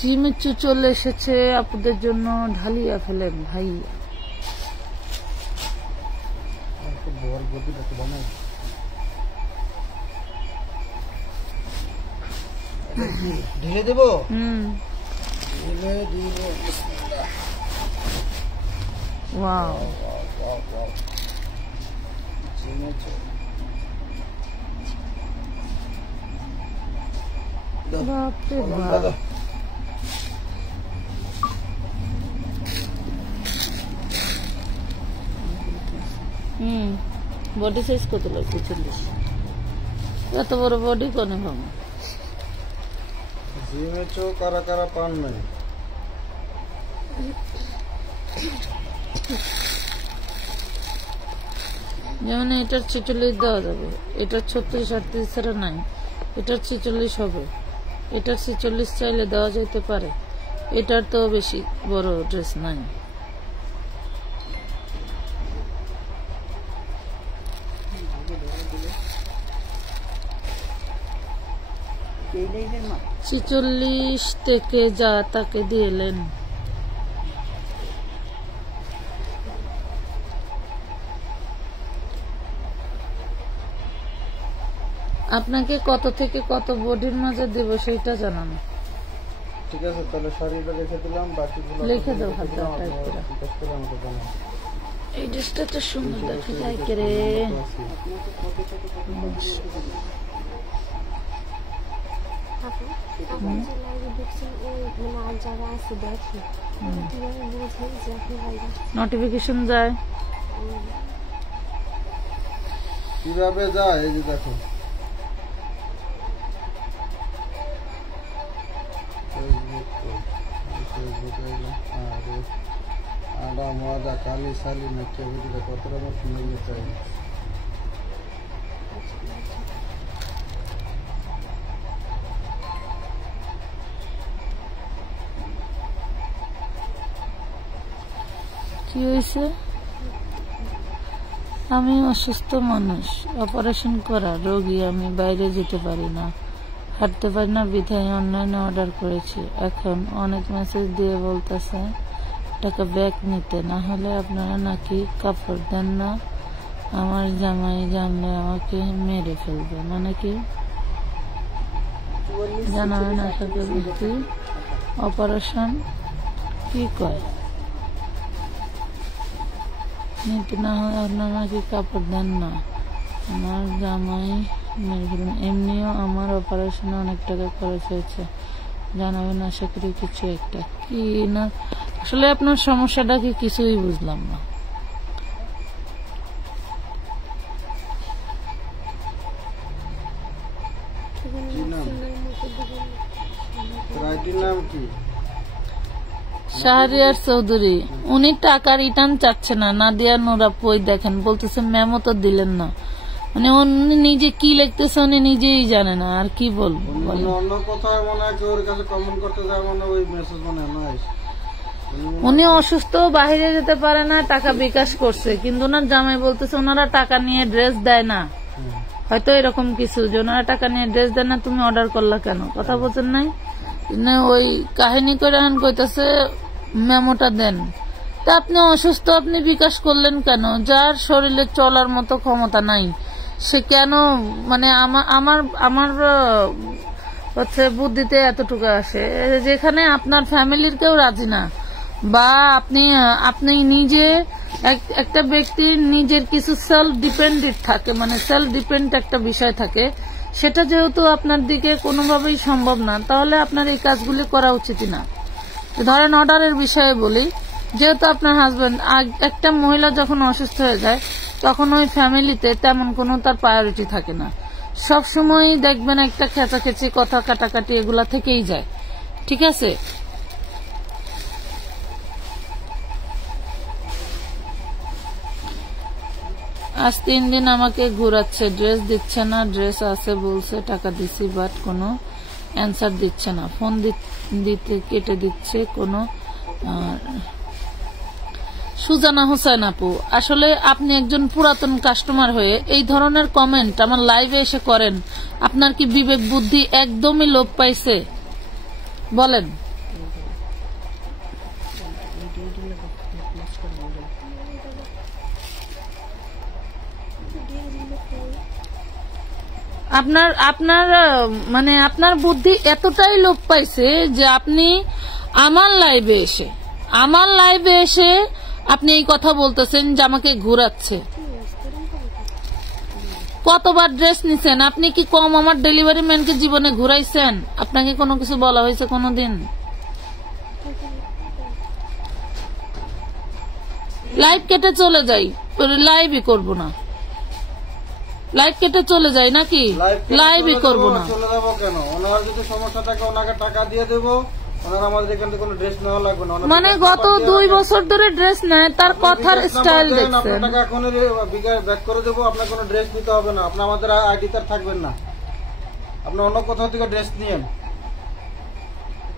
জিমে চলে এসেছে আপনাদের জন্য, ঢালিয়া ফেলেন ভাই। ঢেলে দেবো। ওয়াও, বাপরে বাপ। বডি সাইজ কত লাগছে? 40। এত বড় বডি কোনে ভাবো? জিমে চো কারা কারা পান নাই? যেমন এটার 46 দেওয়া যাবে, এটার 36-38 ছাড়া নাই, এটার 46 হবে, এটার 46 চাইলে দেওয়া যেতে পারে। এটার তো বেশি বড় ড্রেস নাই। ছিচল্লিশ থেকে যা তাকে দিলেন। আপনাকে কত থেকে কত বডির মাঝে দেব সেটা জানানো। ঠিক আছে, তাহলে শাড়িটা লিখে দিলাম, বাকিগুলো লিখে দাও হাতে টাইপ করে। এই ড্রেসটা তো সুন্দর দেখা যায় কে রে। নোটিফিকেশন যায় কিভাবে যায়? এই যে দেখো, আডা মাদা কালি সালি নাকি কত রকম সুন্দর চাই। কি হয়েছে? আমি অসুস্থ মানুষ, অপারেশন করা রোগী, আমি বাইরে যেতে পারি না, হাঁটতে পারি না, বিধায় অনলাইনে অর্ডার করেছি। এখন অনেক মেসেজ দিয়ে বলতেছে টাকা ব্যাক নিতে, না হলে আপনারা নাকি কাপড় দেন না। আমার জামাই জানলে আমাকে মেরে ফেলবে। মানে কি জানাবেন? আশা করি অপারেশন কি কয় নিতে, না হলে আপনারা নাকি কাপড় দেন না, আমার জামাই মেরে ফেলবেন। এমনিও আমার অপারেশনে অনেক টাকা খরচ হয়েছে, জানাবেন আশা করি কিছু একটা। কি না আসলে আপনার সমস্যাটা কি কিছুই বুঝলাম না। শাহরিয়ার চৌধুরী, উনি টাকা রিটার্ন চাচ্ছে না। নাদিয়া নোরা পই দেখেন বলতেছে মেমো তো দিলেন না। মানে উনি নিজে কি লিখতেছে উনি নিজেই জানে না, আর কি বলবো। উনি অসুস্থ, বাহিরে যেতে পারে না, টাকা বিকাশ করছে, কিন্তু ওনার জামাই বলতেছে ওনারা টাকা নিয়ে ড্রেস দেয় না। হয়তো এরকম কিছু যে ওনারা টাকা নিয়ে ড্রেস দেয় না, তুমি অর্ডার করলা কেন? কথা বলছেন নাই, ওই কাহিনী করে এখন কইতাছে মেমোটা দেন। তা আপনি অসুস্থ, আপনি বিকাশ করলেন কেন? যার শরীরে চলার মতো ক্ষমতা নাই সে কেন, মানে আমার হচ্ছে বুদ্ধিতে এতটুকু আসে, যেখানে আপনার ফ্যামিলির কেউ রাজি না, বা আপনি নিজে একটা ব্যক্তি নিজের কিছু সেলফ ডিপেন্ডেন্ট থাকে, মানে সেলফ ডিপেন্ড একটা বিষয় থাকে, সেটা যেহেতু আপনার দিকে কোনোভাবেই সম্ভব না, তাহলে আপনার এই কাজগুলি করা উচিত না। ধরেন অর্ডারের বিষয়ে বলি, যেহেতু আপনার হাজবেন্ড, একটা মহিলা যখন অসুস্থ হয়ে যায় তখন ওই ফ্যামিলিতে তেমন কোনো তার প্রায়োরিটি থাকে না। সবসময় দেখবেন একটা খেচাখেচি, কথা কাটাকাটি এগুলা থেকেই যায়। ঠিক আছে, আজ 3 দিন আমাকে ঘুরাচ্ছে, ড্রেস দিচ্ছে না, ড্রেস আছে বলছে, টাকা দিছি বাট কোনো অ্যান্সার দিচ্ছে না, ফোন দিতে কেটে দিচ্ছে কোনো। সুজানা হোসেন আপু, আসলে আপনি একজন পুরাতন কাস্টমার হয়ে এই ধরনের কমেন্ট আমার লাইভে এসে করেন, আপনার কি বিবেক বুদ্ধি একদমই লোপ পাইছে? বলেন। আপনার আপনার মানে আপনার বুদ্ধি এতটাই লোপ পাইছে যে আপনি আমার লাইভে এসে আপনি এই কথা বলতেছেন যে আমাকে ঘুরাচ্ছে। কতবার ড্রেস নিছেন আপনি? কি কম আমার ডেলিভারি ম্যানকে জীবনে ঘুরাইছেন? আপনাকে কোনো কিছু বলা হয়েছে কোনোদিন? লাইভ কেটে চলে যাই, লাইভই করবো না। লাইভ কেটে চলে যাই নাকি? লাইভই করবো না। চলে যাবো কেন? ওনার যদি সমস্যা থাকে ওনাকে টাকা দিয়ে দেবো, ওনার আমাদের এখান থেকে কোনো ড্রেস নেওয়া লাগবে না। মানে গত 2 বছর ধরে ড্রেস নেয়, তার কথার স্টাইল দেখছেন। আপনার টাকা এখন ব্যাক করে দেবো, আপনার কোনো ড্রেস নিতে হবে না। আপনি আমাদের আইডি তার থাকবেন না, আপনি অন্য কোথাও থেকে ড্রেস নিয়েন।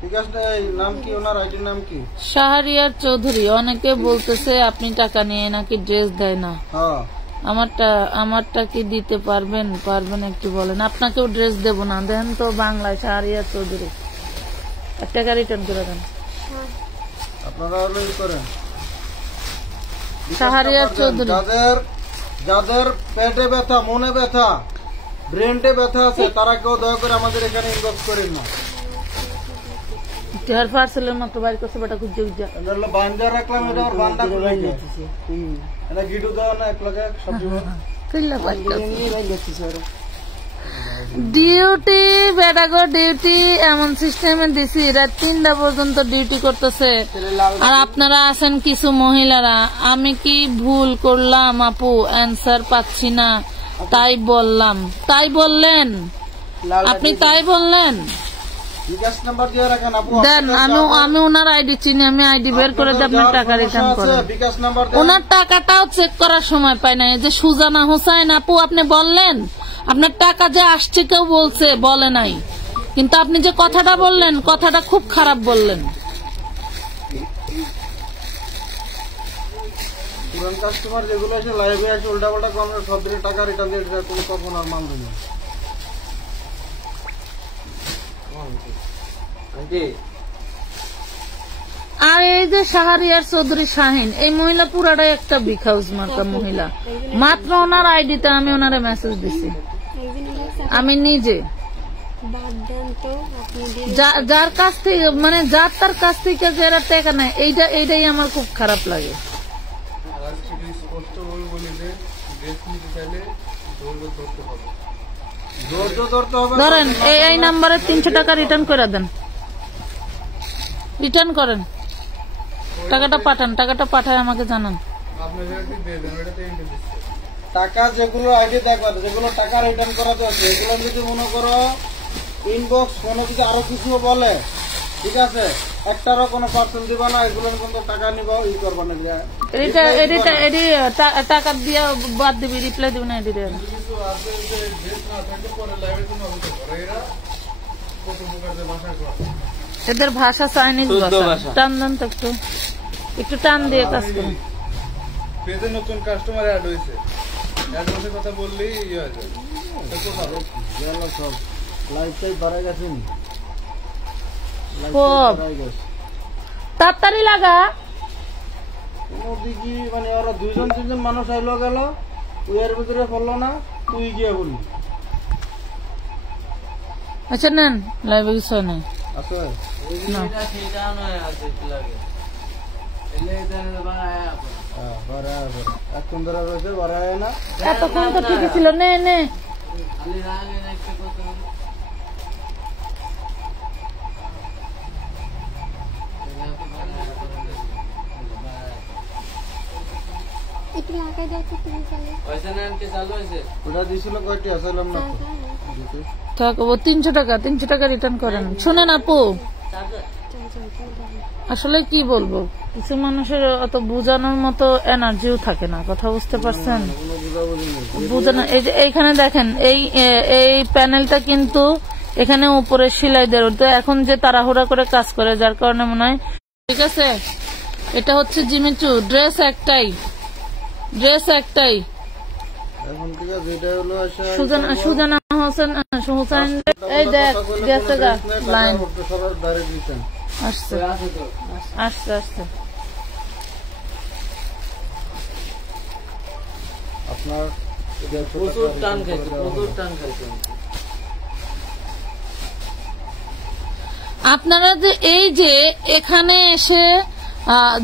ঠিক আছে, নাম কি ওনার? আইডির নাম কি? শাহরিয়ার চৌধুরী। অনেকে বলতেছে আপনি টাকা নিয়ে নাকি ড্রেস দেয় না। হ্যাঁ, আমারটা কি দিতে পারবেন? একটু বলেন। আপনাকেও ড্রেস দেব না। দেন তো বাংলায় শাহরিয়ার চৌধুরী, 1 টাকা রিটার্ন করে দেন। আপনারা হলো ই করেন, শাহরিয়ার চৌধুরী। যাদের পেটে ব্যথা, মনে ব্যথা, ব্রেনটে ব্যথা আছে, তারা কেউ দয়া করে আমাদের এখানে ইনবক্স করেন না। টিয়ার পার্সেলের মতো বাইর করছে বেটা, খুঁজে খুঁজে এটা হলো বান্ধা রাখলাম, এটা ওর বান্ধা খুলে গেছে। এটা গিটু দেওয়া না, এক লাখে সবজি ডিউটি বেটা গো, ডিউটি এমন সিস্টেমে দিছি রাত 3টা পর্যন্ত ডিউটি করতেছে। আর আপনারা আছেন কিছু মহিলারা, আমি কি ভুল করলাম আপু? অ্যান্সার পাচ্ছি না, তাই বললাম। তাই বললেন আপনি? তাই বললেন? দেন, আমি ওনার আইডি চিনি, আমি আইডি বের করে দিয়ে আপনার টাকা রিটার্ন করেন। ওনার টাকাটাও চেক করার সময় পাই না। এই যে সুজানা হোসাইন আপু, আপনি বললেন আপনার টাকা যে আসছে, কেউ বলছে বলে নাই, কিন্তু আপনি যে কথাটা বললেন, কথাটা খুব খারাপ বললেন। পুরান কাস্টমার যেগুলো আছে লাইভে আছে উল্টাপাল্টা কম, সব দিকে টাকা রিটার্ন দিয়ে কোনো কখন আর মানবে না। আর এই যে শাহরিয়ার চৌধুরী শাহিন, এই মহিলা পুরাটাই একটা বিগ হাউস মার্কা মহিলা। মাত্র ওনার আইডিতে আমি ওনারে মেসেজ দিছি, আমি নিজে। যার কাছ থেকে মানে যার তার কাছ থেকে যারা টাকা নেয়, এইটাই আমার খুব খারাপ লাগে। ধরেন এই নাম্বারে 300 টাকা রিটার্ন করে দেন, রিটার্ন করেন, টাকাটা পাঠান, টাকাটা পাঠায় আমাকে জানান। টাকা যেগুলো আইডি দেখবা, যেগুলো টাকা রিটার্ন করাতে আছে, এগুলো যদি মনে করো ইনবক্স কোনো যদি আরো কিছু বলে, ঠিক আছে, একটারও কোনো পার্সেল দিবা না, এগুলো কিন্তু টাকা নিবা, ই করবা না। টাকা দিয়ে বাদ দিবি, রিপ্লাই দিবি না। এদের ভাষা চাইনিজ ভাষা। টান দেন তো, একটু টান দিয়ে কাজ করুন। পেজে নতুন কাস্টমার অ্যাড হয়েছে, অ্যাডভান্সের কথা বললেই ইয়ে হয়ে যায়। সব লাইফটাই বাড়াই গেছে, খুব তাড়াতাড়ি লাগা। দিকে মানে ওরা 2-3জন মানুষ আইলো গেল, তুই এর ভিতরে পড়লো না, তুই গিয়ে বললি। আচ্ছা নেন, লাইভে কিছু নেই। এতক্ষণ তো ঠিকই ছিল। নে নে ওটা দিছিল কয়টি আসলাম না, 300 টাকা, 300 টাকা রিটার্ন করেন। শুনেন আপু, আসলে কি বলবো, কিছু মানুষের অত বোঝানোর মতো এনার্জিও থাকে না, কথা বুঝতে পারছেন? বুঝানো, এই যে এইখানে দেখেন, এই প্যানেলটা কিন্তু এখানে উপরে সেলাই দেওয়ার, তো এখন যে তাড়াহুড়া করে কাজ করে, যার কারণে মনে হয়। ঠিক আছে, এটা হচ্ছে জিমিচু, ড্রেস একটাই। সুজানা হোসেন, এই দেখ গেছে গা লাইন, আসছে আসছে আসছে। আপনার প্রচুর টান খাইছে। আপনারা যে এই যে এখানে এসে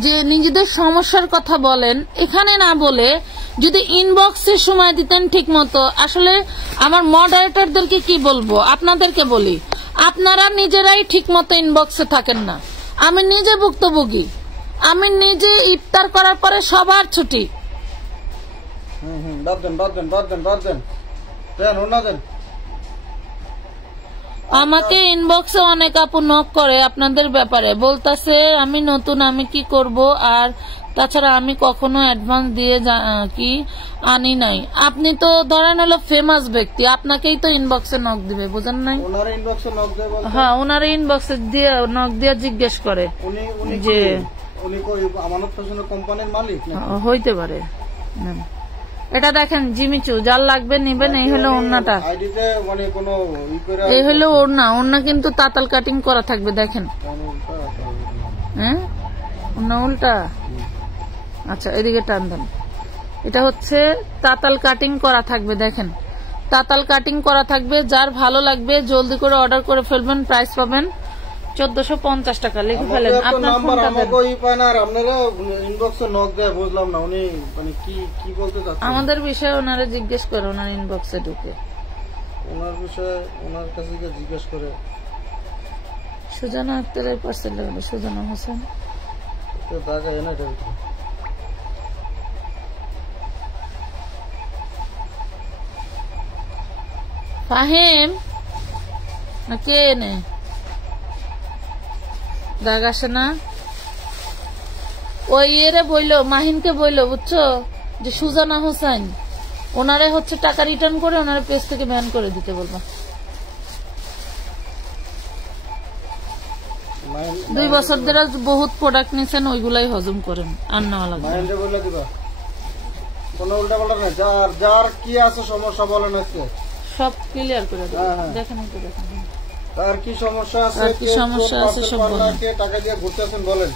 যে নিজেদের সমস্যার কথা বলেন, এখানে না বলে যদি ইনবক্সে সময় দিতেন ঠিক মতো। আসলে আমার মডারেটরদেরকে কি বলবো, আপনাদেরকে বলি, আপনারা নিজেরাই ঠিক মতো ইনবক্সে থাকেন না। আমি নিজে ভুক্তভোগী, আমি নিজে ইফতার করার পরে সবার ছুটি। আমাকে ইনবক্সে অনেক আপু নক করে আপনাদের ব্যাপারে, বলতেছে আমি নতুন, আমি কি করব, আর তাছাড়া আমি কখনো অ্যাডভান্স দিয়ে কি আনি নাই। আপনি তো ধরেন হলো ফেমাস ব্যক্তি, আপনাকেই তো ইনবক্সে নক দিবে, বুঝেন নাই? হ্যাঁ, ওনার ইনবক্সে দিয়ে নক দিয়ে জিজ্ঞেস করে যে কোম্পানির মালিক হইতে পারে। এটা দেখেন জিমিচু, যার লাগবে নিবেন। এই হলো ওড়নাটা, এই হলো ওড়না। ওড়না কিন্তু তাতাল কাটিং করা থাকবে, দেখেন। হ্যাঁ, ওড়না উল্টা। আচ্ছা, এদিকে টান দেন। এটা হচ্ছে তাতাল কাটিং করা থাকবে, দেখেন, তাতাল কাটিং করা থাকবে। যার ভালো লাগবে জলদি করে অর্ডার করে ফেলবেন। প্রাইস পাবেন 1450 টাকা। লিখে ফেলেন আপনার ফোনটা দেন। আমাদের বিষয়ে ওনারা জিজ্ঞেস করে, ওনার ইনবক্সে ঢুকে ওনার বিষয়ে ওনার কাছে জিজ্ঞেস করে। সুজানা আক্তারের পার্সেল লাগবে, সুজানা হোসেন। ফাহিম না কে নে দাগ আসে না? ওই এরে বইলো, মাহিনকে বইলো, বুঝছো, যে সুজানা হোসেন, ওনারে হচ্ছে টাকা রিটার্ন করে ওনারে পেজ থেকে ব্যান করে দিতে বলবো। 2 বছর ধরে বহুত প্রোডাক্ট নিছেন, ওইগুলাই হজম করেন, আর নেওয়া লাগবে। যার কি আছে সমস্যা বলেন, সব ক্লিয়ার করে দেবেন। দেখেন একটু, দেখেন তার কি সমস্যা আছে, কি সমস্যা আছে সব বলেন। টাকা দিয়ে ঘুরতেছেন বলেন।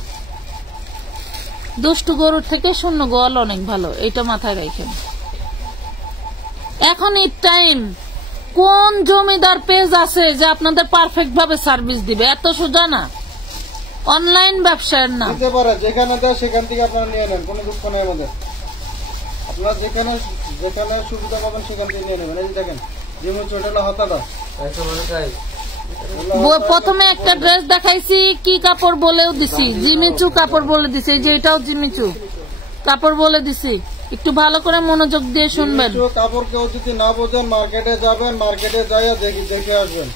দুষ্টু গরুর থেকে শূন্য গোয়াল অনেক ভালো, এটা মাথায় রাখেন। এখন এই টাইম কোন জমিদার পেজ আছে যে আপনাদের পারফেক্ট ভাবে সার্ভিস দিবে? এত সোজা না, অনলাইন ব্যবসায়ের না। দিতে পারে, যেখানে দেয় সেখান থেকে আপনারা নিয়ে নেন, কোনো দুঃখ নেই আমাদের। আপনারা যেখানে যেখানে সুবিধা পাবেন সেখান থেকে নিয়ে নেবেন। এই যে দেখেন, যেমন ছোটটা হতাটা প্রথমে একটা ড্রেস দেখাইছি, কি কাপড় বলেও দিছি, জিমিচু কাপড় বলে দিছি। এই যে এটাও জিমিচু কাপড় বলে দিছি, একটু ভালো করে মনোযোগ দিয়ে শুনবেন। কাপড় কেউ যদি না বোঝেন, মার্কেটে যাবেন, মার্কেটে যাইয়া দেখে আসবেন,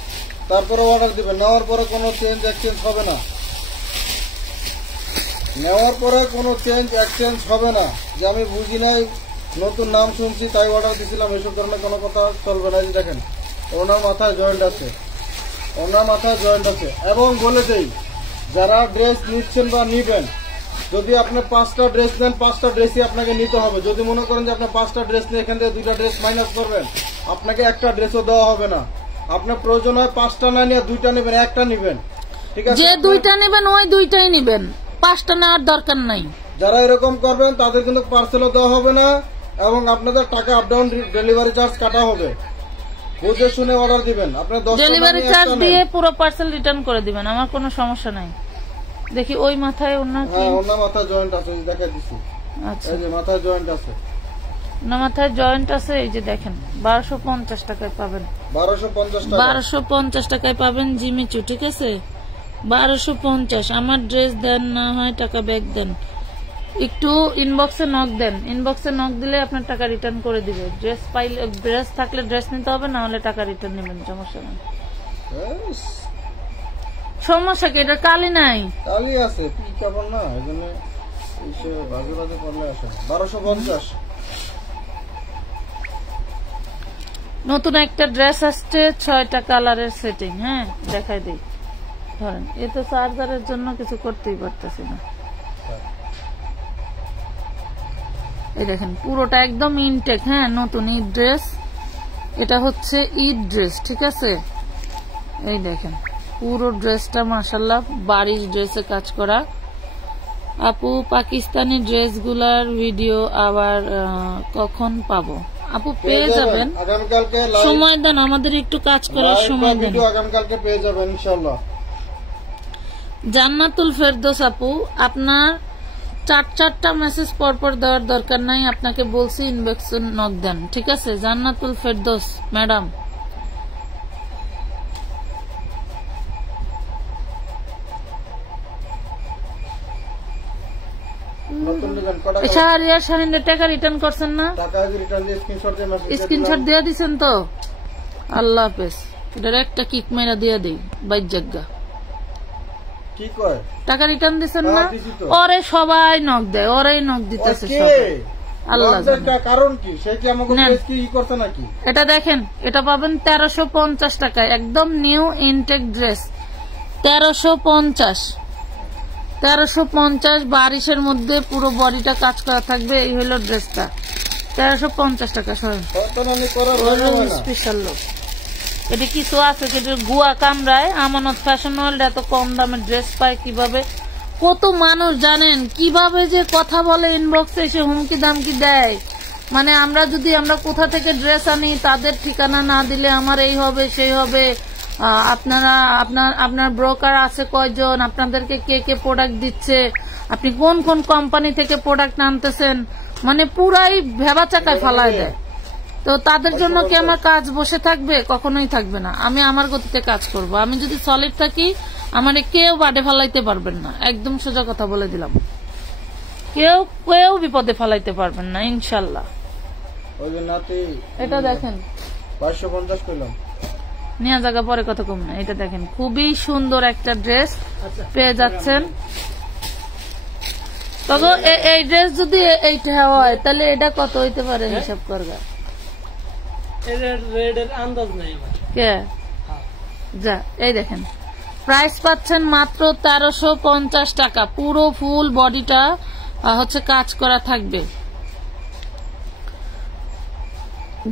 তারপরে অর্ডার দিবেন। নেওয়ার পরে কোনো চেঞ্জ এক্সচেঞ্জ হবে না, নেওয়ার পরে কোনো চেঞ্জ এক্সচেঞ্জ হবে না। যে আমি বুঝি নাই, নতুন নাম শুনছি তাই অর্ডার দিছিলাম, এসব ধরনের কোনো কথা চলবে না। দেখেন, ওনার মাথায় জয়েন্ট আছে, ওনার মাথায় জয়েন্ট আছে। এবং বলে দেই, যারা ড্রেস নিচ্ছেন বা নিবেন, যদি আপনি 5টা ড্রেস নেন, 5টা ড্রেসই আপনাকে নিতে হবে। যদি মনে করেন যে আপনি 5টা ড্রেস নিয়ে এখান থেকে 2টা ড্রেস মাইনাস করবেন, আপনাকে একটা ড্রেসও দেওয়া হবে না। আপনার প্রয়োজন হয় 5টা না নিয়ে 2টা নেবেন, একটা নিবেন, ঠিক আছে? যে 2টা নেবেন ওই 2টাই নেবেন, 5টা নেওয়ার দরকার নাই। যারা এরকম করবেন তাদের কিন্তু পার্সেলও দেওয়া হবে না, এবং আপনাদের টাকা আপ ডাউন ডেলিভারি চার্জ কাটা হবে। বুঝে শুনে অর্ডার দিবেন। আপনার ডেলিভারি চার্জ দিয়ে পুরো পার্সেল রিটার্ন করে দিবেন, আমার কোনো সমস্যা নাই। দেখি ওই মাথায় ওনার কি, ওনার মাথায় জয়েন্ট আছে, দেখাই দিছি। আচ্ছা, এই যে মাথায় জয়েন্ট আছে, না মাথায় জয়েন্ট আছে। এই যে দেখেন, 1250 টাকায় পাবেন, 1250 টাকায় পাবেন জিমিচু, ঠিক আছে? 1250। আমার ড্রেস দেন, না হয় টাকা ব্যাক দেন। একটু ইনবক্সে নক দেন, ইনবক্সে নক দিলে আপনার টাকা রিটার্ন করে দিবে। ড্রেস পাইলে, ড্রেস থাকলে ড্রেস নিতে হবে, না হলে টাকা রিটার্ন নেবেন, সমস্যা নেই। সমস্যা কি? এটা কালি নাই, কালি আছে, কি কাপড় না, এজন্য এসে বাজে বাজে করলে আসে। 1250। নতুন একটা ড্রেস আসছে, 6টা কালারের সেটিং। হ্যাঁ, দেখাই দিই। ধরেন, এ তো চার্জারের জন্য কিছু করতেই পারতেছি না। এই দেখেন, পুরোটা একদম ইনটেক। হ্যাঁ, নতুন ঈদ ড্রেস, এটা হচ্ছে ঈদ ড্রেস, ঠিক আছে? এই দেখেন পুরো ড্রেসটা মাশাআল্লাহ বাড়ির ড্রেসে কাজ করা। আপু, পাকিস্তানি ড্রেসগুলার ভিডিও আবার কখন পাবো? আপু পেয়ে যাবেন, সময় দেন, আমাদের একটু কাজ করার সময় দেন। আগামীকালকে পেয়ে যাবেন ইনশাআল্লাহ। জান্নাতুল ফেরদৌস আপু, আপনার 4টা মেসেজ পরপর দেওয়ার দরকার নাই, আপনাকে বলছি ইনবক্সে নক দেন, ঠিক আছে? জান্নাতুল ফেরদৌস ম্যাডাম, শাহরিয়ার শাহিনের টাকা রিটার্ন করছেন না? স্ক্রিনশট দিয়ে দিচ্ছেন তো? আল্লাহ হাফেজ। এটার একটা কিক মেরা দিয়ে দিই বাইর জায়গা। টাকা রিটার্ন দিচ্ছেন না? ওরে সবাই নক দেয়, ওরাই নক দিতেছে সবাই। আল্লাহ কারণ কি, সে কি আমাকে কি করতে নাকি? এটা দেখেন, এটা পাবেন 1350 টাকায়, একদম নিউ ইনটেক ড্রেস। 1350 বারিশের মধ্যে পুরো বডিটা কাজ করা থাকবে। এই হলো ড্রেসটা, 1350 টাকা। স্পেশাল লোক এটা কিছু আছে গুয়া কামরায় আমানত ফ্যাশন ওয়ার্ল্ড এত কম দামে ড্রেস পায় কিভাবে? কত মানুষ জানেন কিভাবে যে কথা বলে, ইনবক্সে এসে হুমকি দামকি দেয়। মানে আমরা কোথা থেকে ড্রেস আনি তাদের ঠিকানা না দিলে আমার এই হবে সেই হবে, আপনার ব্রোকার আছে কয়জন, আপনাদেরকে কে কে প্রোডাক্ট দিচ্ছে, আপনি কোন কোন কোম্পানি থেকে প্রোডাক্ট আনতেছেন, মানে পুরাই ভেবা চাকায় ফালায় দেয়। তো তাদের জন্য কি আমার কাজ বসে থাকবে? কখনোই থাকবে না। আমি আমার গতিতে কাজ করব। আমি যদি সলিড থাকি আমারে কেউ বাডে ফালাইতে পারবেন না, একদম সোজা কথা বলে দিলাম। কেউ কেউ বিপদে ফালাইতে পারবেন না ইনশাল্লাহ। এটা দেখেন 550 পেলাম, নিয়ে জায়গা পরে কত কম না। এটা দেখেন খুবই সুন্দর একটা ড্রেস পেয়ে যাচ্ছেন। তবে এই ড্রেস যদি এইটা হয় তাহলে এটা কত হইতে পারে হিসাব করবা? যা এই দেখেন প্রাইস পাচ্ছেন মাত্র 1350 টাকা। পুরো ফুল বডিটা হচ্ছে কাজ করা থাকবে।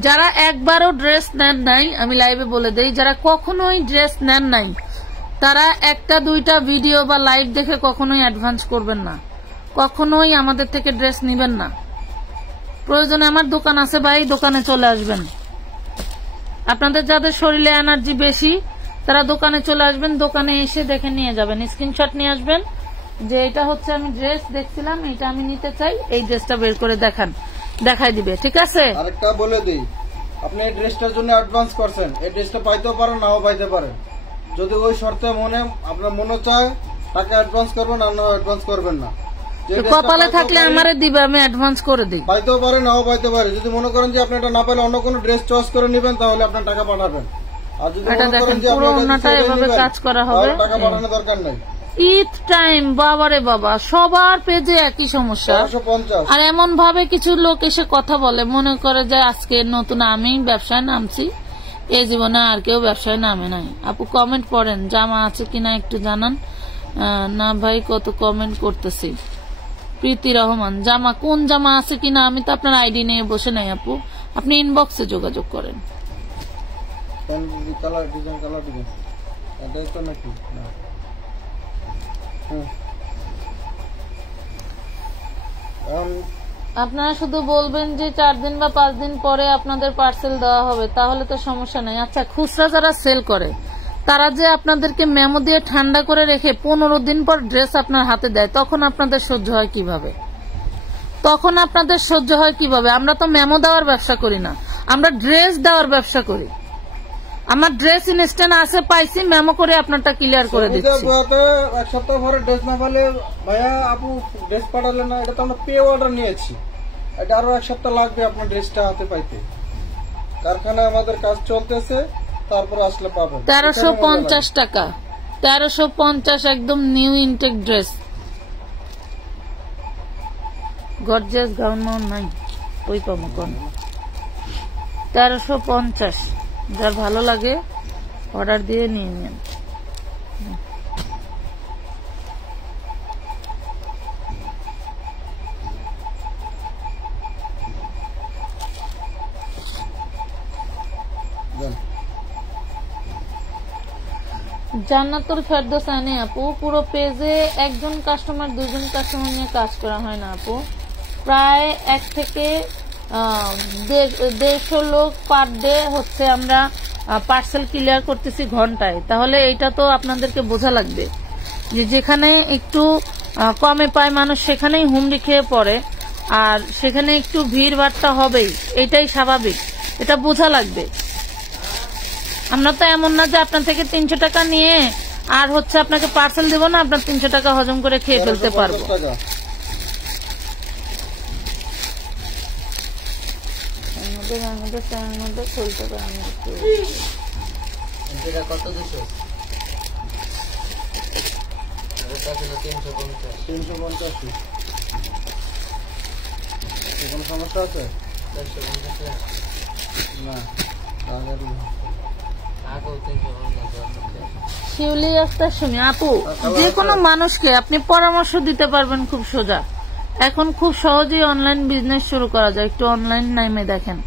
যারা একবারও ড্রেস নেন নাই, আমি লাইভে বলে দেই, যারা কখনোই ড্রেস নেন নাই তারা একটা দুইটা ভিডিও বা লাইভ দেখে কখনোই অ্যাডভান্স করবেন না, কখনোই আমাদের থেকে ড্রেস নিবেন না। প্রয়োজনে আমার দোকান আছে ভাই, দোকানে চলে আসবেন। আপনাদের যাদের শরীরে এনার্জি বেশি তারা দোকানে চলে আসবেন, দোকানে এসে দেখে নিয়ে যাবেন, স্ক্রিনশট নিয়ে আসবেন যে এটা হচ্ছে আমি ড্রেস দেখছিলাম, এটা আমি নিতে চাই, এই ড্রেসটা বের করে দেখাই দিবে, ঠিক আছে? আরেকটা বলে দিই, আপনি এই ড্রেসটার জন্য অ্যাডভান্স করছেন, এই ড্রেসটা পাইতেও পারেন নাও পাইতে পারেন। যদি ওই শর্তে আপনার মনে চায় টাকা অ্যাডভান্স করবেন, আর নাও অ্যাডভান্স করবেন না। কপালে থাকলে আমারে দিবে, আমি অ্যাডভান্স করে দিই। পাইতেও পারে নাও পাইতে পারে। যদি মনে করেন যে আপনি এটা না পাইলে অন্য কোনো ড্রেস চয়েস করে নেবেন তাহলে আপনার টাকা পাঠাবেন। আর যদি মনে করেন যে আপনি এভাবে কাজ করা হবে, টাকা পাঠানোর দরকার নাই। ঈদ টাইম বাবারে বাবা, সবার পেজে একই সমস্যা। আর এমন ভাবে কিছু লোক এসে কথা বলে, মনে করে যে আজকে নতুন আমি ব্যবসায় নামছি, এই জীবনে আর কেউ ব্যবসায় নামে নাই। আপু কমেন্ট পড়েন, জামা আছে কিনা একটু জানান। না ভাই কত কমেন্ট করতেছি। প্রীতি রহমান, জামা কোন জামা আছে কিনা আমি তো আপনার আইডি নিয়ে বসে নাই আপু, আপনি ইনবক্সে যোগাযোগ করেন। আপনারা শুধু বলবেন যে 4 দিন বা 5 দিন পরে আপনাদের পার্সেল দেওয়া হবে, তাহলে তো সমস্যা নাই। আচ্ছা, খুচরা যারা সেল করে তারা যে আপনাদেরকে মেমো দিয়ে ঠান্ডা করে রেখে 15 দিন পর ড্রেস আপনার হাতে দেয়, তখন আপনাদের সহ্য হয় কিভাবে? আমরা তো মেমো দেওয়ার ব্যবসা করি না, আমরা ড্রেস দেওয়ার ব্যবসা করি। আমার ড্রেস ইনস্ট্যান্ট আছে, পাইছি, মেমো করে আপনারটা ক্লিয়ার করে দিচ্ছি। এক সপ্তাহ পরে ড্রেস না পেলে ভাইয়া আপু ড্রেস পাঠালে না, এটা তো আমরা পে অর্ডার নিয়েছি, এটা আরো 1 সপ্তাহ লাগবে আপনার ড্রেসটা হাতে পাইতে। কারখানায় আমাদের কাজ চলতেছে, তারপর আসলে পাবেন। 1350 টাকা, 1350 একদম new intake dress. Gorgeous gown মাউন নাই, ওই পাবো কোন? 1350, যার ভালো লাগে অর্ডার দিয়ে নিয়ে নিন। জান্নাতুল ফেরদৌস আনে আপু, পুরো পেজে একজন কাস্টমার 2জন কাস্টমার নিয়ে কাজ করা হয় না আপু, প্রায় 1 থেকে 150 লোক পার ডে হচ্ছে আমরা পার্সেল ক্লিয়ার করতেছি ঘন্টায়। তাহলে এটা তো আপনাদেরকে বোঝা লাগবে যে যেখানে একটু কমে পায় মানুষ সেখানেই হুমড়ি খেয়ে পড়ে, আর সেখানে একটু ভিড় ভাট্টা হবেই, এটাই স্বাভাবিক, এটা বোঝা লাগবে। আমরা তো এমন না যে আপনার থেকে 300 টাকা নিয়ে আর হচ্ছে আপনাকে পার্সেল দেবো না, আপনার 300 টাকা হজম করে খেয়ে ফেলতে পারবো। খুলতে পারেন কত 350 কোনো সমস্যা আছে না? শিউলি আক্তার সুমি আপু, যে কোনো মানুষকে আপনি পরামর্শ দিতে পারবেন খুব সোজা। এখন খুব সহজেই অনলাইন বিজনেস শুরু করা যায়। একটু অনলাইন নেমে দেখেন,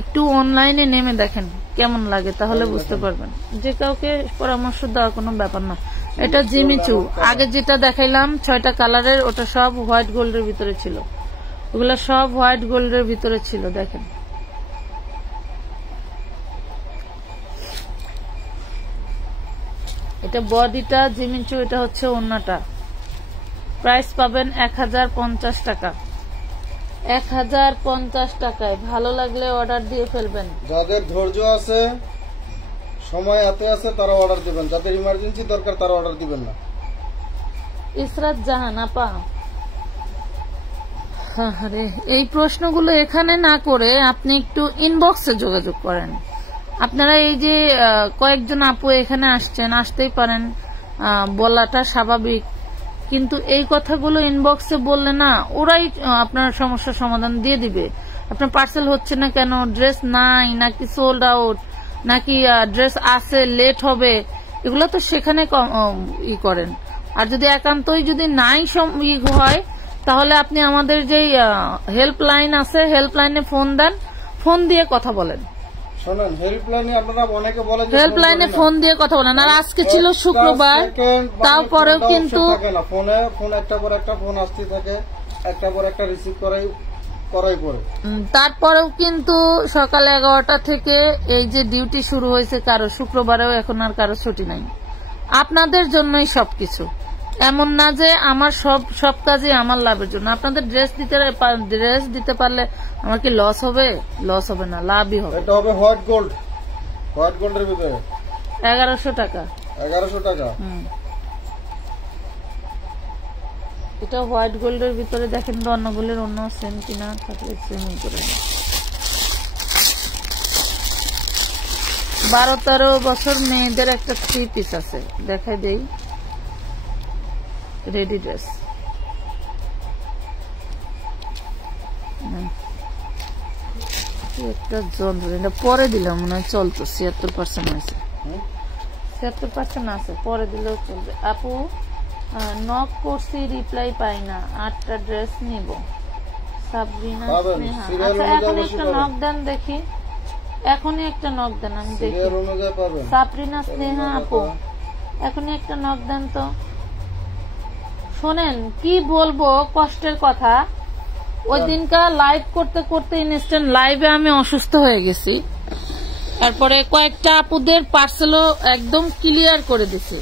একটু অনলাইনে নেমে দেখেন কেমন লাগে, তাহলে বুঝতে পারবেন। যে কাউকে পরামর্শ দেওয়া কোনো ব্যাপার না। এটা জিমিচু, আগে যেটা দেখাইলাম 6টা কালারের, ওটা সব হোয়াইট গোল্ডের ভিতরে ছিল, ওগুলা সব হোয়াইট গোল্ডের ভিতরে ছিল। দেখেন এটা বডিটা জিমিচু, এটা হচ্ছে ওড়নাটা। প্রাইস পাবেন 1050 টাকা। 1050 টাকায়। ভালো লাগলে অর্ডার দিয়ে ফেলবেন। যাদের ধৈর্য আছে, সময় হাতে আছে, তারা অর্ডার দিবেন। যাদের ইমার্জেন্সি দরকার তারা অর্ডার দিবেন না। ইসরাত জাহান আপা, আরে এই প্রশ্নগুলো এখানে না করে আপনি একটু ইনবক্সে যোগাযোগ করেন। আপনারা এই যে কয়েকজন আপু এখানে আসছেন, আসতেই পারেন, বলাটা স্বাভাবিক, কিন্তু এই কথাগুলো ইনবক্সে বললে না, ওরাই আপনার সমস্যার সমাধান দিয়ে দিবে। আপনার পার্সেল হচ্ছে না কেন, ড্রেস নাই নাকি সোল্ড আউট, নাকি ড্রেস আছে লেট হবে, এগুলো তো সেখানে ই করেন। আর যদি একান্তই যদি নাই হয়, তাহলে আপনি আমাদের যে হেল্পলাইন আছে, হেল্পলাইনে ফোন দেন, ফোন দিয়ে কথা বলেন। শুনুন, হেল্পলাইনে আপনারা অনেকে বলেন, হেল্পলাইনে ফোন দিয়ে কথা বলেন। আর আজকে ছিল শুক্রবার, তারপরেও কিন্তু ফোন একটা পর একটা ফোন আসতে থাকে, একটা পর একটা রিসিভ করাই পরে। তারপরেও কিন্তু সকাল 11টা থেকে এই যে ডিউটি শুরু হয়েছে কারো, শুক্রবারেও এখন আর কারো ছুটি নাই। আপনাদের জন্যই সবকিছু, এমন না যে আমার সব কাজে আমার লাভের জন্য। আপনাদের ড্রেস দিতে পারলে আমার কি লস হবে? লস হবে না, লাভই হবে। এটা হবে হোয়াইট গোল্ড, হোয়াইট গোল্ডের ভিতরে 1100 টাকা। 1100 টাকা। এটা হোয়াইট গোল্ডের ভিতরে। দেখেন অন্যগুলোর অন্য সেম কিনা, থাকলে সেমই করে। 12-13 বছর মেয়েদের একটা 3 পিস আছে, দেখাই দেই। রেডি ড্রেস, একটা যন্ত্র, এটা পরে দিলাম মনে হয় চলতো। 76% আছে, 76% আছে, পরে দিলেও চলবে। আপু নক করছি, রিপ্লাই পাই না, 8টা ড্রেস নিব। সাবরিনা স্নেহা, আচ্ছা এখন একটা নক দেন দেখি, এখনই একটা নক দেন, আমি দেখি। সাবরিনা স্নেহা আপু, এখনই একটা নক দেন তো। শোনেন কি বলবো, কষ্টের কথা। ওই দিনকার লাইভ করতে করতে ইনস্ট্যান্ট লাইভে আমি অসুস্থ হয়ে গেছি। তারপরে কয়েকটা আপুদের পার্সেলও একদম ক্লিয়ার করে দিছে,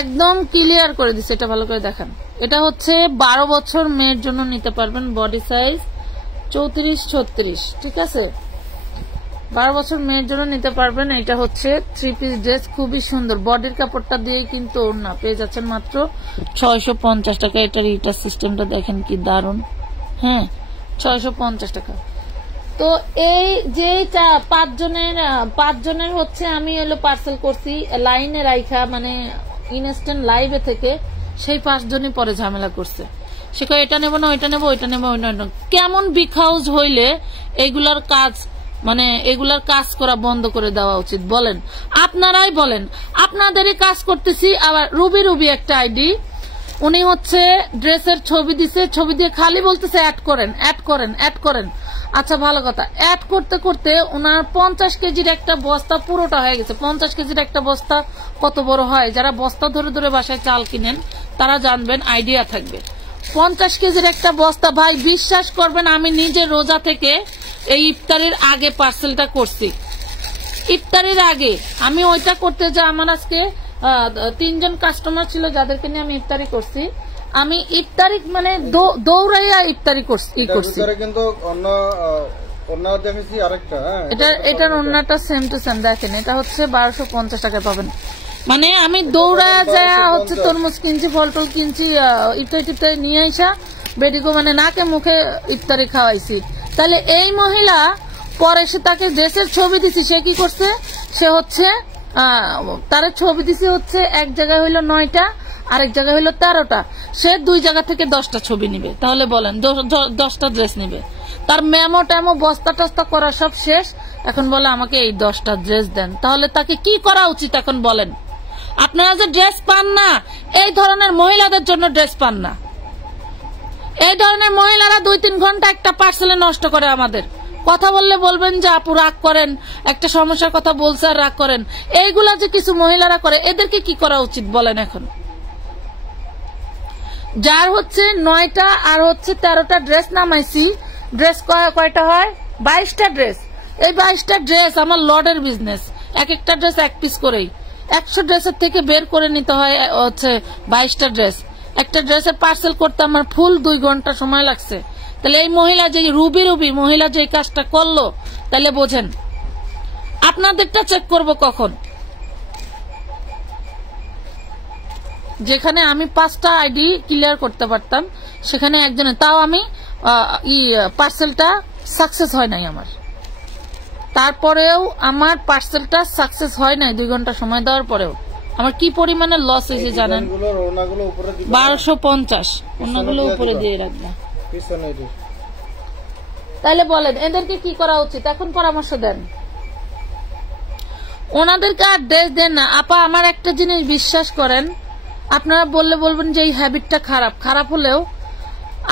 একদম ক্লিয়ার করে দিছে। এটা ভালো করে দেখান। এটা হচ্ছে 12 বছর মেয়ের জন্য নিতে পারবেন, বডি সাইজ 34-36, ঠিক আছে? 12 বছর মেয়ের জন্য নিতে পারবেন। এটা হচ্ছে 3 পিস ড্রেস, খুবই সুন্দর। বডির কাপড়টা দিয়ে কিন্তু ওড়না পেয়ে যাচ্ছেন মাত্র 650 টাকা। এটার রিটার সিস্টেমটা দেখেন কি দারুন। হ্যাঁ, 650 টাকা। তো এই যে 5 জনের হচ্ছে আমি এলো পার্সেল করছি লাইনে রাইখা, মানে ইনস্ট্যান্ট লাইভে থেকে। সেই 5 জনই পরে ঝামেলা করছে, সে কয় এটা নেবো না, ওইটা নেবো, ওইটা নেবো, ওইটা নেবো। কেমন বিগ হাউস হইলে এইগুলার কাজ, মানে এগুলার কাজ করা বন্ধ করে দেওয়া উচিত বলেন? আপনারাই বলেন। আপনাদেরই কাজ করতেছি। আবার রুবি একটা আইডি, উনি হচ্ছে ড্রেসের ছবি দিছে, ছবি দিয়ে খালি বলতেছে অ্যাড করেন, অ্যাড করেন, অ্যাড করেন। আচ্ছা ভালো কথা, অ্যাড করতে করতে ওনার 50 কেজির একটা বস্তা পুরোটা হয়ে গেছে। 50 কেজির একটা বস্তা কত বড় হয়? যারা বস্তা ধরে ধরে বাসায় চাল কিনেন তারা জানবেন, আইডিয়া থাকবে। 50 কেজির একটা বস্তা, ভাই বিশ্বাস করবেন আমি নিজে রোজা থেকে এই ইফতারের আগে পার্সেলটা করছি। ইফতারির আগে আমি ওইটা করতে যা আমার আজকে 3 জন কাস্টমার ছিল যাদেরকে নিয়ে আমি ইফতারি করছি। আমি ইফতারি মানে দৌড়াইয়া ইফতারি করছি। কিন্তু এটার অন্যটা সেম টু সেম। দেখেন এটা হচ্ছে 1250 টাকায় পাবেন। মানে আমি দৌড়ায় যায় হচ্ছে তরমুজ কিনছি, ফল টল কিনছি, ইফতারি টিফতারি নিয়ে আসা বেডিকো মানে নাকে মুখে ইফতারি খাওয়াইছি। তাহলে এই মহিলা পরে সে তাকে ড্রেসের ছবি দিছি, সে কি করছে, সে হচ্ছে তার ছবি দিছি হচ্ছে এক জায়গায় হইলো 9টা, আরেক জায়গায় হইলো 13টা। সে 2 জায়গা থেকে 10টা ছবি নিবে। তাহলে বলেন 10টা ড্রেস নিবে। তার মেমো টেমো বস্তা টস্তা করা সব শেষ, এখন বলে আমাকে এই 10টা ড্রেস দেন। তাহলে তাকে কি করা উচিত এখন বলেন? আপনারা যে ড্রেস পান না, এই ধরনের মহিলাদের জন্য ড্রেস পান না। এই ধরনের মহিলারা 2-3 ঘন্টা একটা পার্সেলে নষ্ট করে আমাদের। কথা বললে বলবেন যে আপু রাগ করেন, একটা সমস্যার কথা বলছে আর রাগ করেন। এইগুলা যে কিছু মহিলারা করে, এদেরকে কি করা উচিত বলেন এখন? যার হচ্ছে 9টা আর হচ্ছে 13টা ড্রেস নামাইছি, ড্রেস কয়টা হয়? 22টা ড্রেস। এই 22টা ড্রেস আমার লডের বিজনেস। এক একটা ড্রেস 1 পিস করেই 100 ড্রেসের থেকে বের করে নিতে হয় হচ্ছে 22টা ড্রেস। একটা ড্রেসের পার্সেল করতে আমার ফুল 2 ঘন্টা সময় লাগছে। তাহলে এই মহিলা যে রুবি মহিলা যে কাজটা করলো, তাহলে বোঝেন। আপনাদেরটা চেক করব কখন? যেখানে আমি 5টা আইডি ক্লিয়ার করতে পারতাম, সেখানে একজনের, তাও আমি পার্সেলটা সাকসেস হয় নাই আমার। তারপরেও আমার পার্সেলটা সাকসেস হয় নাই 2 ঘন্টা সময় দেওয়ার পরেও। আমার কি পরিমাণে লস হয়েছে জানেন? 1250। অন্যগুলো উপরে দিয়ে রাখবো। তাহলে বলেন এদেরকে কি করা উচিত এখন? পরামর্শ দেন। ওনাদেরকে আর ড্রেস দেন না। আপা আমার একটা জিনিস বিশ্বাস করেন, আপনারা বললে বলবেন যে এই হ্যাবিটটা খারাপ হলেও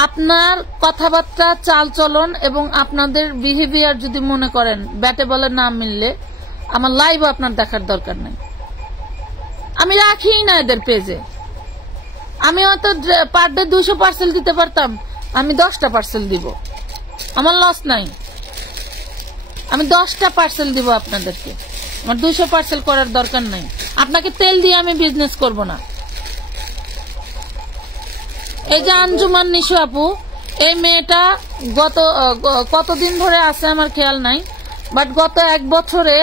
আপনার কথাবার্তা, চালচলন এবং আপনাদের বিহেভিয়ার যদি মনে করেন ব্যাটে বলে না মিললে, আমার লাইভ আপনার দেখার দরকার নেই। আমি রাখি না এদের পেজে। আমি হয়তো পার ডে 200 পার্সেল দিতে পারতাম, আমি 10টা পার্সেল দিব, আমার লস নাই। আমি 10টা পার্সেল দিব আপনাদেরকে, আমার 200 পার্সেল করার দরকার নাই। আপনাকে তেল দিয়ে আমি বিজনেস করব না। এই যে আঞ্জুমান নিশু আপু, এই মেয়েটা কতদিন ধরে আছে আমার খেয়াল নাই, বাট গত 1 বছরে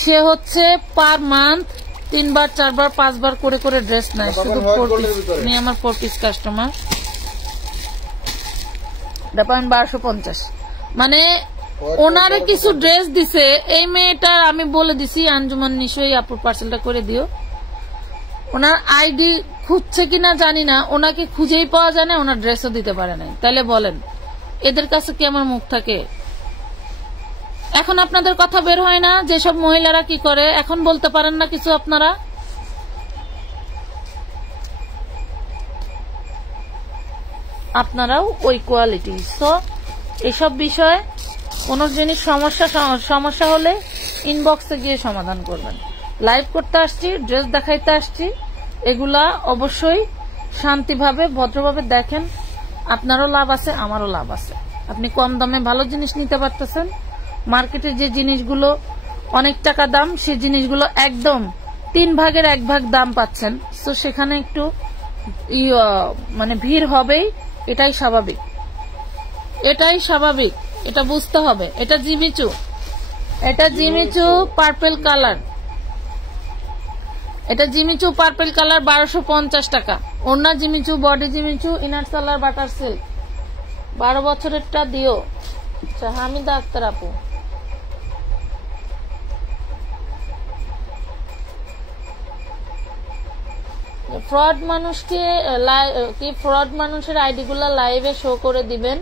সে হচ্ছে পার মান্থ 3 বার 4 বার 5 বার করে ড্রেস নেয়। শুধু 4 পিস নিয়ে আমার 4 পিস কাস্টমার। 1250। মানে ওনারে কিছু ড্রেস দিছে এই মেয়েটার। আমি বলে দিছি আঞ্জুমান নিশু এই আপুর পার্সেলটা করে দিও। ওনার আইডি খুঁজছে কিনা জানি না, ওনাকে খুঁজেই পাওয়া যায় না, ওনার ড্রেসও দিতে পারে নাই। তাহলে বলেন এদের কাছে কি আমার মুখ থাকে? এখন আপনাদের কথা বের হয় না যেসব মহিলারা কি করে? এখন বলতে পারেন না কিছু আপনারা? আপনারাও ওই কোয়ালিটি। সো এসব বিষয়ে কোন জিনিস সমস্যা হলে ইনবক্সে গিয়ে সমাধান করবেন। লাইভ করতে আসছি, ড্রেস দেখাইতে আসছি, এগুলা অবশ্যই শান্তিভাবে ভদ্রভাবে দেখেন। আপনারও লাভ আছে, আমারও লাভ আছে। আপনি কম দামে ভালো জিনিস নিতে পারতেছেন। মার্কেটে যে জিনিসগুলো অনেক টাকা দাম, সেই জিনিসগুলো একদম 3 ভাগের 1 ভাগ দাম পাচ্ছেন। তো সেখানে একটু মানে ভিড় হবেই, এটাই স্বাভাবিক। এটা বুঝতে হবে। এটা জিমিচু পার্পল কালার। এটা জিমিচু পার্পল কালার 1250 টাকা। ওড়না জিমিচু, বডি জিমিচু, ইনার সালার বাটার সিল্ক। 12 বছরেরটা দিও। আচ্ছা, হামিদা আক্তার আপু। ফ্রড মানুষের আইডি গুলা লাইভে শো করে দিবেন,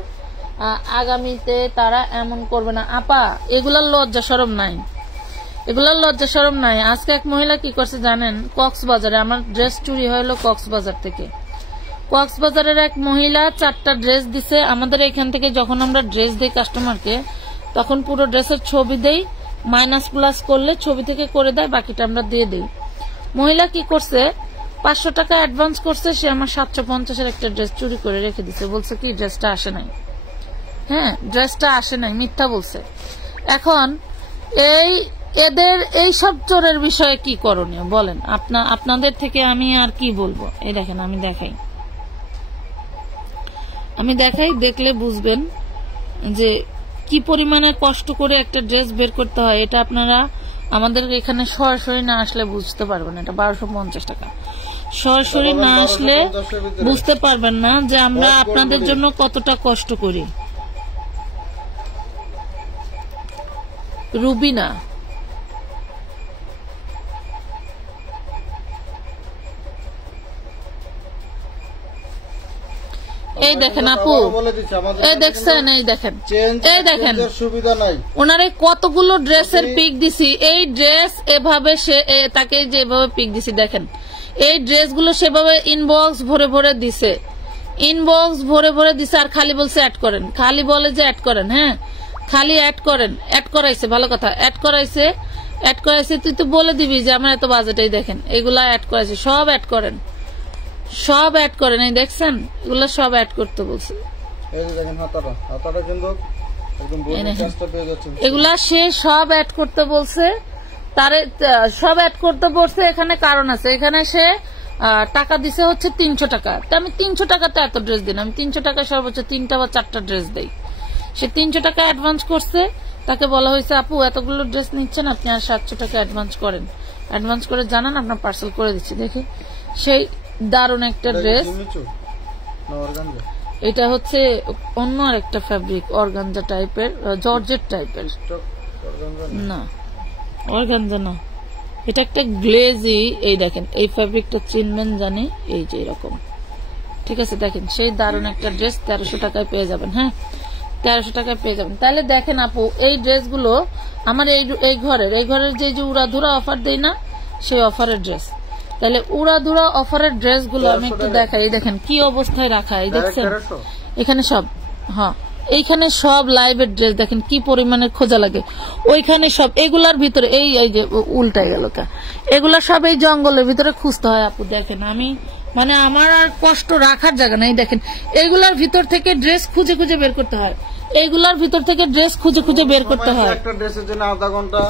আগামীতে তারা এমন করবে না। আপা এগুলার লজ্জা শরম নাই। আজকে এক মহিলা কি করছে জানেন? কক্সবাজারে আমার ড্রেস চুরি হলো কক্সবাজার থেকে। কক্সবাজারের এক মহিলা 4টা ড্রেস দিছে আমাদের এখান থেকে। যখন আমরা ড্রেস দিই কাস্টমারকে, তখন পুরো ড্রেসের ছবি দেই, মাইনাস প্লাস করলে ছবি থেকে করে দেয়, বাকিটা আমরা দিয়ে দিই। মহিলা কি করছে, 500 টাকা অ্যাডভান্স করছে, সে আমার 750-এর একটা ড্রেস চুরি করে রেখে দিছে। বলছে কি ড্রেসটা আসে নাই। হ্যাঁ, ড্রেসটা আসে নাই, মিথ্যা বলছে। এখন এদের এই সব চোরের বিষয়ে কি করণীয় বলেন? আপনাদের থেকে আমি আর কি বলবো? এই দেখেন, আমি দেখাই, দেখলে বুঝবেন যে কি পরিমাণে কষ্ট করে একটা ড্রেস বের করতে হয়। এটা আপনারা আমাদের এখানে সরাসরি না আসলে বুঝতে পারবেন। এটা 1250 টাকা। সরাসরি না আসলে বুঝতে পারবেন না যে আমরা আপনাদের জন্য কতটা কষ্ট করি। রুবিনা, এই দেখেন আপু, এই দেখছেন, এই দেখেন ওনারে কতগুলো ড্রেসের পিক দিছি। এই ড্রেস এভাবে তাকে যেভাবে পিক দিছি দেখেন, এই ড্রেসগুলো সেভাবে ইনবক্স ভরে ভরে দিছে, আর খালি বলছে অ্যাড করেন, খালি বলে যে অ্যাড করেন। হ্যাঁ, খালি অ্যাড করেন, অ্যাড করাইছে, ভালো কথা, অ্যাড করাইছে। তুই তো বলে দিবি যে আমার এত বাজেটাই, দেখেন এগুলা অ্যাড করাইছে, সব অ্যাড করেন। এই দেখছেন, এগুলো সব অ্যাড করতে বলছে। এগুলা সে সব অ্যাড করতে বলছে, তারে সব অ্যাড করতে বলছে। এখানে কারণ আছে, এখানে সে টাকা দিছে হচ্ছে 300 টাকা। তো আমি 300 টাকাতে এত ড্রেস দিন, আমি 300 টাকা সর্বোচ্চ 3টা বা 4টা ড্রেস দেই। সে 300 টাকা অ্যাডভান্স করছে। তাকে বলা হয়েছে আপু এতগুলো ড্রেস নিচ্ছেন, আপনি আর 700 টাকা অ্যাডভান্স করেন, অ্যাডভান্স করে জানান, আপনার পার্সেল করে দিচ্ছি। দেখি সেই দারুণ একটা ড্রেস। এটা হচ্ছে অন্য আরেকটা ফ্যাব্রিক, অর্গানজা টাইপের, জর্জেট টাইপের, না অর্গানজা না, এটা একটা গ্লেজি। এই দেখেন, এই ফ্যাব্রিকটা চিনবেন জানি, এই যে এরকম, ঠিক আছে। দেখেন সেই দারুণ একটা ড্রেস 1300 টাকায় পেয়ে যাবেন। হ্যাঁ, 1300 টাকায় পেয়ে যাবেন। তাহলে দেখেন আপু, এই ড্রেসগুলো আমার এই ঘরের যে উড়াধুরা অফার দেই না, সেই অফারের ড্রেস। তাহলে উড়াধুরা অফারের ড্রেসগুলো আমি একটু দেখাই। দেখেন কি অবস্থায় রাখা, এই দেখছেন এখানে সব, হ্যাঁ এইখানে সব লাইভের ড্রেস। দেখেন কি পরিমাণের খোঁজা লাগে ওইখানে সব। এগুলার ভিতরে এই যে উল্টাই গেল কা, এগুলা সব এই জঙ্গলের ভিতরে খুঁজতে হয় আপু। দেখেন আমি মানে আমার আর কষ্ট রাখার জায়গা নাই। দেখেন এইগুলার ভিতর থেকে ড্রেস খুঁজে খুঁজে বের করতে হয়, এইগুলার ভিতর থেকে ড্রেস খুঁজে খুঁজে বের করতে হয়। একটা ড্রেসের জন্য আধা ঘন্টা,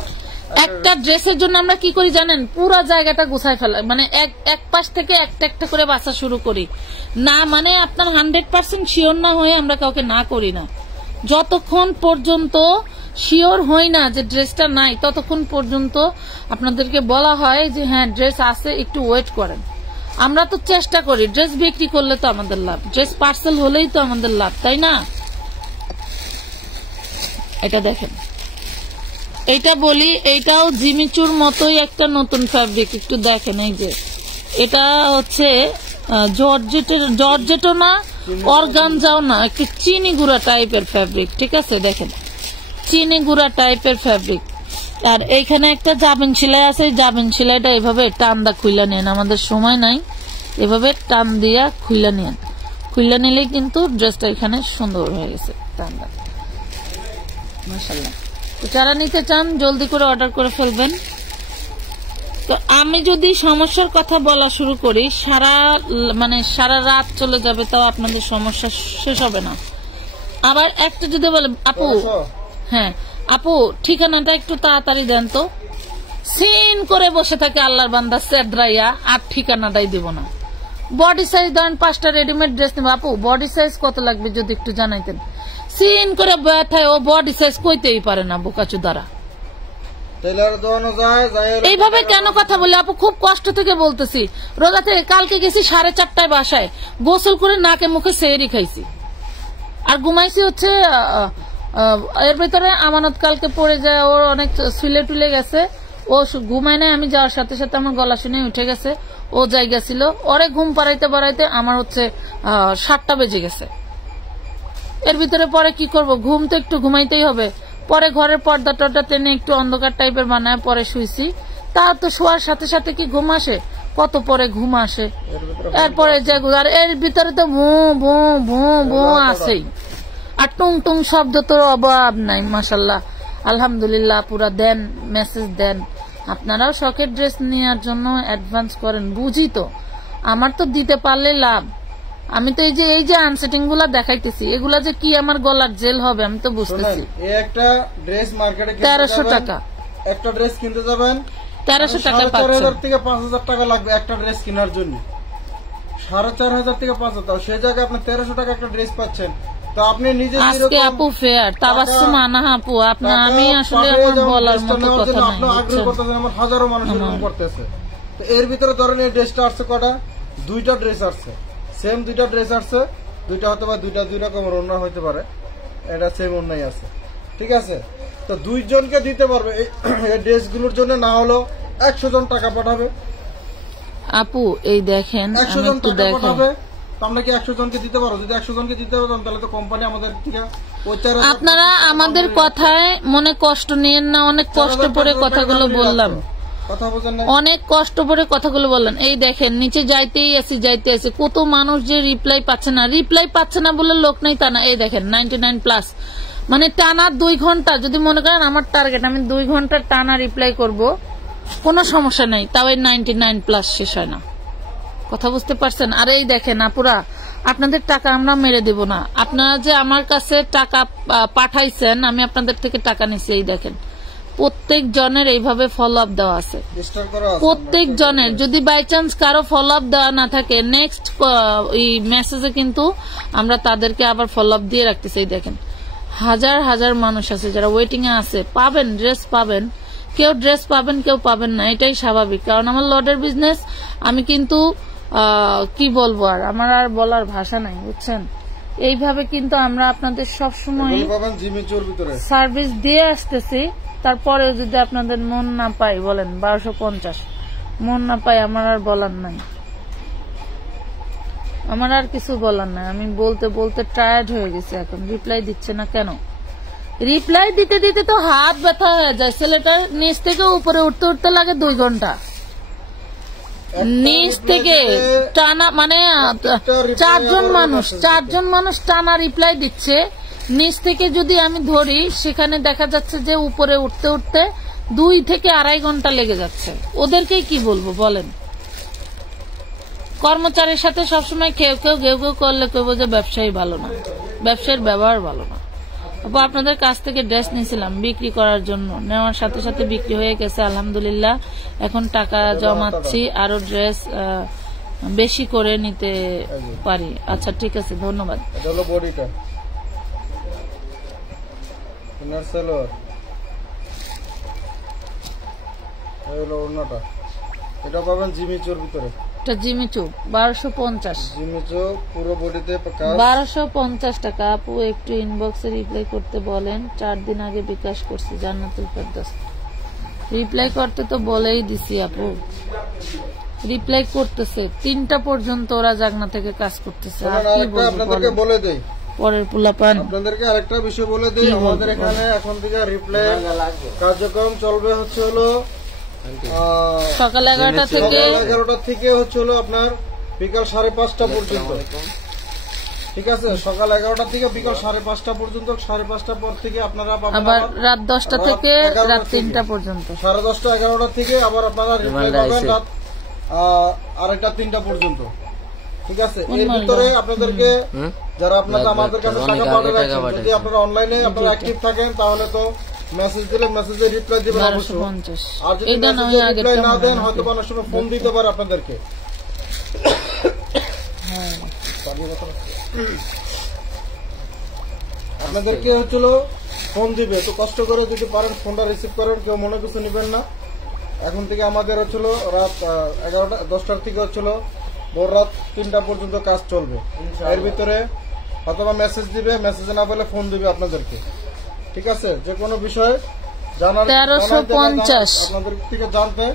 একটা ড্রেসের জন্য আমরা কি করি জানেন, পুরো জায়গাটা গুছাই ফেলা, মানে এক পাশ থেকে একটা করে বাছা শুরু করি না। মানে আপনার 100% শিওর না হয়ে আমরা কাউকে না করি না। যতক্ষণ পর্যন্ত শিওর হই না যে ড্রেসটা নাই, ততক্ষণ পর্যন্ত আপনাদেরকে বলা হয় যে হ্যাঁ ড্রেস আছে, একটু ওয়েট করেন। আমরা তো চেষ্টা করি, ড্রেস বিক্রি করলে তো আমাদের লাভ, ড্রেস পার্সেল হলেই তো আমাদের লাভ, তাই না? এটা দেখেন, এইটা বলি, এইটাও জিমিচুর মতোই একটা নতুন ফ্যাব্রিক, একটু দেখেন। এই যে এটা হচ্ছে জর্জেটও না, অর্গানজাও না, একটু চিনি গুঁড়া টাইপের ফ্যাব্রিক, ঠিক আছে। দেখেন চিনি গুঁড়া টাইপের ফ্যাব্রিক। আর এইখানে একটা জাবিন সেলাই আছে, জাবিন সেলাইটা এভাবে টান দা খুইলা নেন, আমাদের সময় নাই, এভাবে টান দিয়া খুইলা নেন, খুইলা নিলে কিন্তু ড্রেসটা এখানে সুন্দর হয়ে গেছে, টান দা, মাশাআল্লাহ। তো যারা নিতে চান জলদি করে অর্ডার করে ফেলবেন। তো আমি যদি সমস্যার কথা বলা শুরু করি, সারা রাত চলে যাবে, তাও আপনাদের সমস্যা শেষ হবে না। আবার একটা যদি বলে আপু, হ্যাঁ আপু ঠিকানাটা একটু তাড়াতাড়ি দেন তো, সিন করে বসে থাকে আল্লাহর বান্দা সেদ্রাইয়া, আর ঠিকানাটাই দিব না। বডি সাইজ ধরেন 5টা রেডিমেড ড্রেস নেব, আপু বডি সাইজ কত লাগবে যদি একটু জানাইতেন। সিন করে ব্যথায় ও বডি সাইজ কইতেই পারে না, বোকাচু দ্বারা। এইভাবে কেন কথা বলি আপু, খুব কষ্ট থেকে বলতেছি। রোজা থেকে কালকে গেছি 4:30টায় বাসায়, গোসল করে নাকে মুখে সেহরি খাইছি, আর ঘুমাইছি হচ্ছে এর ভিতরে আমানত কালকে পড়ে যায়, ওর অনেক সুলে টুলে গেছে, ও ঘুমায় নাই। আমি যাওয়ার সাথে সাথে আমার গলা শুনে উঠে গেছে, ও জায়গা ছিল, ওরে ঘুম পাড়াইতে আমার হচ্ছে 7টা বেজে গেছে। এর ভিতরে পরে কি করব, ঘুম তো একটু ঘুমাইতেই হবে। পরে ঘরের পর্দা টর্দা টেনে একটু অন্ধকার টাইপের বানায় পরে শুইছি। তা তো শোয়ার সাথে সাথে কি ঘুম আসে, কত পরে ঘুম আসে। এরপরে আর এর ভিতরে তো ভু ভু ভু ভু আসেই, আর টুং টুং শব্দ তো অভাব নাই। মাশাআল্লাহ আলহামদুলিল্লাহ, পুরা দেন, মেসেজ দেন। আপনারাও শখের ড্রেস নেওয়ার জন্য অ্যাডভান্স করেন, বুঝি তো, আমার তো দিতে পারলে লাভ। আমি তো এই যে আনসেটিং গুলা দেখাইতেছি, এগুলা যে কি আমার গলার জেল হবে আমি তো বুঝতেছি। একটা ড্রেস মার্কেটে 1300 টাকা, একটা ড্রেস কিনতে যাবেন 1300 টাকা পাচ্ছেন। 4,500 থেকে 5,000 টাকা লাগবে একটা ড্রেস কেনার জন্য। 4,500 থেকে 5,000, সেই জায়গায় আপনি 1300 টাকা একটা ড্রেস পাচ্ছেন। তো আপনি নিজে আজকে আপু ফেয়ার তাবাসসুম আনা আপু আপনার আমি আসলে আমার বলার মতো কথা নাই। আপনি আগ্রহ করতেছেন, আমার হাজারো মানুষ এরকম করতেছে। তো এর ভিতরে ধরেন এই ড্রেসটা আসছে কটা, 2টা ড্রেস আসছে, সেম 2টা ড্রেস আসছে, 2টা হতে পারে 2 রকমের অন্য হতে পারে, এটা সেম অন্যই আছে, ঠিক আছে। তো 2 জনকে দিতে পারবে এই ড্রেসগুলোর জন্য, না হলো 100 জন টাকা পাঠাবে আপু। এই দেখেন 100 জন টাকা পাঠাবে, আমরা কি 100 জনকে দিতে পারবো? যদি 100 জনকে দিতে পারতাম তাহলে তো কোম্পানি আমাদের থেকে ওই 4,000। আপনারা আমাদের কথায় মনে কষ্ট নিয়েন না, অনেক কষ্ট করে কথাগুলো বললাম, কথা বোঝেন না, অনেক কষ্ট করে কথাগুলো বললেন। এই দেখেন নিচে যাইতেই আছে কত মানুষ যে রিপ্লাই পাচ্ছে না বলে লোক নেই তা না। এই দেখেন 99+, মানে টানা 2 ঘন্টা। যদি মনে করেন আমার টার্গেট আমি 2 ঘন্টা টানা রিপ্লাই করব, কোনো সমস্যা নেই, তাও 99+ শেষ হয় না। কথা বুঝতে পারছেন? আর এই দেখেন আপুরা, আপনাদের টাকা আমরা মেরে দেব না। আপনারা যে আমার কাছে টাকা পাঠাইছেন, আমি আপনাদের থেকে টাকা নিচ্ছি। এই দেখেন প্রত্যেক জনের এইভাবে ফলো আপ দেওয়া আছে, প্রত্যেক জনের। যদি বাই চান্স কারো ফলো আপ দেওয়া না থাকে, নেক্সট এই মেসেজে কিন্তু আমরা তাদেরকে আবার ফলো আপ দিয়ে রাখতেছি। এই দেখেন হাজার হাজার মানুষ আছে যারা ওয়েটিং এ আছে, পাবেন ড্রেস পাবেন, কেউ ড্রেস পাবেন কেউ পাবেন না, এটাই স্বাভাবিক। কারণ আমার লটের বিজনেস, আমি কিন্তু কি বলবো, আর আমার আর বলার ভাষা নাই, বুঝছেন। এইভাবে কিন্তু আমরা আপনাদের সবসময় সার্ভিস দিয়ে আসতেছি। তারপরেও যদি আপনাদের মন না পাই, বলেন 1250 মন না পাই, আমার আর বলার নাই, আমার আর কিছু বলার নাই। আমি বলতে বলতে টায়ার্ড হয়ে গেছি এখন। রিপ্লাই দিচ্ছে না কেন? রিপ্লাই দিতে দিতে তো হাত ব্যথা হয়ে যায়। ছেলেটার নিচ থেকে উপরে উঠতে উঠতে লাগে 2 ঘন্টা, নিচ থেকে টানা, মানে 4জন মানুষ টানা রিপ্লাই দিচ্ছে। নিচ থেকে যদি আমি ধরি, সেখানে দেখা যাচ্ছে যে উপরে উঠতে উঠতে 2 থেকে 2.5 ঘন্টা লেগে যাচ্ছে। ওদেরকেই কি বলবো বলেন? কর্মচারীর সাথে সবসময় কেউ কেউ করলে কেউ যে ব্যবসায়ী ভালো না, ব্যবসায়ীর ব্যবহার ভালো না। আপনাদের কাছ থেকে ড্রেস নিয়েছিলাম বিক্রি করার জন্য, নেওয়ার সাথে সাথে বিক্রি হয়ে গেছে আলহামদুলিল্লাহ। এখন টাকা জমাচ্ছি, আরো ড্রেস বেশি করে নিতে পারি। আচ্ছা ঠিক আছে, ধন্যবাদ। এটা পাবেন জিমিচুর ভিতরে, এটা জিমিচু 1250, জিমিচু পুরো বডিতে 1250 টাকা। আপু একটু ইনবক্সে রিপ্লাই করতে বলেন, 4 দিন আগে বিকাশ করছি জান্নাতুল ফেরদৌস। রিপ্লাই করতে তো বলেই দিছি আপু, রিপ্লাই করতেছে 3টা পর্যন্ত, ওরা জাগনা থেকে কাজ করতেছে। আর কি বলবো, আপনাদেরকে বলে দেই পরের পোলাপান। আপনাদেরকে আরেকটা বিষয় বলে দেই, আমাদের এখানে এখন থেকে রিপ্লাই কার্যক্রম চলবে হচ্ছে হলো সকাল 11টা থেকে হচ্ছে হলো আপনার বিকাল 5:30টা পর্যন্ত, ঠিক আছে। সকাল 11টা থেকে বিকাল 5:30টা পর্যন্ত, 5:30টার পর থেকে আপনারা আবার রাত 10টা থেকে রাত 3টা পর্যন্ত, 10:30 11টা থেকে আবার আপনারা রিপ্লাই পাবেন রাত 2:30 3টা পর্যন্ত, ঠিক আছে। এর ভিতরে আপনাদেরকে যারা আপনারা আমাদের কাছে টাকা পাঠাবেন, যদি আপনারা অনলাইনে আপনারা অ্যাক্টিভ থাকেন তাহলে তো মেসেজ দিলে মেসেজে রিপ্লাই দিবেন অবশ্যই। আর যদি মেসেজে রিপ্লাই না দেন, হয়তো অনেক সময় ফোন দিতে পারে আপনাদেরকে। আপনাদেরকে হচ্ছিল ফোন দিবে, তো কষ্ট করে যদি পারেন ফোনটা রিসিভ করেন, কেউ মনে কিছু নেবেন না। এখন থেকে আমাদের হচ্ছিল রাত 11টা 10টার থেকে হচ্ছিল ভোর রাত 3টা পর্যন্ত কাজ চলবে। এর ভিতরে অথবা মেসেজ দিবে, মেসেজে না পেলে ফোন দিবে আপনাদেরকে, ঠিক আছে। যে কোনো বিষয় জানার 1350 আপনাদের থেকে জানতে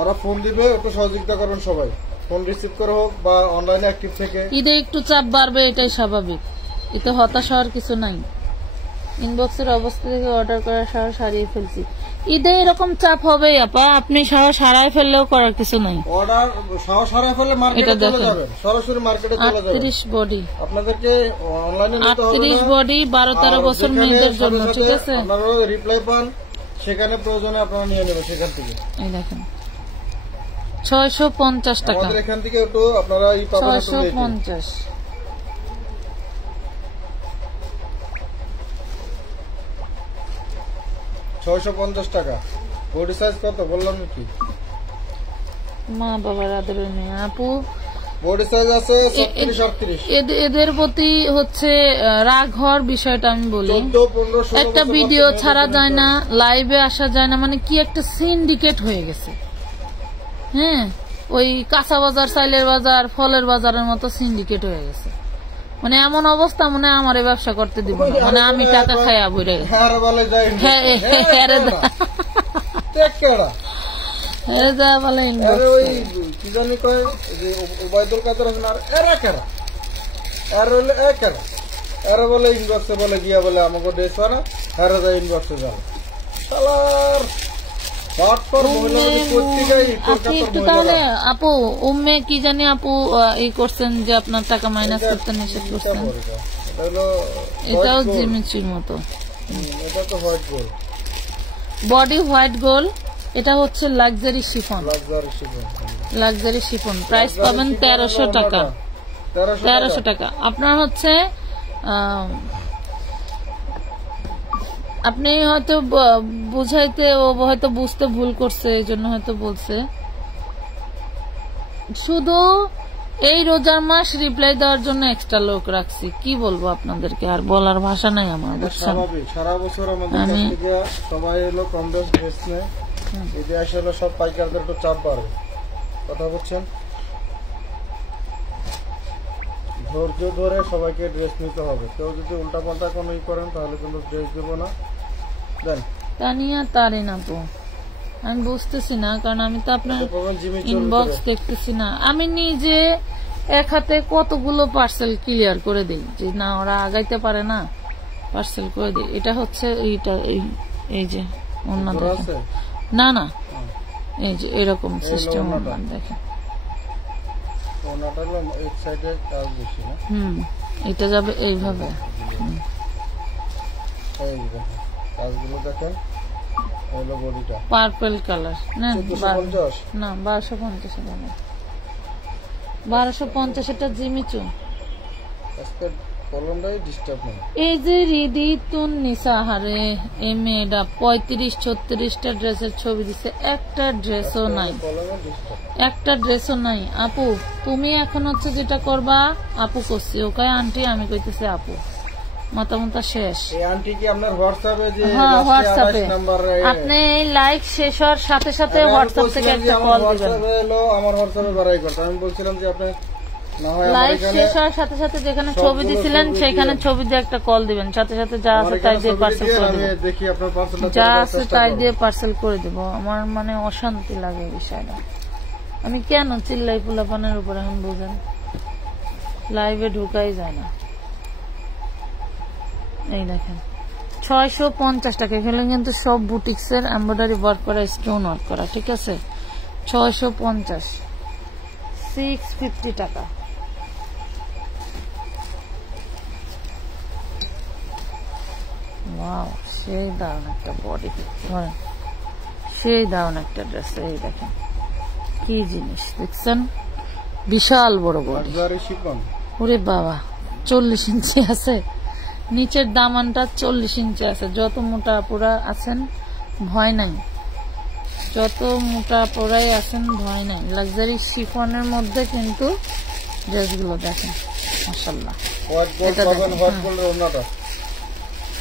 ওরা ফোন দিবে, একটু সহযোগিতা করবেন সবাই, ফোন রিসিভ করে হোক বা অনলাইনে অ্যাক্টিভ থেকে। ঈদে একটু চাপ বাড়বে, এটাই স্বাভাবিক, এতে হতাশ হওয়ার কিছু নাই। ইনবক্সের অবস্থা থেকে অর্ডার করার সাহস হারিয়ে ফেলছি। ঈদে এরকম চাপ হবে আপা, আপনি সাহস হারায় ফেললেও করার কিছু নাই। অর্ডার সাহস হারায় ফেললে মার্কেটে চলে যাবেন, সরাসরি মার্কেটে চলে যাবেন। 38 বডি আপনাদেরকে অনলাইনে নিতে হবে না, 38 বডি 12-13 বছর মেয়েদের জন্য, ঠিক আছে। আপনারা রিপ্লাই পান, সেখানে প্রয়োজনে আপনারা নিয়ে নেবেন সেখান থেকে। এই দেখেন 650 টাকা, আমাদের এখান থেকে একটু আপনারা এই পাবেন 650। 650 টাকা। বডি সাইজ কত বললাম কি? মা বাবার আদরে নেই আপু। বডি সাইজ আছে 37 38। এদের প্রতি হচ্ছে রাগ হওয়ার বিষয়টা আমি বলি, 14 15 16 একটা ভিডিও ছাড়া যায় না, লাইভে আসা যায় না, মানে কি একটা সিন্ডিকেট হয়ে গেছে। হ্যাঁ, ওই কাঁচা বাজার, চাইলের বাজার, ফলের বাজারের মতো সিন্ডিকেট হয়ে গেছে। মানে এমন অবস্থা, মনে হয় আমার ব্যবসা করতে দিব না, মানে আমি টাকা খাইয়া বইরে গেছি। তাহলে আপু উম্মে কি জানি আপু ই করছেন যে আপনার টাকা মাইনাস করতে নিষেধ করছেন, এটাও জিমিচির মতো। বডি হোয়াইট গোল্ড, এটা হচ্ছে luxury chiffon. Luxury chiffon price পাবেন 1300 টাকা। 1300 টাকা। আপনার হচ্ছে আপনি হয়তো বুঝাইতে, ও হয়তো বুঝতে ভুল করছে, এই জন্য হয়তো বলছে। শুধু এই রোজার মাস রিপ্লাই দেওয়ার জন্য এক্সট্রা লোক রাখছি, কি বলবো আপনাদেরকে, আর বলার ভাষা নাই আমার। সারা বছর আমাদের সবাই এলো কম বেশ ড্রেস নেয়, যদি আসলে সব পাইকারদের একটু চাপ বাড়ে, কথা বলছেন। ধৈর্য ধরে সবাইকে ড্রেস নিতে হবে। কেউ যদি উল্টা পাল্টা কোনো ই করেন তাহলে কিন্তু ড্রেস দেবো না। তানিয়া তারিন আপু, আমি বুঝতেছি না, কারণ আমি তো আপনার ইনবক্স দেখতেছি না। আমি নিজে এক হাতে কতগুলো পার্সেল ক্লিয়ার করে দিই, যে না ওরা আগাইতে পারে না, পার্সেল করে দিই। এটা হচ্ছে এইটা, এই যে অন্য না না, এই যে এরকম সিস্টেম দেখেন। এটা যাবে এইভাবে। পার্পল কালার না, 1250 টাকা। 1250 এটা জিমিচু। এই যে রিদিতুন নিসা, হারে এই মেয়েটা 35-36টা ড্রেসের ছবি দিছে, একটা ড্রেসও নাই, একটা ড্রেসও নাই। আপু তুমি এখন হচ্ছে যেটা করবা, আপু করছি ওকে আন্টি, আমি কইতেছি আপু, মাতামতা শেষ। হোয়াটসঅ্যাপে আপনি লাইক শেষ হওয়ার সাথে সাথে হোয়াটসঅ্যাপ থেকে একটা কল দিবেন। আমি বলছিলাম যে আপনি লাইভ শেষ হওয়ার সাথে সাথে যেখানে ছবি দিছিলেন সেইখানে ছবি দিয়ে একটা কল দিবেন, সাথে সাথে যা আছে তাই দিয়ে পার্সেল করে দেবো, যা আছে তাই দিয়ে পার্সেল করে দেবো। আমার মানে অশান্তি লাগে বিষয়টা, আমি কেন চিল্লাই পোলাপানের উপর এখন বুঝেন, লাইভে ঢুকাই যায় না। এই দেখেন 650 টাকা, এখানে কিন্তু সব বুটিক্স এর এমব্রয়ডারি ওয়ার্ক করা, স্টোন ওয়ার্ক করা, ঠিক আছে। 650, 650 টাকা। ওয়াও, সেই দারুণ একটা বডি, সেই দারুণ একটা ড্রেস। এই দেখেন কি জিনিস দেখছেন, বিশাল বড় বডি। ওরে বাবা, 40 ইঞ্চি আছে, নিচের দামানটা 40 ইঞ্চি আছে। যত মোটা পোড়া আছেন ভয় নাই, যত মোটা পোড়াই আছেন ভয় নাই। লাক্সারি শিফনের মধ্যে কিন্তু ড্রেসগুলো দেখেন, মাশাআল্লাহ।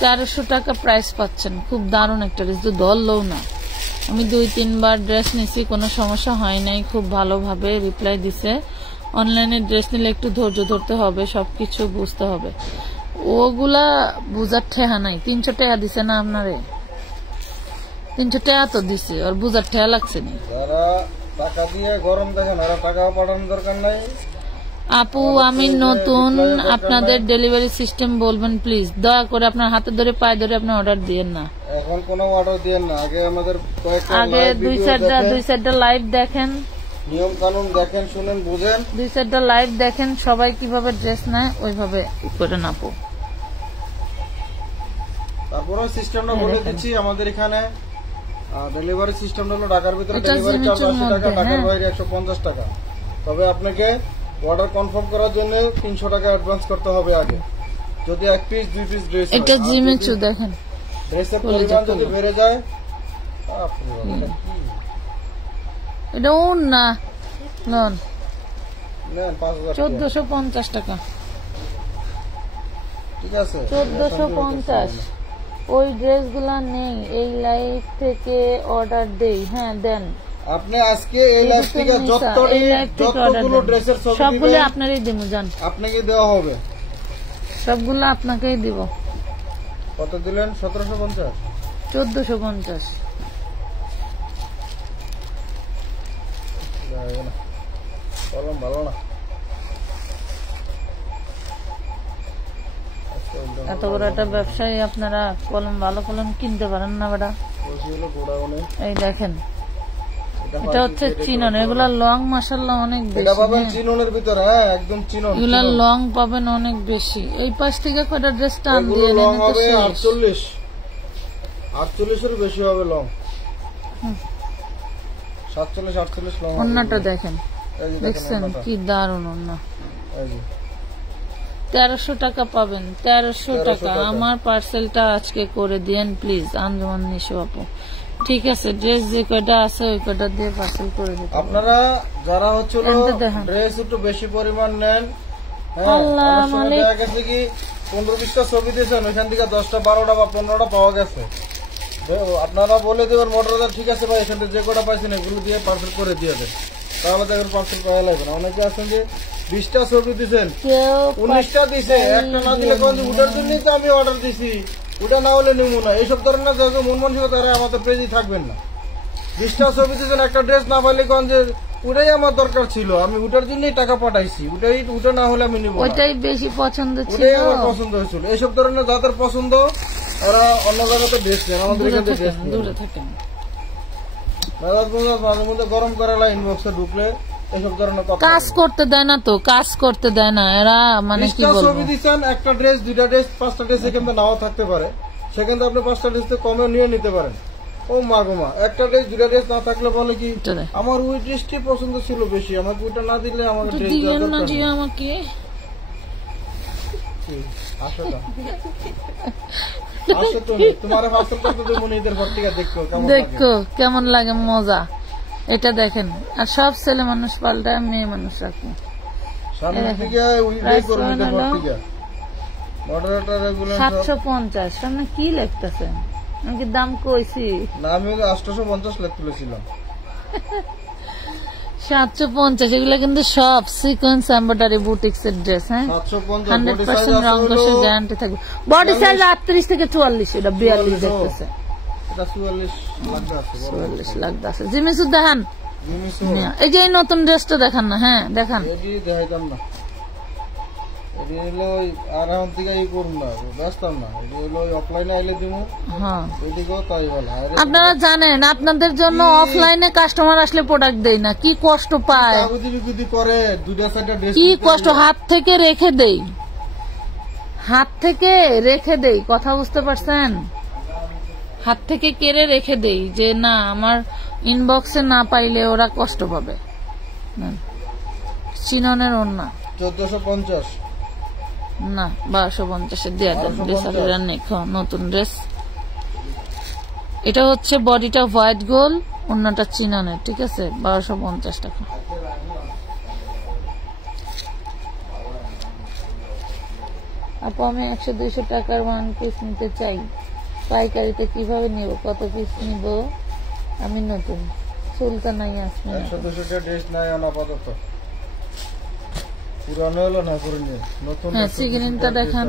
1300 টাকা প্রাইস পাচ্ছেন, খুব দারুণ একটা ড্রেস, ধরলেও না। আমি 2-3 বার ড্রেস নিছি, কোনো সমস্যা হয় নাই, খুব ভালোভাবে রিপ্লাই দিছে। অনলাইনে ড্রেস নিলে একটু ধৈর্য ধরতে হবে, সবকিছু বুঝতে হবে, ওগুলা বুঝার ঠেহা নাই। 300 টাকা দিছে না আপনারে, 300 টাকা তো দিছে, আর বুঝার ঠেহা লাগছে না। আপু আমি নতুন, আপনাদের ডেলিভারি সিস্টেম বলবেন প্লিজ, দয়া করে আপনার হাতে ধরে পায়ে ধরে আপনি অর্ডার দিয়েন না, এখন কোনো অর্ডার দিয়েন না। আগে আমাদের আগে 2-4টা লাইভ দেখেন, নিয়ম কানুন দেখেন, শুনেন, বুঝেন। 2-4টা লাইভ দেখেন, সবাই কিভাবে ড্রেস নেয় ওইভাবে করে নাপো। তারপরে সিস্টেমটা বলে দিচ্ছি, আমাদের এখানে ডেলিভারি সিস্টেম হলো ঢাকার ভিতরে ডেলিভারি চার্জ 80 টাকা, ঢাকার বাইরে 150 টাকা। তবে আপনাকে অর্ডার কনফার্ম করার জন্য 300 টাকা অ্যাডভান্স করতে হবে আগে, যদি 1 পিস 2 পিস ড্রেস। এটা জিমিচু দেখেন, ড্রেসের পরিমাণ যদি বেড়ে যায় এটা না নন নেন 5000 1450 টাকা। ঠিক আছে 1450। ওই ড্রেসগুলা নেই, এই লাইভ থেকে অর্ডার দেই। হ্যাঁ দেন, আপনি আজকে এই লাইভ থেকে যতগুলো ড্রেসের ছবি সবগুলো আপনারই দিব, জান আপনাকে দেওয়া হবে, সবগুলো আপনাকেই দিব। কত দিলেন? 1750 1450। কলম ভালো না, এত বড় একটা ব্যবসায়ী আপনারা কলম, ভালো কলম কিনতে পারেন না বেটা। এই দেখেন, এটা হচ্ছে চিনন, এগুলা লং মাশাআল্লাহ অনেক বেশি। এটা পাবেন চিননের ভিতরে, হ্যাঁ একদম চিনন, এগুলা লং পাবেন অনেক বেশি। এই পাশ থেকে কয়টা ড্রেস টান দিয়ে লং হবে 48 এর বেশি হবে লং, 47 48 লং। ওন্নাটা দেখেন, দেখছেন কি দারুণ ওন্না। 1300 টাকা পাবেন, 1300 টাকা। আমার পার্সেলটা আজকে করে দিয়েন প্লিজ, আঞ্জুমান নিশো আপু। ঠিক আছে, ড্রেস যে কয়টা আছে ওই কয়টা দিয়ে পার্সেল করে দিন। আপনারা যারা হচ্ছে ড্রেস একটু বেশি পরিমাণ নেন, দেখা গেছে কি 15-20টা ছবি দিয়েছেন, ওইখান থেকে 10টা 12টা বা 15টা পাওয়া গেছে। আপনারা বলে দেবেন মডারেটর, ঠিক আছে ভাই এখান থেকে যে কটা পাইছেন এগুলো দিয়ে পার্সেল করে দিয়ে দেন, তাহলে দেখেন পার্সেল পাওয়া লাগবে না। অনেকে আছেন যে 20টা ছবি দিচ্ছেন, 19টা দিছে, একটা না দিলে ওটার জন্যই তো আমি অর্ডার দিছি, ওটা না হলে নিমু না। এইসব ধরনের মন মানসিকতা আমাদের পেজে থাকবেন না। 20টা ছবি দিচ্ছেন, একটা ড্রেস না পাইলে কন যে ওটাই আমার দরকার ছিল, আমি ওটার জন্যই টাকা পাঠাইছি, ওটা না হলে আমি নিব, ওটাই বেশি পছন্দ ছিল, ওটাই আমার পছন্দ হয়েছিল। এইসব ধরনের যাদের পছন্দ ওরা অন্য জায়গাতে ড্রেস নেন, আমাদের এখানে ড্রেস দূরে থাকেন। মাঝে মধ্যে গরম করালা ইনবক্সে ঢুকলে এইসব ধরনের কাজ করতে দেয় না, তো কাজ করতে দেয় না এরা, মানে কি বলবো। ছবি দিচ্ছেন, একটা ড্রেস 2টা ড্রেস 5টা ড্রেস এখান থেকে নাও থাকতে পারে, সেখান থেকে আপনি 5টা ড্রেস কমে নিয়ে নিতে পারেন। ও মা গো মা, একটা ড্রেস 2টা ড্রেস না থাকলে বলে কি আমার ওই ড্রেসটি পছন্দ ছিল বেশি, আমাকে ওইটা না দিলে আমাকে ড্রেস দরকার নেই। আমাকে দেখো কেমন লাগে, মজা। এটা দেখেন, আর সব ছেলে মানুষ পাল্টায়, মেয়ে মানুষ রাখবো। 750 সামনে কি লিখতেছে, আমি কি দাম কইছি না, আমি 850 লিখে তুলেছিলাম। 750, এগুলো কিন্তু সব সিকোয়েন্স এমব্রয়ডারি বুটিক্স এর ড্রেস। হ্যাঁ 100% রং কষে গ্যারান্টি থাকবে। বডি সাইজ 38 থেকে 44, এটা 42 দেখতেছে, এটা 44 লাগতেছে। জিমিসু দেখান, এই যে নতুন ড্রেসটা দেখান না। হ্যাঁ দেখান, এটি দেখাইতাম না, এটি হলো আর এখন থেকে এই করুন না, ব্যস্তাম না, এটি হলো অফলাইনে আইলে দিব। হ্যাঁ এদিকেও তাই বলে। আপনারা জানেন আপনাদের জন্য অফলাইনে কাস্টমার আসলে প্রোডাক্ট দেই না, কি কষ্ট পায়, করে 2টা 4টা ড্রেস কি কষ্ট, হাত থেকে রেখে দেই, হাত থেকে রেখে দেই, কথা বুঝতে পারছেন, হাত থেকে কেড়ে রেখে দেই, যে না আমার ইনবক্সে না পাইলে ওরা কষ্ট পাবে। চিননের ওন্না 1450 না 1250 দেয়া দেন, নতুন ড্রেস। এটা হচ্ছে বডিটা হোয়াইট গোল্ড, ওন্নাটা চিননের, ঠিক আছে, 1250 টাকা। আপু আমি 100-200 টাকার 1 পিস নিতে চাই, পাইকারিতে কিভাবে নিব, কত পিস নিব? আমি নতুন সুলতানা ইয়াসমিন। 100-200 ড্রেস নাই আপাতত, পুরানো হলো না করে নিয়ে নতুন। হ্যাঁ সিগিনিনটা দেখান,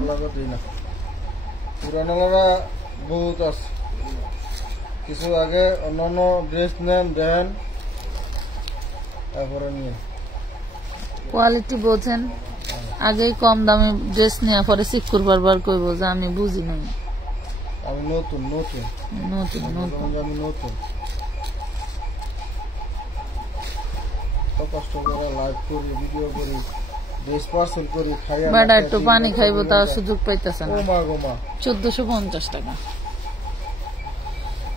পুরানোরা বহুত আছে, কিছু আগে অন্যান্য ড্রেস নেন দেন, তারপরে নিয়ে কোয়ালিটি বোঝেন। আগেই কম দামে ড্রেস নেওয়া পরে সিকুর বারবার কইব যে আমি বুঝি নাই, আমি নতুন নতুন নতুন নতুন আমি নতুন। কষ্ট করে লাইভ করি, ভিডিও করি, ড্রেস পার্সেল করি, খাইয়া বাড়া একটু পানি খাইবো তার সুযোগ পাইতেছে না। ও মা গো মা, 1450 টাকা।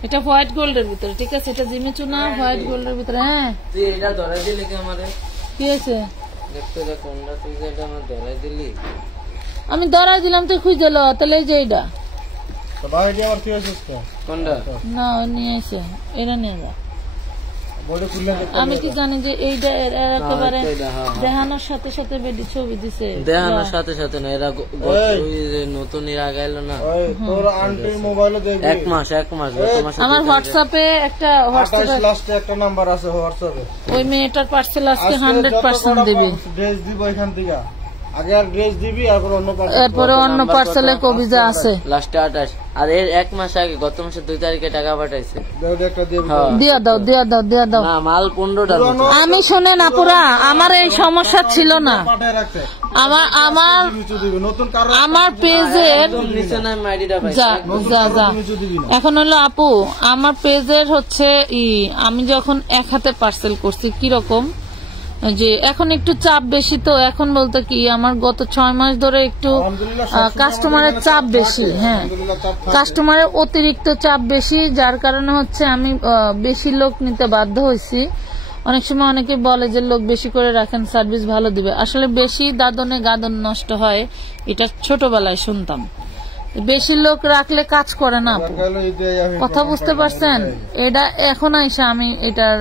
এটা হোয়াইট গোল্ডের ভিতরে, ঠিক আছে, এটা জিমি চুনা হোয়াইট গোল্ডের ভিতরে। হ্যাঁ তুই এটা ধরাই দিলি কি আমারে? কি হয়েছে দেখতে দে কোনটা, তুই এটা আমার ধরাই দিলি। আমি ধরাই দিলাম, তুই খুঁজে লো, তাহলে এই যে এইটা তো বাইরে আবার তুই আসিস তো কোনটা না ও নিয়ে এসে এরা নিয়ে যা। বডি খুললে আমি কি জানি যে এইটা এরা একেবারে হ্যাঁ। দেখানোর সাথে সাথে বেডি ছবি দিছে। দেখানোর সাথে সাথে না, এরা ওই যে নতুন এর আগে এলো না, ওই তোর আন্টির মোবাইলে দেখবি 1 মাস গত মাসে আমার হোয়াটসঅ্যাপে একটা 28 লাস্টে একটা নাম্বার আছে হোয়াটসঅ্যাপে। ওই মেয়েটার পার্সেল আজকে 100% দিবি। ড্রেস দিব এখান থেকে, আগে আর ড্রেস দিবি তারপর অন্য পার্সেল। এরপরে অন্য পার্সেলে কবিজা আছে লাস্টে 28, আর এর 1 মাস আগে গত মাসে 2 তারিখে টাকা পাঠাইছে। দেওয়া একটা দিয়ে হ্যাঁ। দিয়া দাও না মাল 15টা আমি শুনে না পুরা আমার এই সমস্যা ছিল না। পাঠায় রাখছে। আমার কিছু দিবি নতুন কারো আমার পেজের একদম নিচে না আইডিটা পাইছে। যা কিছু দিবি না। এখন হলো আপু আমার পেজের হচ্ছে আমি যখন এক হাতে পার্সেল করছি কিরকম যে এখন একটু চাপ বেশি, তো এখন বলতে কি আমার গত 6 মাস ধরে একটু কাস্টমারের চাপ বেশি। হ্যাঁ, কাস্টমারের অতিরিক্ত চাপ বেশি, যার কারণে হচ্ছে আমি বেশি লোক নিতে বাধ্য হয়েছি। অনেক সময় অনেকে বলে যে লোক বেশি করে রাখেন সার্ভিস ভালো দিবে, আসলে বেশি দাদনে গাদন নষ্ট হয়, এটা ছোটবেলায় শুনতাম। বেশি লোক রাখলে কাজ করে না আপু, কথা বুঝতে পারছেন? এটা এখন আইসা আমি এটার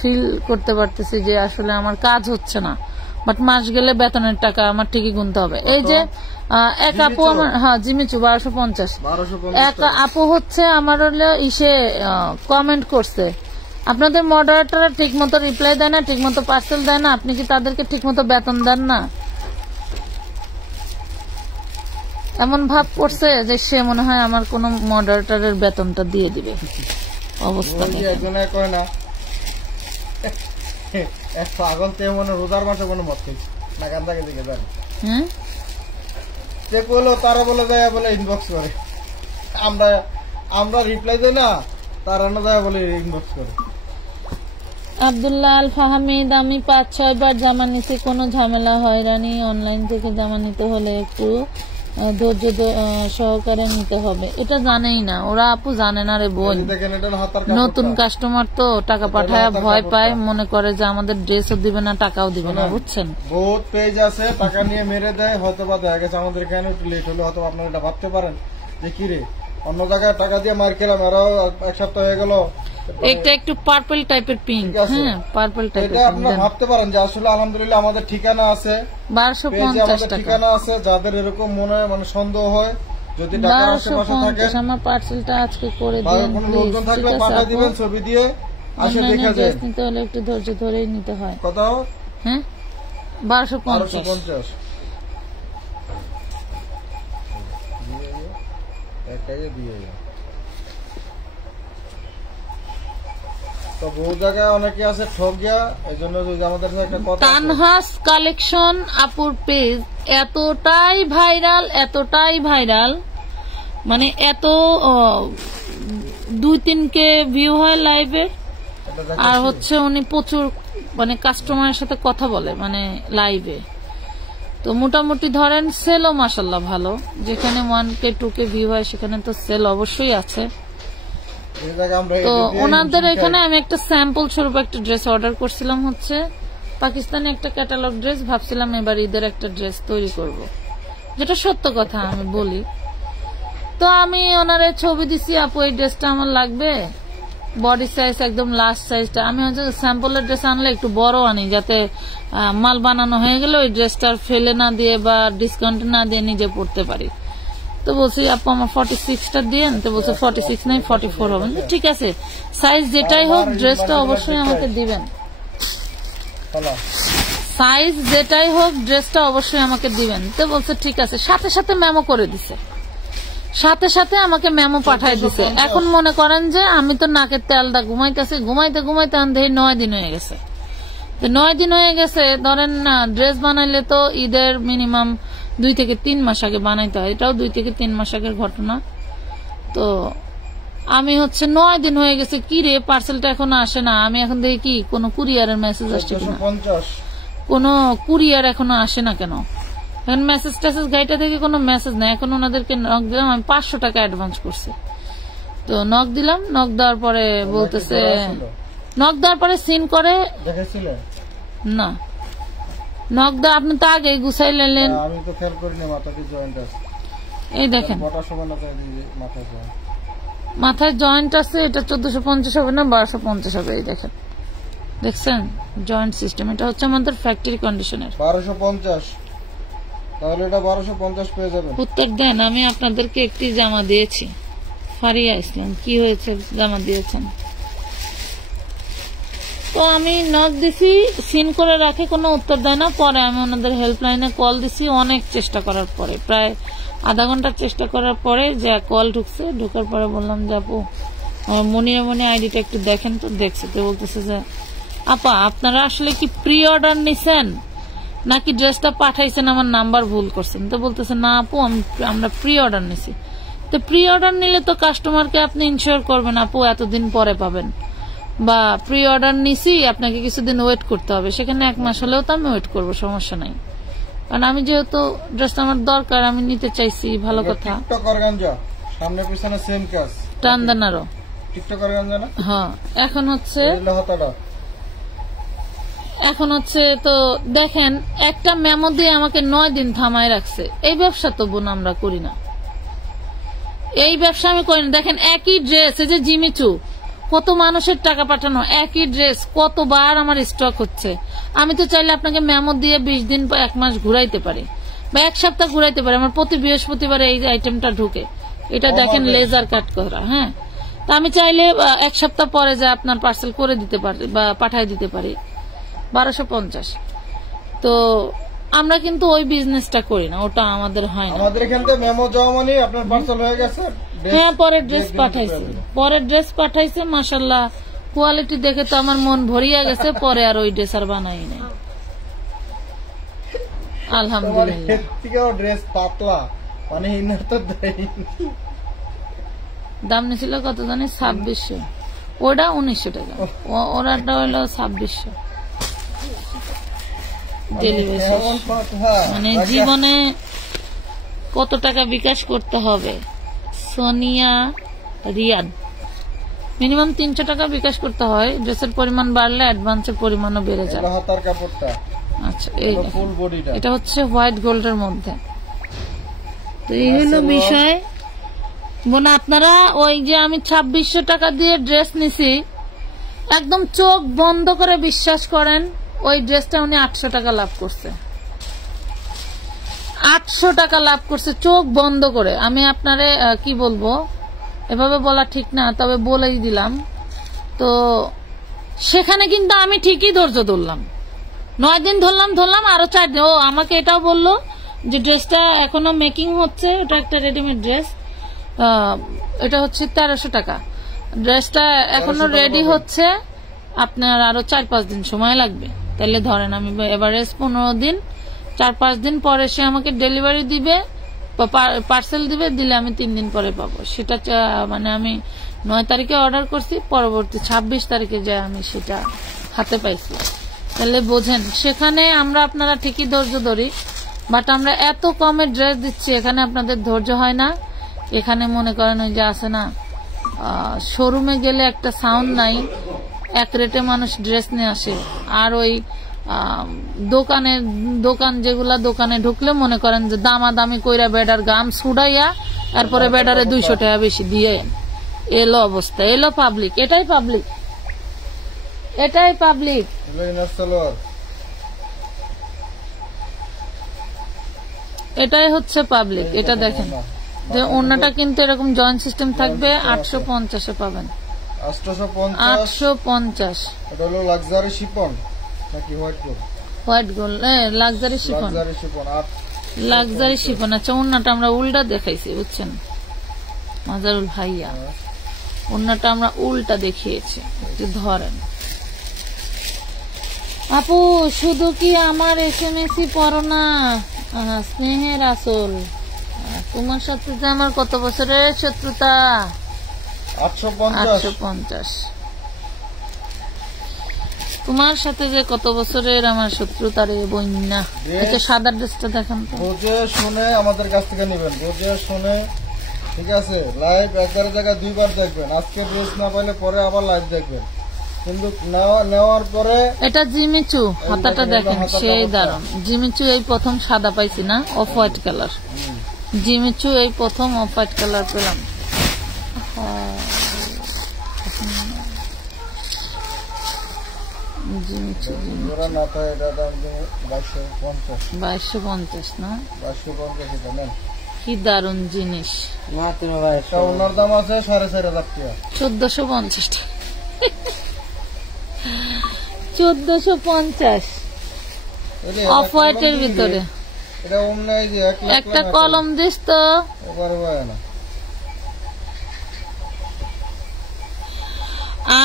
ফিল করতে পারতেছি যে আসলে আমার কাজ হচ্ছে না, বাট মাস গেলে বেতনের টাকা আমার ঠিকই গুনতে হবে। এই যে এক আপু আমার, হ্যাঁ জিমিচু 1250, এক আপু হচ্ছে আমার হলো কমেন্ট করছে আপনাদের মডারেটররা ঠিক মতো রিপ্লাই দেয় না, ঠিক মতো পার্সেল দেয় না, আপনি কি তাদেরকে ঠিক মতো বেতন দেন না? এমন ভাব করছে যে সে মনে হয় আমার কোন মডারেটরের বেতনটা দিয়ে দিবে। অবস্থা এক পাগল তে মনে রোজার মাসে কোনো মত খাইছে না, গান্দাকে দিকে জানি যে বলো তারা বলে যায় বলে ইনবক্স করে, আমরা রিপ্লাই দেই না, তারা না যায় বলে ইনবক্স করে। আব্দুল্লাহ আল ফাহমিদ, আমি 5-6 বার জামা নিছি, কোনো ঝামেলা হয়রানি। অনলাইন থেকে জামা নিতে হলে একটু ধৈর্য সহকারে নিতে হবে। এটা জানেই না ওরা, আপু জানে না রে বোন। নতুন কাস্টমার তো টাকা পাঠায় ভয় পায়, মনে করে যে আমাদের ড্রেসও দিবে না টাকাও দিবে না, বুঝছেন? বহুত পেজ আছে টাকা নিয়ে মেরে দেয়, হয়তো বা দেখা গেছে আমাদের কেন একটু লেট হলো, হয়তো আপনারা এটা ভাবতে পারেন যে কি রে অন্য জায়গায় টাকা দিয়ে মার খেলাম, আরো 1 সপ্তাহ হয়ে গেল। এটা একটু পার্পল টাইপের পিঙ্ক, হ্যাঁ পার্পল টাইপের। এটা আপনারা ভাবতে পারেন যে আসলে আলহামদুলিল্লাহ আমাদের ঠিকানা আছে 1250 টাকা। ঠিকানা আছে, যাদের এরকম মনে মানে সন্দেহ হয় যদি ঢাকার আশেপাশে থাকে আমার পার্সেলটা আজকে করে দিন কোনো লোকজন থাকলে পাঠিয়ে দিবেন, ছবি দিয়ে আসে দেখা যায়। নিতে হলে একটু ধৈর্য ধরেই নিতে হয়। কত? হ্যাঁ 1250 একটাই দিয়ে তো বহু জায়গায় অনেকে আছে ঠক গিয়া, এই জন্য আমাদের একটা কথা তানহাস কালেকশন আপুর পেজ এতটাই ভাইরাল মানে এত 2-3K ভিউ হয় লাইভে, আর হচ্ছে উনি প্রচুর মানে কাস্টমারের সাথে কথা বলে মানে লাইভে। তো মোটামুটি ধরেন সেলও মাশাআল্লাহ ভালো, যেখানে 1K 2K ভিউ হয় সেখানে তো সেল অবশ্যই আছে। তো ওনাদের এখানে আমি একটা স্যাম্পল স্বরূপ একটা ড্রেস অর্ডার করছিলাম, হচ্ছে পাকিস্তানি একটা ক্যাটালগ ড্রেস। ভাবছিলাম এবার ঈদের একটা ড্রেস তৈরি করব, যেটা সত্য কথা আমি বলি। তো আমি ওনারে ছবি দিছি, আপু এই ড্রেসটা আমার লাগবে, বডি সাইজ একদম লাস্ট সাইজটা। আমি হচ্ছে স্যাম্পলের ড্রেস আনলে একটু বড় আনি, যাতে মাল বানানো হয়ে গেলে ওই ড্রেসটা ফেলে না দিয়ে বা ডিসকাউন্ট না দিয়ে নিজে পড়তে পারি। তো বলছি আপু আমার 46টা দিয়েন, তো বলছে 46 নাই 44 হবে। ঠিক আছে, সাইজ যেটাই হোক ড্রেসটা অবশ্যই আমাকে দিবেন, সাইজ যেটাই হোক ড্রেসটা অবশ্যই আমাকে দিবেন। তো বলছে ঠিক আছে, সাথে সাথে মেমো করে দিছে, সাথে সাথে আমাকে মেমো পাঠাই দিছে। এখন মনে করেন যে আমি তো নাকের তেলটা ঘুমাইতেছি, ঘুমাইতে 9 দিন হয়ে গেছে। তো 9 দিন হয়ে গেছে, ধরেন না ড্রেস বানাইলে তো ঈদের মিনিমাম 2 থেকে 3 মাস আগে বানাইতে হয়, এটাও 2 থেকে 3 মাস আগের ঘটনা। তো আমি হচ্ছে 9 দিন হয়ে গেছে, কি রে পার্সেলটা এখনো আসে না। আমি এখন দেখি কি কোনো কুরিয়ারের মেসেজ আসছে কিনা, কোনো কুরিয়ার এখনো আসে না কেন। এখন মেসেজ টেসেজ গাইটা থেকে কোনো মেসেজ নেই। এখন ওনাদেরকে নক দিলাম, আমি 500 টাকা অ্যাডভান্স করছি। তো নক দিলাম, নক দেওয়ার পরে বলতেছে, নক দেওয়ার পরে সিন করে না, নক দেওয়া আপনি তো আগে গুছাই নিলেন। এই দেখেন বটার সময় না চাই দিয়ে মাথায় যায়। মাথায় জয়েন্ট আছে, এটা 1450 হবে না 1250 হবে। এই দেখেন, দেখছেন জয়েন্ট সিস্টেম। এটা হচ্ছে আমাদের ফ্যাক্টরি কন্ডিশনের 1250, তাহলে এটা 1250 পেয়ে যাবেন। প্রত্যেক দিন আমি আপনাদেরকে একটি জামা দিয়েছি। ফারিয়া ইসলাম, কি হয়েছে জামা দিয়েছেন? তো আমি নক দিছি, সিন করে রাখে, কোনো উত্তর দেয় না। পরে আমি ওনাদের হেল্পলাইনে কল দিছি, অনেক চেষ্টা করার পরে, প্রায় আধা ঘন্টা চেষ্টা করার পরে যে কল ঢুকছে। ঢোকার পরে বললাম যে আপু মনে আইডিটা একটু দেখেন। তো দেখছে, তো বলতেছে যে আপা আপনারা আসলে কি প্রি অর্ডার নিছেন নাকি ড্রেসটা পাঠাইছেন আমার নাম্বার ভুল করছেন? তো বলতেছে না আপু আমরা প্রি অর্ডার নিছি। তো প্রি অর্ডার নিলে তো কাস্টমারকে আপনি ইনশিওর করবেন আপু এতদিন পরে পাবেন, বা প্রি অর্ডার নিছি আপনাকে কিছুদিন ওয়েট করতে হবে। সেখানে 1 মাস হলেও তো আমি ওয়েট করবো, সমস্যা নাই। কারণ আমি যেহেতু ড্রেসটা আমার দরকার, আমি নিতে চাইছি, ভালো কথা। টিকটকার গাঞ্জা সামনে পিছনে সেম কাজ, টান দেন আরো। টিকটকার গাঞ্জা না? হ্যাঁ, এখন হচ্ছে হাতাটা তো দেখেন, একটা মেমো দিয়ে আমাকে 9 দিন থামায় রাখছে। এই ব্যবসা তো বোন আমরা করি না, এই ব্যবসা আমি করি না। দেখেন একই ড্রেস, এই যে জিমিচু, কত মানুষের টাকা পাঠানো, একই ড্রেস কতবার আমার স্টক হচ্ছে। আমি তো চাইলে আপনাকে মেমো দিয়ে 20 দিন বা 1 মাস ঘুরাইতে পারি, বা 1 সপ্তাহ ঘুরাইতে পারি। আমার প্রতি বৃহস্পতিবারে এই আইটেমটা ঢুকে, এটা দেখেন লেজার কাট করা। হ্যাঁ, তা আমি চাইলে 1 সপ্তাহ পরে যে আপনার পার্সেল করে দিতে পারি বা পাঠাই দিতে পারি 1250। তো আমরা কিন্তু ওই বিজনেসটা করি না, ওটা আমাদের হয় না। আমাদের এখান থেকে মেমো যাওয়া মানে আপনার পার্সেল হয়ে গেছে। হ্যাঁ, পরে ড্রেস পাঠাইছে, মাশাআল্লাহ কোয়ালিটি দেখে তো আমার মন ভরিয়া গেছে। পরে আর ওই ড্রেস আর বানাই নাই, আলহামদুলিল্লাহ। ড্রেস পাতলা মানে দাম নিছিল কত জানি 2600, ওটা 1900 টাকা, ওরাটা হইলো 2600 ডেলিভারি। মানে জীবনে কত টাকা বিকাশ করতে হবে? সোনিয়া রিয়াদ, মিনিমাম 300 টাকা বিকাশ করতে হয়। ড্রেসের পরিমাণ বাড়লে অ্যাডভান্সের পরিমাণও বেড়ে যায়। আচ্ছা, এটা হচ্ছে হোয়াইট গোল্ডের মধ্যে। তো এই হলো বিষয় বোন। আপনারা ওই যে আমি 2600 টাকা দিয়ে ড্রেস নিছি, একদম চোখ বন্ধ করে বিশ্বাস করেন ওই ড্রেসটা উনি 800 টাকা লাভ করছে। 800 টাকা লাভ করছে চোখ বন্ধ করে। আমি আপনারে কি বলবো, এভাবে বলা ঠিক না, তবে বলেই দিলাম। তো সেখানে কিন্তু আমি ঠিকই ধৈর্য ধরলাম, 9 দিন ধরলাম আরো 4 দিন। ও আমাকে এটাও বললো যে ড্রেসটা এখনো মেকিং হচ্ছে, ওটা একটা রেডিমেড ড্রেস, এটা হচ্ছে 1300 টাকা। ড্রেসটা এখনো রেডি হচ্ছে, আপনার আরো 4-5 দিন সময় লাগবে। তাহলে ধরেন আমি এভারেজ 15 দিন, 4-5 দিন পরে সে আমাকে ডেলিভারি দিবে বা পার্সেল দিবে, দিলে আমি 3 দিন পরে পাবো। সেটা মানে আমি 9 তারিখে অর্ডার করছি, পরবর্তী 26 তারিখে যে আমি সেটা হাতে পাইছি। তাহলে বোঝেন, সেখানে আমরা আপনারা ঠিকই ধৈর্য ধরি, বাট আমরা এত কমে ড্রেস দিচ্ছি, এখানে আপনাদের ধৈর্য হয় না। এখানে মনে করেন ওই যে আছে না, শোরুমে গেলে একটা সাউন্ড নাই, এক রেটে মানুষ ড্রেস নিয়ে আসে। আর ওই দোকান যেগুলা, দোকানে ঢুকলে মনে করেন যে দামাদামি কইরা বেডার গাম ছুড়াইয়া এরপরে বেডারে 200 টাকা বেশি দিয়ে এলো অবস্থা। এলো পাবলিক, এটাই পাবলিক। এটাই হচ্ছে পাবলিক। এটা দেখেন যে ওড়নাটা কিন্তু এরকম জয়েন্ট সিস্টেম থাকবে, 850 এ পাবেন। 850। এটা হলো লাক্সারি শিফন নাকি white gold? White gold, luxury chiffon. Luxury chiffon. আচ্ছা, ওড়নাটা আমরা উল্টা দেখাইছি, বুঝছেন মাজারুল ভাইয়া, ওড়নাটা আমরা উল্টা দেখিয়েছি, একটু ধরেন। আপু শুধু কি আমার SMS-ই পড়ো না? স্নেহের আসল, তোমার সাথে যে আমার কত বছরের শত্রুতা। 850। তোমার সাথে যে কত বছরের আমার শত্রুতা রে বন্যা। আচ্ছা, সাদা ড্রেসটা দেখান তো। বুঝে শুনে আমাদের কাছ থেকে নেবেন, বুঝে শুনে, ঠিক আছে? লাইভ একবারের জায়গায় 2 বার দেখবেন। আজকে ড্রেস না পাইলে পরে আবার লাইভ দেখবেন, কিন্তু নেওয়ার পরে। এটা জিমিচু, হাতাটা দেখেন সেই দারুন। জিমিচু এই প্রথম সাদা পাইছি না, অফ হোয়াইট কালার। জিমিচু এই প্রথম অফ হোয়াইট কালার পেলাম। জিমিচু জোড়া না পায় এটা দাম 2250 2250 না? 2250 এটা নেন। কি দারুণ জিনিস। মাত্র ভাই এটা ওনার দাম আছে 4500 টাকা। 1450 টাকা। 1450 অফ হোয়াইটের ভিতরে। এটা অন্য এই যে 1 লাখ একটা কলম দিস তো। এবারে হয় না।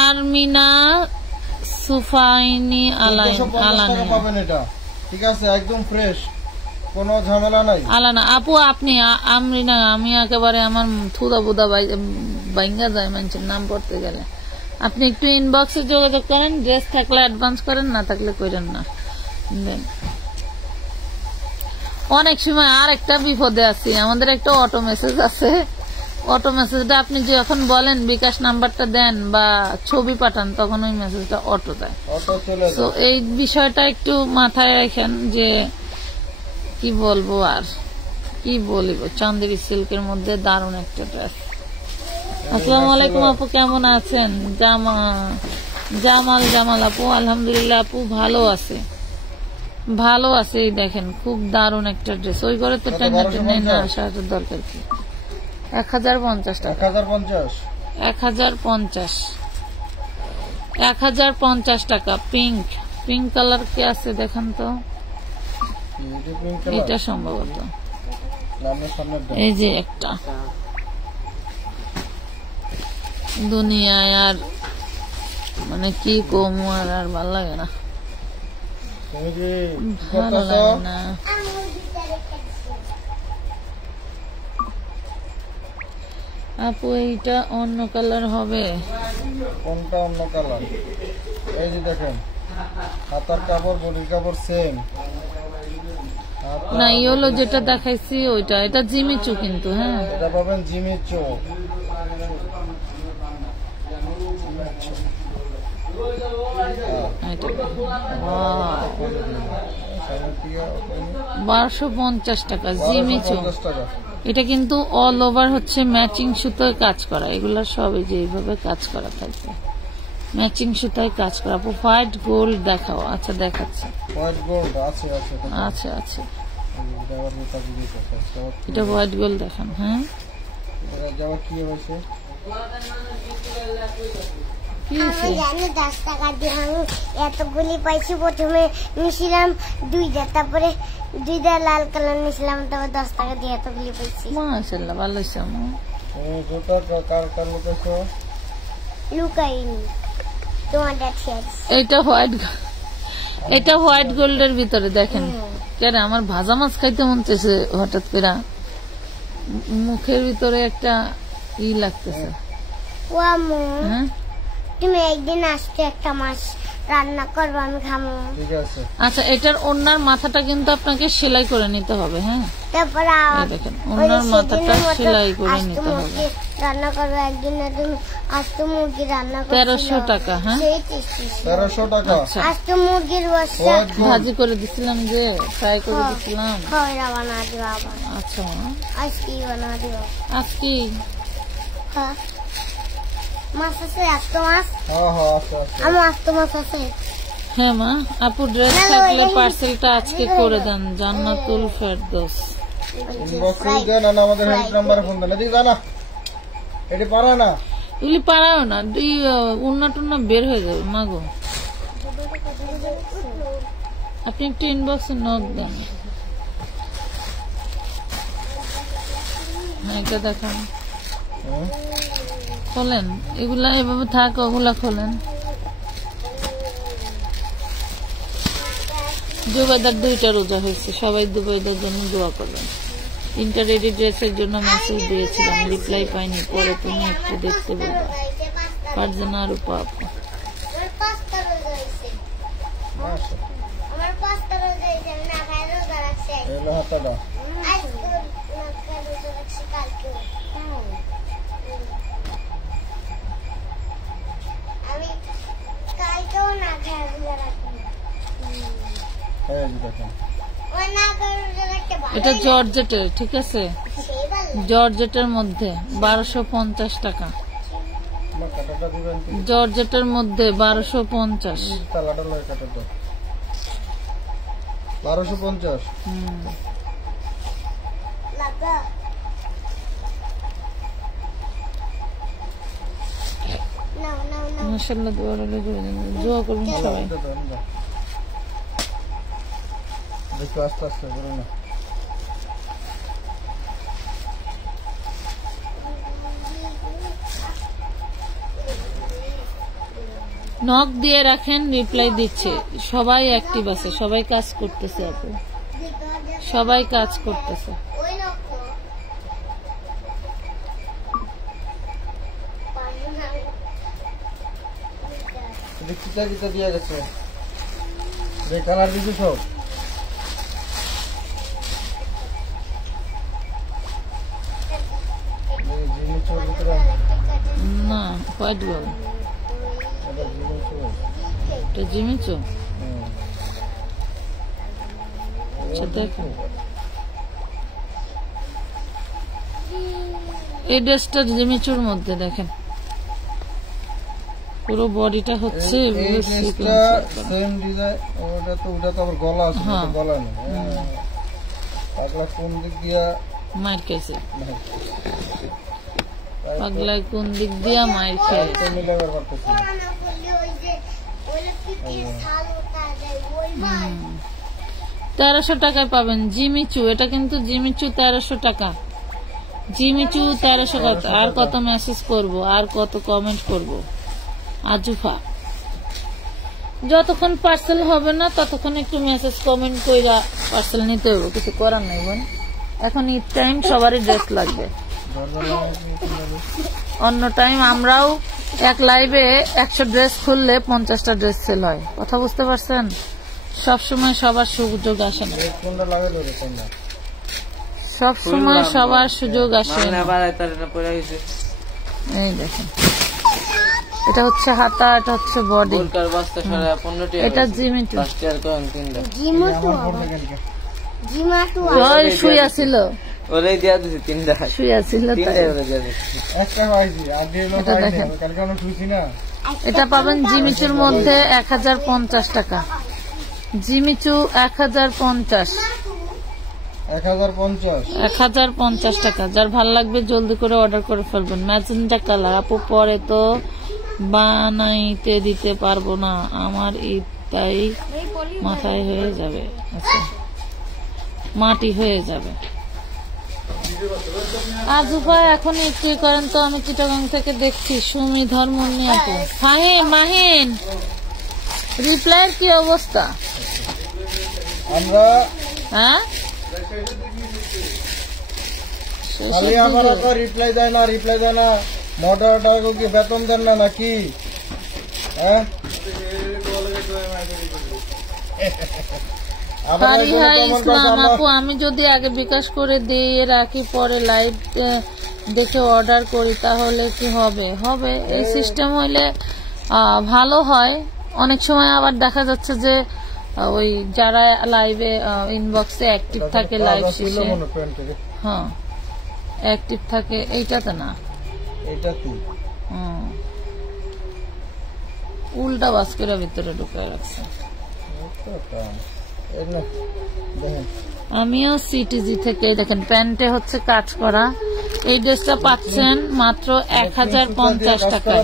আরমিনা সুফাইনি আলানা পাবেন এটা, ঠিক আছে, একদম ফ্রেশ, কোনো ঝামেলা নাই। আলানা আপু আপনি আমরিনা, আমি একেবারে আমার থুদা বুদা বাইঙ্গা যায় মানুষের নাম পড়তে গেলে। আপনি একটু ইনবক্সে যোগাযোগ করেন, ড্রেস থাকলে অ্যাডভান্স করেন, না থাকলে করেন না। অনেক সময় আর একটা বিপদে আছি, আমাদের একটা অটো মেসেজ আছে, অটো মেসেজটা আপনি যখন বলেন বিকাশ নাম্বারটা দেন বা ছবি পাঠান, তখন ওই মেসেজটা অটো দেয়। তো এই বিষয়টা একটু মাথায় রাখেন যে কি বলবো আর কি বলিব। চান্দেরি সিল্কের মধ্যে দারুণ একটা ড্রেস। আসসালামু আলাইকুম আপু, কেমন আছেন? জামাল আপু, আলহামদুলিল্লাহ আপু ভালো আছে, ভালো আছে। এই দেখেন খুব দারুণ একটা ড্রেস। ওই ঘরে তো টেনে না আসার দরকার কি। 1050 টাকা। 1050 টাকা। পিঙ্ক কালার কি আছে দেখেন তো, এটা সম্ভবত এই যে একটা। দুনিয়ায় আর মানে কি কম আর ভালো লাগে না, ভালো লাগে না। আপু এইটা অন্য কালার হবে। কোনটা অন্য কালার? এই যে দেখেন, হাতার কাপড় বডির কাপড় সেম না। ইয়েলো যেটা দেখাইছি ওইটা, এটা জিমিচু কিন্তু। হ্যাঁ, এটা পাবেন জিমিচু। এটা 1250 টাকা জিমিচু। এটা কিন্তু অল ওভার হচ্ছে ম্যাচিং সুতোয় কাজ করা। এগুলা সবই যে এইভাবে কাজ করা থাকবে, ম্যাচিং সুতোয় কাজ করা। আপু হোয়াইট গোল্ড দেখাও। আচ্ছা দেখাচ্ছি, হোয়াইট গোল্ড আছে আছে আছে আছে। এটা হোয়াইট গোল্ড দেখান। হ্যাঁ, কি হয়েছে? আমি জানি 10 টাকা দিয়ে আমি এতগুলি পাইছি। প্রথমে নিয়েছিলাম 2টা, তারপরে 2টা লাল কালার নিয়েছিলাম, তারপর 10 টাকা দিয়ে এতগুলি পাইছি। মাশাআল্লাহ, ভালো হয়েছে। লুকাইনি তোমার দেখছি। এটা হোয়াইট গোল্ডের ভিতরে দেখেন। কেন আমার ভাজা মাছ খাইতে মন চাইছে হঠাৎ করে, মুখের ভিতরে একটা ই লাগতেছে। হ্যাঁ, তুমি একদিন আসতে একটা মাছ রান্না করবো, আমি খাবো। আচ্ছা, এটার ওনার মাথাটা কিন্তু আপনাকে সেলাই করে নিতে হবে। হ্যাঁ, তারপরে দেখেন ওনার মাথাটা সেলাই করে নিতে হবে। রান্না করবো একদিন, তুমি আস্ত মুরগি রান্না করো। 1300 টাকা। হ্যাঁ, 1300 টাকা। আস্ত মুরগির বস্তা ভাজি করে দিছিলাম, যে ফ্রাই করে দিছিলাম। খয়রা বানা দিবা আবার। আচ্ছা, আজকে বানা দিবা। আজকে হ্যাঁ, মাছ আছে? আস্ত মাছ? আছে। আমার আস্ত মাছ আছে। হ্যাঁ মা, আপু ড্রেস থাকলে পার্সেলটা আজকে করে দেন। জান্নাতুল ফেরদৌস। ইনবক্সে দেন না, আমাদের হেল্প নম্বরে ফোন দেন। এদিকে জানা এটি পারা না, এগুলি পারাও না, উন্না টুন্না বের হয়ে যাবে মাগো। আপনি একটু ইনবক্সে নক দেন। হ্যাঁ, এটা দেখান, খোলেন। এগুলা এভাবে থাক, ওগুলা খোলেন। জুবাইদার 2টা রোজা হয়েছে, সবাই জুবাইদার জন্য দোয়া করবেন। 3টা রেডি ড্রেসের জন্য মেসেজ দিয়েছিলাম, রিপ্লাই পাইনি, পরে তুমি একটু দেখতে বলবা। ফারজানা রূপা আপু, দেখেন এটা জর্জেটের, ঠিক আছে, জর্জেটের মধ্যে 1250 টাকা। জর্জেটের মধ্যে 1250। 1250। মাশাআল্লাহ, দোয়া করুন সবাই। দেখো আস্তে আস্তে করো না। নক দিয়ে রাখেন, রিপ্লাই দিচ্ছে সবাই, অ্যাক্টিভ আছে, সবাই কাজ করতেছে আপু, সবাই কাজ করতেছে। কিতা কিতা দিয়া গেছে রে, কালার দিছো সব? না, হোয়াইট বল, এটা জিমিচু। আচ্ছা দেখো, এই ড্রেসটা জিমিচুর মধ্যে দেখেন, পুরো বডিটা হচ্ছে সেম ডিজাইন। ওটা তো আবার গলা আছে, গলা নেই। পাগলা কোন দিক দিয়া মার খেয়েছে, পাগলা কোন দিক দিয়া মার খেয়েছে। 1300 টাকায় পাবেন জিমিচু। এটা কিন্তু জিমিচু 1300 টাকা, জিমিচু 1300 টাকা। আর কত মেসেজ করব, আর কত কমেন্ট করব। আজুফা, যতক্ষণ পার্সেল হবে না ততক্ষণ একটু মেসেজ কমেন্ট কইরা পার্সেল নিতে হবে, কিছু করার নাই বোন। এখন ঈদ টাইম, সবারই ড্রেস লাগবে। অন্য টাইম আমরাও এক লাইভে 100 ড্রেস খুললে 50টা ড্রেস সেল হয়। কথা বুঝতে পারছেন? সবসময় সবার সুযোগ আসে না, সবসময় সবার সুযোগ আসে না। এই দেখেন, এটা হচ্ছে হাতা, এটা হচ্ছে বডি, এটা জিমিটু। শুয়ে ছিল, শুয়ে ছিল। এটা পাবেন জিমিচুর মধ্যে 1050 টাকা। জিমিচু 1050, 1050 টাকা। যার ভাল লাগবে জলদি করে অর্ডার করে ফেলবেন। ম্যাজেন্টা কালার আপু, পরে তো বানাইতে দিতে পারবো না, আমার তাই মাথায় হয়ে যাবে। আচ্ছা, মাটি হয়ে যাবে। আজুফা এখন একটু করেন তো, আমি চিটাগাং থেকে দেখছি। সুমি ধর্মনি আপু, ফাহিম, মাহিন, রিপ্লাইয়ের কি অবস্থা? আমরা হ্যাঁ, রিপ্লাই দেয় না, রিপ্লাই দেয় না। মডারেটরকে কি বেতন দেন না নাকি? হ্যাঁ, ইসলাম আপু, আমি যদি আগে বিকাশ করে দিয়ে রাখি, পরে লাইভ দেখে অর্ডার করি, তাহলে কি হবে? হবে। এই সিস্টেম হইলে ভালো হয়। অনেক সময় আবার দেখা যাচ্ছে যে ওই যারা লাইভে ইনবক্সে অ্যাক্টিভ থাকে, লাইভ শেষে, হ্যাঁ অ্যাক্টিভ থাকে, এইটাতে না, উল্টা বাস্কের ভিতরে ঢুকে রাখছে। আমিও সিটিজি থেকে। দেখেন, প্যান্টে হচ্ছে কাজ করা। এই ড্রেসটা পাচ্ছেন মাত্র 1050 টাকায়,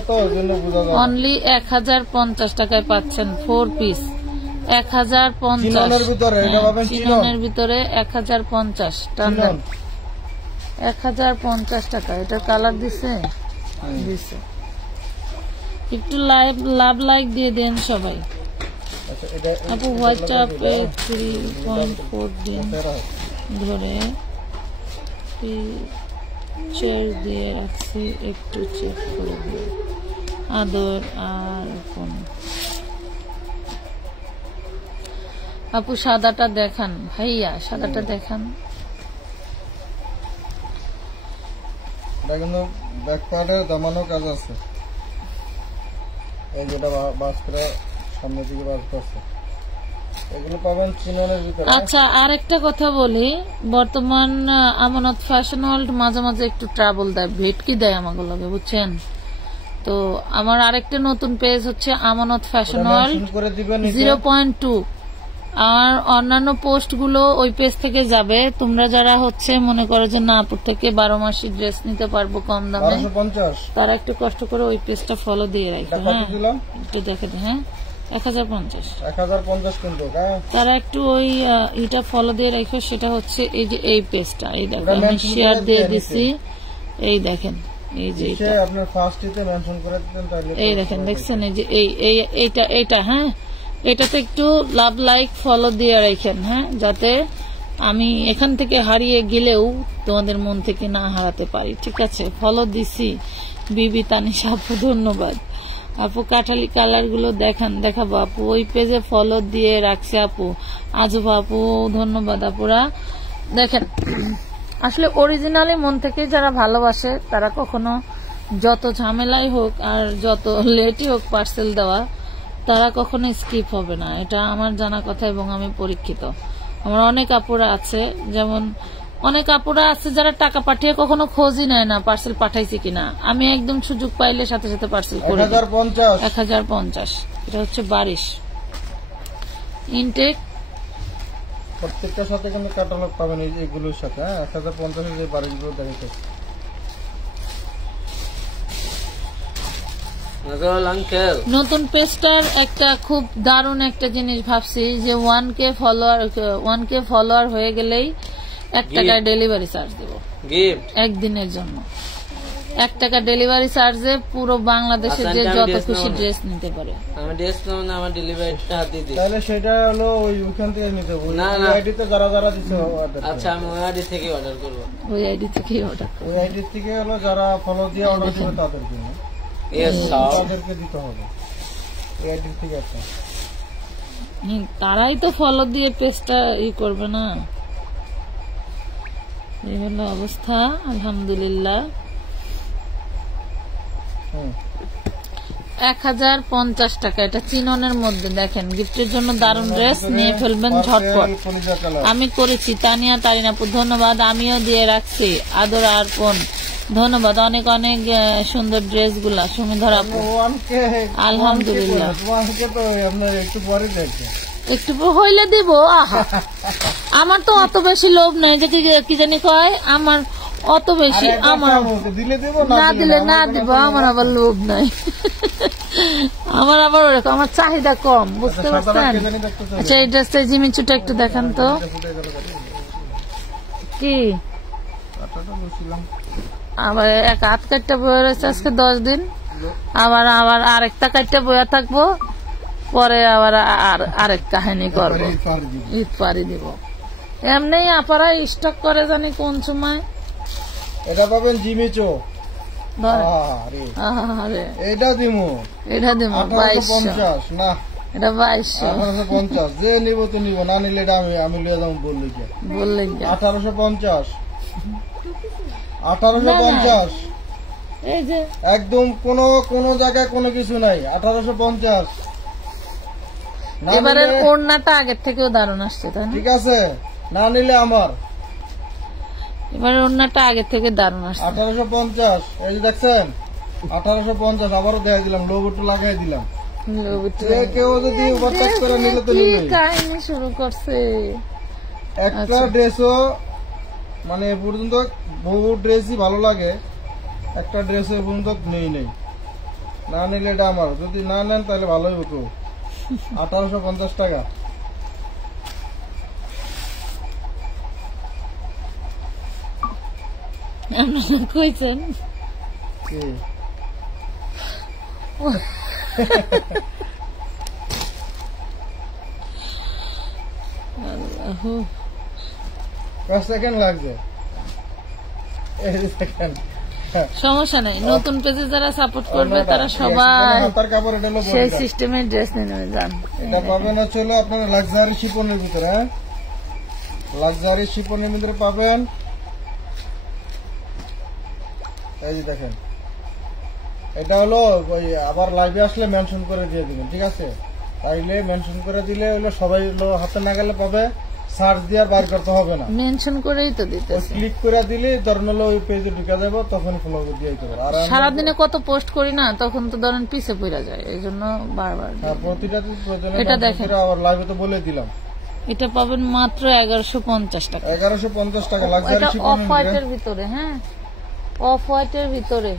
অনলি 1050 টাকায় পাচ্ছেন 4 পিস। 1050 চিননের ভিতরে 1050 টান্ডান, 1050 টাকা। এটা কালার দিছে, একটু লাভ লাইক দিয়ে দেন সবাই আপু। হোয়াটসঅ্যাপে 3.4 দিন ধরে পিকচার দিয়ে রাখছি, একটু চেক করে দিন। আদর। আর কোন আপু সাদাটা দেখান ভাইয়া, সাদাটা দেখান। ব্যাক পার্টে দামানো কাজ আছে, এই যেটা বাস করে সামনের দিকে বাস করছে। এগুলো পাবেন চিননের ভিতরে। আচ্ছা, আরেকটা কথা বলি, বর্তমান আমানত ফ্যাশন ওয়ার্ল্ড মাঝে মাঝে একটু ট্রাভেল দেয়, ভেটকি দেয় আমাকে লগে, বুঝছেন? তো আমার আরেকটা নতুন পেজ হচ্ছে আমানত ফ্যাশন ওয়ার্ল্ড করে দিবেন 0.2। আর অন্যান্য পোস্ট গুলো ওই পেজ থেকে যাবে। তোমরা যারা হচ্ছে মনে করো যে না আপুর থেকে 12 মাসি ড্রেস নিতে পারবো কম দামে, 1250, তারা একটু কষ্ট করে ওই পেজটা ফলো দিয়ে রাখো। এটা কত হ্যাঁ, দিলাম? একটু দেখে দে। হ্যাঁ, 1050। 1050 কিন্তু, হ্যাঁ। তারা একটু ওই এটা ফলো দিয়ে রাখো। সেটা হচ্ছে এই যে এই পেজটা, এই দেখো আমি শেয়ার দিয়ে দিছি, এই দেখেন, এই যে নিচে আপনার ফার্স্ট ইতে মেনশন করে দিবেন, তাহলে এই দেখেন, দেখছেন এই যে এইটা হ্যাঁ, এটাতে একটু লাভ লাইক ফলো দিয়ে রাখেন, হ্যাঁ, যাতে আমি এখান থেকে হারিয়ে গেলেও তোমাদের মন থেকে না হারাতে পারি, ঠিক আছে? ফলো দিছি বিবি তানিশা আপু, ধন্যবাদ আপু। কাঠালি কালার গুলো দেখাবো আপু, ওই পেজে ফলো দিয়ে রাখছে আপু। আজব আপু, ধন্যবাদ আপুরা। দেখেন, আসলে অরিজিনালি মন থেকে যারা ভালোবাসে তারা কখনো যত ঝামেলাই হোক আর যত লেটই হোক পার্সেল দেওয়া, তারা কখনো স্কিপ হবে না, এটা আমার জানা কথা এবং আমি পরীক্ষিত। আমার অনেক আপুরা আছে, যেমন অনেক আপুরা আছে যারা টাকা পাঠিয়ে কখনো খোঁজই নেয় না পার্সেল পাঠাইছে কিনা। আমি একদম সুযোগ পাইলে সাথে সাথে পার্সেল করে 1050। এটা হচ্ছে বারিশ ইনটেক, প্রত্যেকটার সাথে কিন্তু ক্যাটালগ পাবেন এইগুলোর সাথে, হ্যাঁ। 1050 এর যে বারিশগুলো দেখাইতে। নতুন পেজটার একটা খুব দারুণ একটা জিনিস ভাবছি যে 1K ফলোয়ার হয়ে গেলেই 1 টাকা ডেলিভারি চার্জ দেব গিফট একদিনের জন্য। 1 টাকা ডেলিভারি চার্জে পুরো বাংলাদেশে যে যত খুশি ড্রেস নিতে পারে। আমি ড্রেস নাও না, আমার ডেলিভারিটা হাতে দিই, তাহলে সেটা হলো ওইখান থেকে নিতে হবে। না ওই আইডিতে যারা দিছে অর্ডার। আচ্ছা, আমি ওই আইডি থেকে অর্ডার করব। ওই আইডি থেকে অর্ডার করব। ওই আইডি থেকে হলো যারা ফলো দিয়ে অর্ডার করবে তাদের জন্য, তাদেরকে দিতে হবে। এই আইডি থেকে আছে, তারাই তো ফলো দিয়ে পেজটা করবে না। এই হলো অবস্থা, আলহামদুলিল্লাহ। 1050 টাকা, এটা চিননের মধ্যে। দেখেন, গিফটের জন্য দারুণ ড্রেস, নিয়ে ফেলবেন ঝটপট। আমি করেছি, তানিয়া তারিনাপুর, ধন্যবাদ। আমিও দিয়ে রাখছি, আদর আরপন, ধন্যবাদ। অনেক অনেক সুন্দর ড্রেস গুলা সুমিধর আপু, আলহামদুলিল্লাহ। একটু হইলে দিব। আহা, আমার তো অত বেশি লোভ নেই যে কি জানি কয়, আমার অত বেশি, আমার না দিলে না দিব, আমার আবার লোভ নাই। আমার আবার ওরকম, আমার চাহিদা কম, বুঝতে পারছেন? আচ্ছা, এই ড্রেসটা জিমিচুটা একটু দেখান তো। কি আবার এক হাত কাটটা বয়ে রয়েছে আজকে 10 দিন, আবার আরেকটা কাটটা বয়ে থাকবো, পরে আবার আরেক কাহিনী করবো, ঈদ পারি দিব। এমনি আপারা স্টক করে জানি কোন সময়। এটা পাবেন জিমিচো, এটা দিমু 1850 না, এটা 2200। 1850 যে নিব তো নিব, না নিলে এটা আমি লিয়ে যাবো বললে 1850। 1850 এই যে একদম কোন জায়গায় কোনো কিছু নাই। 1850। এবারের ওড়নাটা আগের থেকেও দারুণ আসছে, তাই না? ঠিক আছে, না নিলে আমার। এবারের ওড়নাটা আগের থেকে দারুণ আসছে। 1850, এই যে দেখছেন 1850। আবারও দেখাই দিলাম, লোগোটা লাগাই দিলাম। কেউ যদি ওভারটেক করে নিলে তো নিবে। কি কাহিনী শুরু করছে। একটা ড্রেসও মানে এ পর্যন্ত বহু ড্রেসই ভালো লাগে, একটা ড্রেস এ পর্যন্ত নেই, না নিলে এটা আমার। যদি না নেন তাহলে ভালোই হতো। 1850 টাকা। কইছেন সেকেন্ড লাগছে, সমস্যা নাই। নতুন পেজে যারা সাপোর্ট করবে তারা সবাই সেই সিস্টেমে ড্রেস নিয়ে যান। এটা পাবেন হচ্ছে আপনার লাক্সারি শিপনের ভিতরে, হ্যাঁ, লাক্সারি শিপনের ভিতরে পাবেন। এই যে দেখেন, এটা হলো ওই আবার লাইভে আসলে মেনশন করে দিয়ে দিবেন, ঠিক আছে? তাইলে মেনশন করে দিলে হলো সবাই হলো হাতে না গেলে পাবে, সার্চ দিয়ে আর বাইর করতে হবে না, মেনশন করেই তো দিতেছে। ক্লিক করে দিলে ধরেন হলো ওই পেজে ঢুকে যাবো, তখন ফলো দিয়ে দিতে পারবে। আর সারাদিনে কত পোস্ট করি না, তখন তো ধরেন পিছে পড়া যায়, এই জন্য বারবার। প্রতিটা এটা দেখেন, আবার লাইভে তো বলে দিলাম, এটা পাবেন মাত্র 1150 টাকা। 1150 টাকা লাক্সারি এটা শিপমেন্ট। অফ হোয়াইটের ভিতরে, হ্যাঁ অফ হোয়াইটের ভিতরে।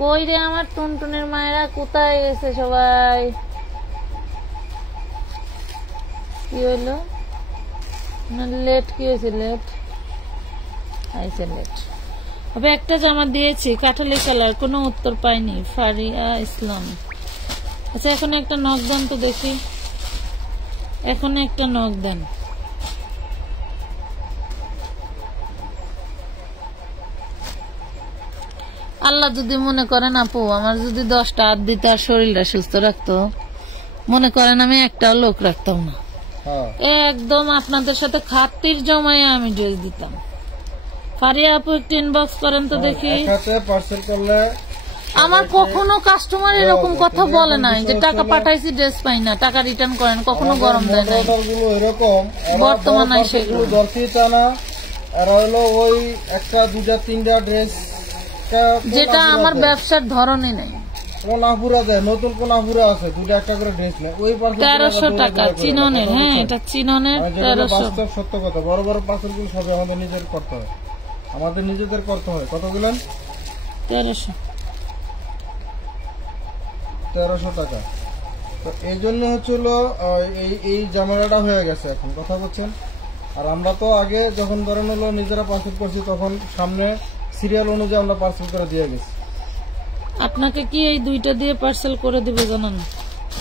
কই রে আমার টুনটুনের মায়েরা, কোথায় গেছে সবাই? কি হইলো না, লেট কি হয়েছে? লেট আইসে, লেট হবে। একটা জামা দিয়েছি কাঠালি কালার, কোনো উত্তর পাইনি। ফারিয়া ইসলাম। আচ্ছা এখন একটা নক দেন তো দেখি, এখন একটা নক দেন। আল্লাহ যদি মনে করেন আপু আমার যদি 10টা হাত দিতে আর শরীরটা সুস্থ রাখতো, মনে করেন আমি একটাও লোক রাখতাম না, একদম আপনাদের সাথে খাতির জমায়ে আমি ড্রেস দিতাম। ফারিয়া আপু একটু ইনবক্স করেন তো দেখি। পার্সেল করলে আমার কখনো কাস্টমার এরকম কথা বলে নাই যে টাকা পাঠাইছি ড্রেস পাই না, টাকা রিটার্ন করেন, কখনো গরম দেয় নাই। এরকম বর্তমানে সেগুলো দরকার না, আর হলো ওই একটা 2টা 3টা ড্রেস, যেটা আমার ব্যবসার ধরনই নাই। কোনাপুরা দেয়, নতুন কোনাপুরা আছে, 2টা একটা করে ড্রেস নেয়, ওই 1300 টাকা চিননের। হ্যাঁ এটা চিননের 1300। বাস্তব সত্য কথা, বড় বড় পার্সেল গুলো সবই আমাদের নিজের করতে হয়, আমাদের নিজেদের করতে হয়। কত দিলেন? 1300 টাকা। তো এই জন্য হচ্ছিল এই ঝামেলাটা হয়ে গেছে এখন, কথা বলছেন। আর আমরা তো আগে যখন ধরেন হলো নিজেরা পার্সেল করছি, তখন সামনে সিরিয়াল অনুযায়ী আমরা পার্সেল করে দিয়ে গেছি। আপনাকে কি এই 2টা দিয়ে পার্সেল করে দিবে জানেন,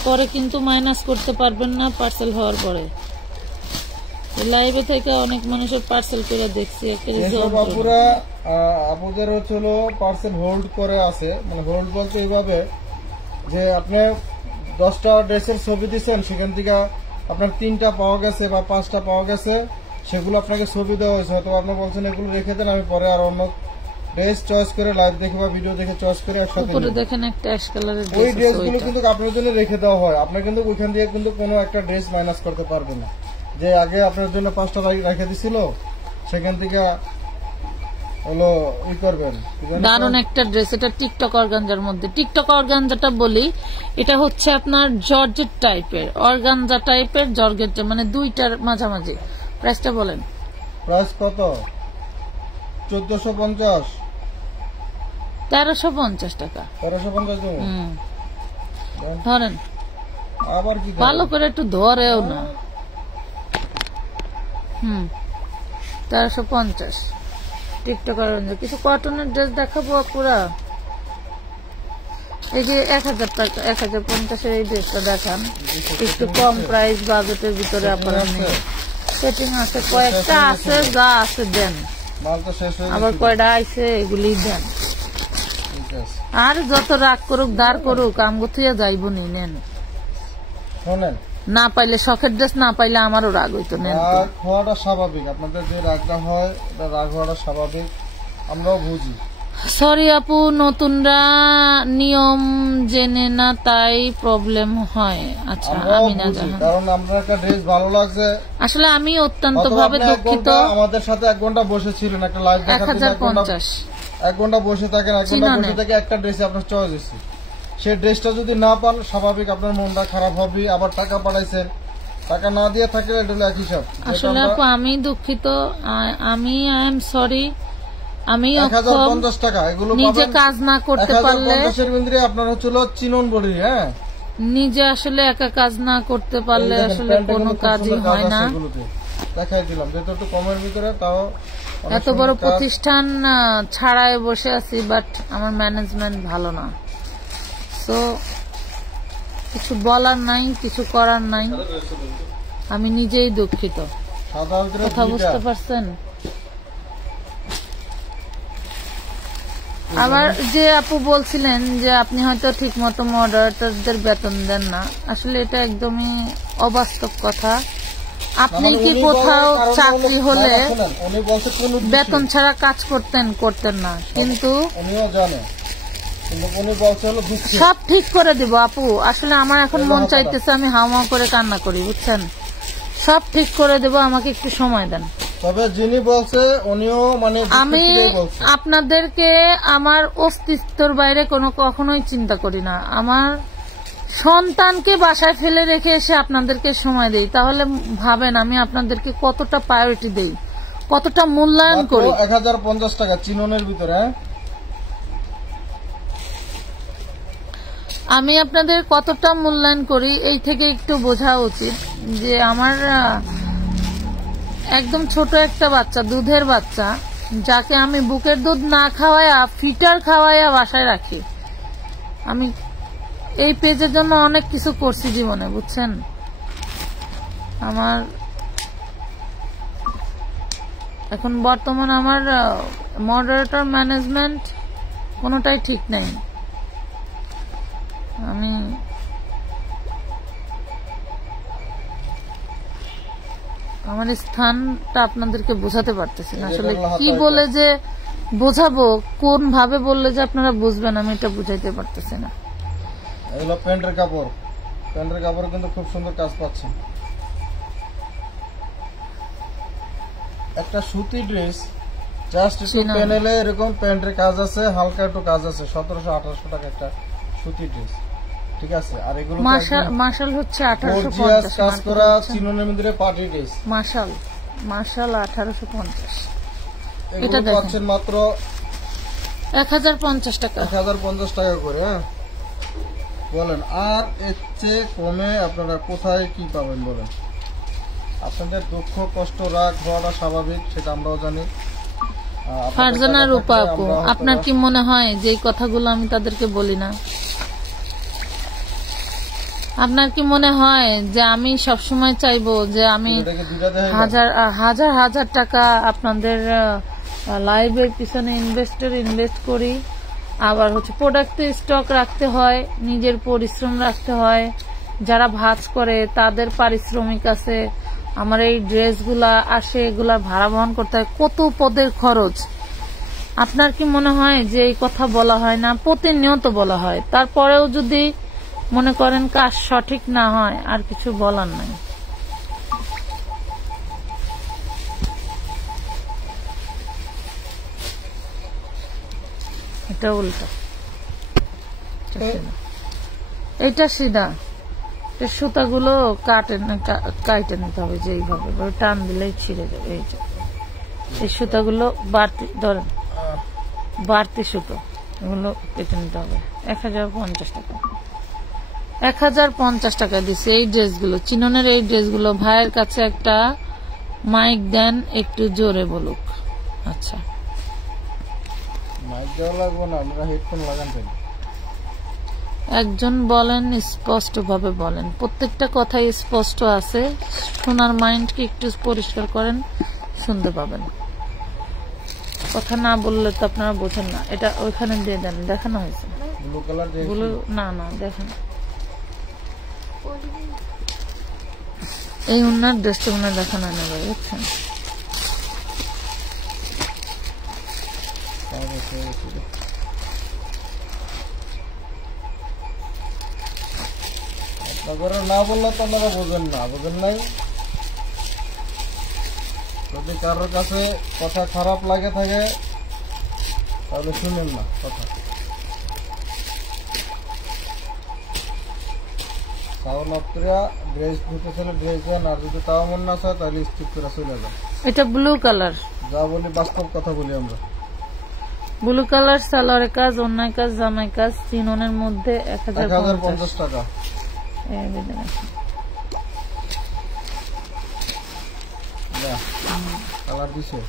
পরে কিন্তু মাইনাস করতে পারবেন না পার্সেল হওয়ার পরে। লাইভে থেকে অনেক মানুষের পার্সেল করে দেখছি, আপুদের হচ্ছিল পার্সেল হোল্ড করে আছে, মানে হোল্ড বলতে এইভাবে যে আপনি 10টা ড্রেসের ছবি দিচ্ছেন, সেখান থেকে আপনার 3টা পাওয়া গেছে বা 5টা পাওয়া গেছে, সেগুলো আপনাকে ছবি দেওয়া হয়েছে, হয়তো আপনি বলছেন এগুলো রেখে দেন, আমি পরে আর অন্য ড্রেস চয়েস করে লাইভ দেখে বা ভিডিও দেখে চয়েস করে একসাথে দেখেন একটা অ্যাশ কালারের ড্রেস। ওই ড্রেসগুলো কিন্তু আপনার জন্য রেখে দেওয়া হয়, আপনি কিন্তু ওইখান দিয়ে কিন্তু কোনো একটা ড্রেস মাইনাস করতে পারবেন না। যে আগে আপনার জন্য 5টা রেখে দিছিল, সেখান থেকে হলো ই করবেন। দারুণ একটা ড্রেস, এটা টিকটক অর্গানজার মধ্যে। টিকটক অর্গানজাটা বলি, এটা হচ্ছে আপনার জর্জেট টাইপের, অর্গানজা টাইপের জর্জেট, মানে 2টার মাঝামাঝি। প্রাইসটা বলেন। প্রাইস কত? 1450। 1350 টাকা। 1350 ধরেন, আবার কি ভালো করে একটু ধরেও না। 1350 টিকটক অর্গানজা। কিছু কটনের ড্রেস দেখাবো পুরা। এই যে 1000 টাকা 1050-এর এই ড্রেসটা দেখান, একটু কম প্রাইস বাজেটের ভিতরে আপনারা সেটিং আছে, কয়েকটা আছে, যা আছে দেন, আবার কয়টা আছে এগুলি দেন। আর যত রাগ করুক দাঁড় করুক, আমগো থুয়ে যাইব নি, নেন। না পাইলে শখের ড্রেস না পাইলে আমারও রাগ হইতো, নেন। রাগ হওয়াটা স্বাভাবিক, আপনাদের যে রাগটা হয় রাগ হওয়াটা স্বাভাবিক, আমরাও বুঝি। সরি আপু, নতুনরা নিয়ম জেনে না তাই প্রবলেম হয়। আচ্ছা আমি না জানি, কারণ আমরা একটা ড্রেস ভালো লাগছে, আসলে আমি অত্যন্ত ভাবে দুঃখিত। আমাদের সাথে 1 ঘন্টা বসেছিলেন একটা লাইভ দেখাতে, 1050 1 ঘন্টা বসে থাকেন, 1 ঘন্টা বসে থেকে একটা ড্রেস আপনার চয়েস হয়েছে, সেই ড্রেসটা যদি না পান স্বাভাবিক আপনার মনটা খারাপ হবে। আবার টাকা পাঠাইছেন, টাকা না দিয়ে থাকলে এটা হলো একই সব। আসলে আপু আমি দুঃখিত, আমি আই এম সরি। আমি 1050 টাকা এগুলো নিজে কাজ না করতে পারলে, 1050-এর ভিতরে আপনার হচ্ছিল চিনন বডি। হ্যাঁ, নিজে আসলে একা কাজ না করতে পারলে আসলে কোনো কাজই হয় না। দেখাই দিলাম যেহেতু একটু কমের ভিতরে, তাও এত বড় প্রতিষ্ঠান ছাড়ায় বসে আছি, বাট আমার ম্যানেজমেন্ট ভালো না, তো কিছু বলার নাই, কিছু করার নাই। আমি নিজেই দুঃখিত, কথা বুঝতে পারছেন? আবার যে আপু বলছিলেন যে আপনি হয়তো ঠিক মতো মডারেটরদের বেতন দেন না, আসলে এটা একদমই অবাস্তব কথা। আপনি কি কোথাও চাকরি হলে বেতন ছাড়া কাজ করতেন না, কিন্তু কিন্তু উনি বলছে হলো দুঃখে। সব ঠিক করে দিব আপু, আসলে আমার এখন মন চাইতেছে আমি হাওয়া করে কান্না করি, বুঝছেন? সব ঠিক করে দেব, আমাকে একটু সময় দেন। তবে যিনি বলছে উনিও মানে আমি আপনাদেরকে আমার অস্তিত্বের বাইরে কখনোই চিন্তা করি না। আমার সন্তানকে বাসায় ফেলে রেখে এসে আপনাদেরকে সময় দেই, তাহলে ভাবেন আমি আপনাদেরকে কতটা প্রায়োরিটি দেই, কতটা মূল্যায়ন করি। 1050 টাকা চিননের ভিতরে। আমি আপনাদের কতটা মূল্যায়ন করি এই থেকে একটু বোঝা উচিত যে আমার একদম ছোট একটা বাচ্চা, দুধের বাচ্চা, যাকে আমি বুকের দুধ না খাওয়াইয়া ফিটার খাওয়াইয়া বাসায় রাখি। আমি এই পেজের জন্য অনেক কিছু করছি জীবনে, বুঝছেন? আমার এখন বর্তমান আমার মডারেটর ম্যানেজমেন্ট কোনোটাই ঠিক নেই। আমি আমার স্থানটা আপনাদেরকে বোঝাতে পারতেছি না, আসলে কি বলে যে বোঝাবো, কোন ভাবে বললে যে আপনারা বুঝবেন আমি এটা বুঝাইতে পারতেছি না। এগুলো প্যান্টের কাপড়, প্যান্টের কাপড় কিন্তু খুব সুন্দর কাজ পাচ্ছেন। একটা সুতি ড্রেস জাস্ট একটু প্যানেলে এরকম প্যান্টের কাজ আছে, হালকা একটু কাজ আছে, 1700-1800 টাকা একটা সুতি ড্রেস, ঠিক আছে? আর এগুলো মাশাল হচ্ছে 1850 কাজ করা চিননের মধ্যে পার্টি ড্রেস, মাশাল 1850। এটা পাচ্ছেন মাত্র 1050 টাকা, 1050 টাকা করে। হ্যাঁ বলেন, আর এর চেয়ে কমে আপনারা কোথায় কি পাবেন বলেন? আপনাদের দুঃখ কষ্ট রাগ হওয়াটা স্বাভাবিক, সেটা আমরাও জানি। ফারজানা রূপা আপু, আপনার কি মনে হয় যে এই কথাগুলো আমি তাদেরকে বলি না? আপনার কি মনে হয় যে আমি সবসময় চাইবো যে আমি হাজার হাজার হাজার টাকা আপনাদের লাইভের পিছনে ইনভেস্ট করি, আবার হচ্ছে প্রোডাক্টে স্টক রাখতে হয়, নিজের পরিশ্রম রাখতে হয়, যারা ভাঁজ করে তাদের পারিশ্রমিক আছে, আমার এই ড্রেসগুলা আসে, এগুলা ভাড়া বহন করতে হয়, কত পদের খরচ। আপনার কি মনে হয় যে এই কথা বলা হয় না? প্রতিনিয়ত বলা হয়। তারপরেও যদি মনে করেন কাজ সঠিক না হয়, আর কিছু বলার নাই। এটা উল্টা, এটা সিধা। সুতাগুলো কাটে নিতে হবে, যে এইভাবে টান দিলেই ছিঁড়ে যাবে। এই সুতাগুলো বাড়তি, ধরেন বাড়তি সুতো, এগুলো কেটে নিতে হবে। 1050 টাকা, 1050 টাকা দিচ্ছে এই ড্রেসগুলো, চিননের এই ড্রেসগুলো। ভাইয়ের কাছে একটা মাইক দেন, একটু জোরে বলুক। আচ্ছা, মাইক দেওয়া লাগবে না, আমরা হেডফোন লাগান। একজন বলেন, স্পষ্ট ভাবে বলেন, প্রত্যেকটা কথাই স্পষ্ট আছে। শোনার মাইন্ডকে একটু পরিষ্কার করেন, শুনতে পাবেন। কথা না বললে তো আপনারা বোঝেন না। এটা ওইখানে দিয়ে দেন, দেখানো হয়েছে। ব্লু কালার ব্লু না দেখেন, এই উনার ড্রেসটা উনার দেখানো হয় না ভাই, বুঝছেন? আপনারা না বললে তো আপনারা বোঝেন না, বোঝেন নাই। যদি কারোর কাছে কথা খারাপ লাগে থাকে তাহলে শুনেন না কথা। তাহলে আপনারা ড্রেস দিতে চলে ড্রেস দেন, আর যদি তাও মন না চায় তাহলে স্কিপ করে চলে যান। এটা ব্লু কালার, যা বলি বাস্তব কথা বলি আমরা। ব্লু কালার, সালোয়ারের কাজ, অন্যায় কাজ, জামাই কাজ, চিননের মধ্যে 1050 টাকা। কালার দিছে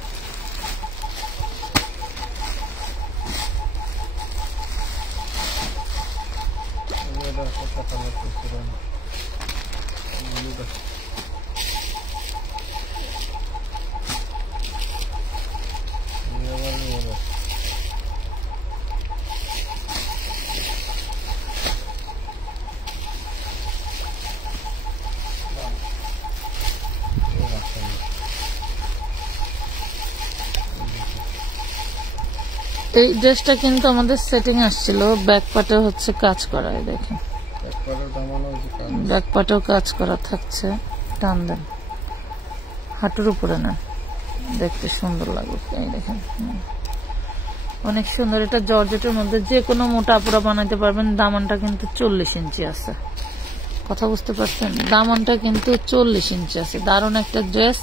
এই ড্রেসটা কিন্তু আমাদের সেটিং আসছিল, ব্যাক পার্টে হচ্ছে কাজ করা, এই দেখেন ব্যাক পার্টেও কাজ করা থাকছে। টান দেন, হাঁটুর উপরে না, দেখতে সুন্দর লাগুক। এই দেখেন অনেক সুন্দর, এটা জর্জেটের মধ্যে যে কোনো মোটা আপুরা বানাইতে পারবেন। দামানটা কিন্তু 40 ইঞ্চি আছে, কথা বুঝতে পারছেন? দামানটা কিন্তু 40 ইঞ্চি আছে। দারুণ একটা ড্রেস।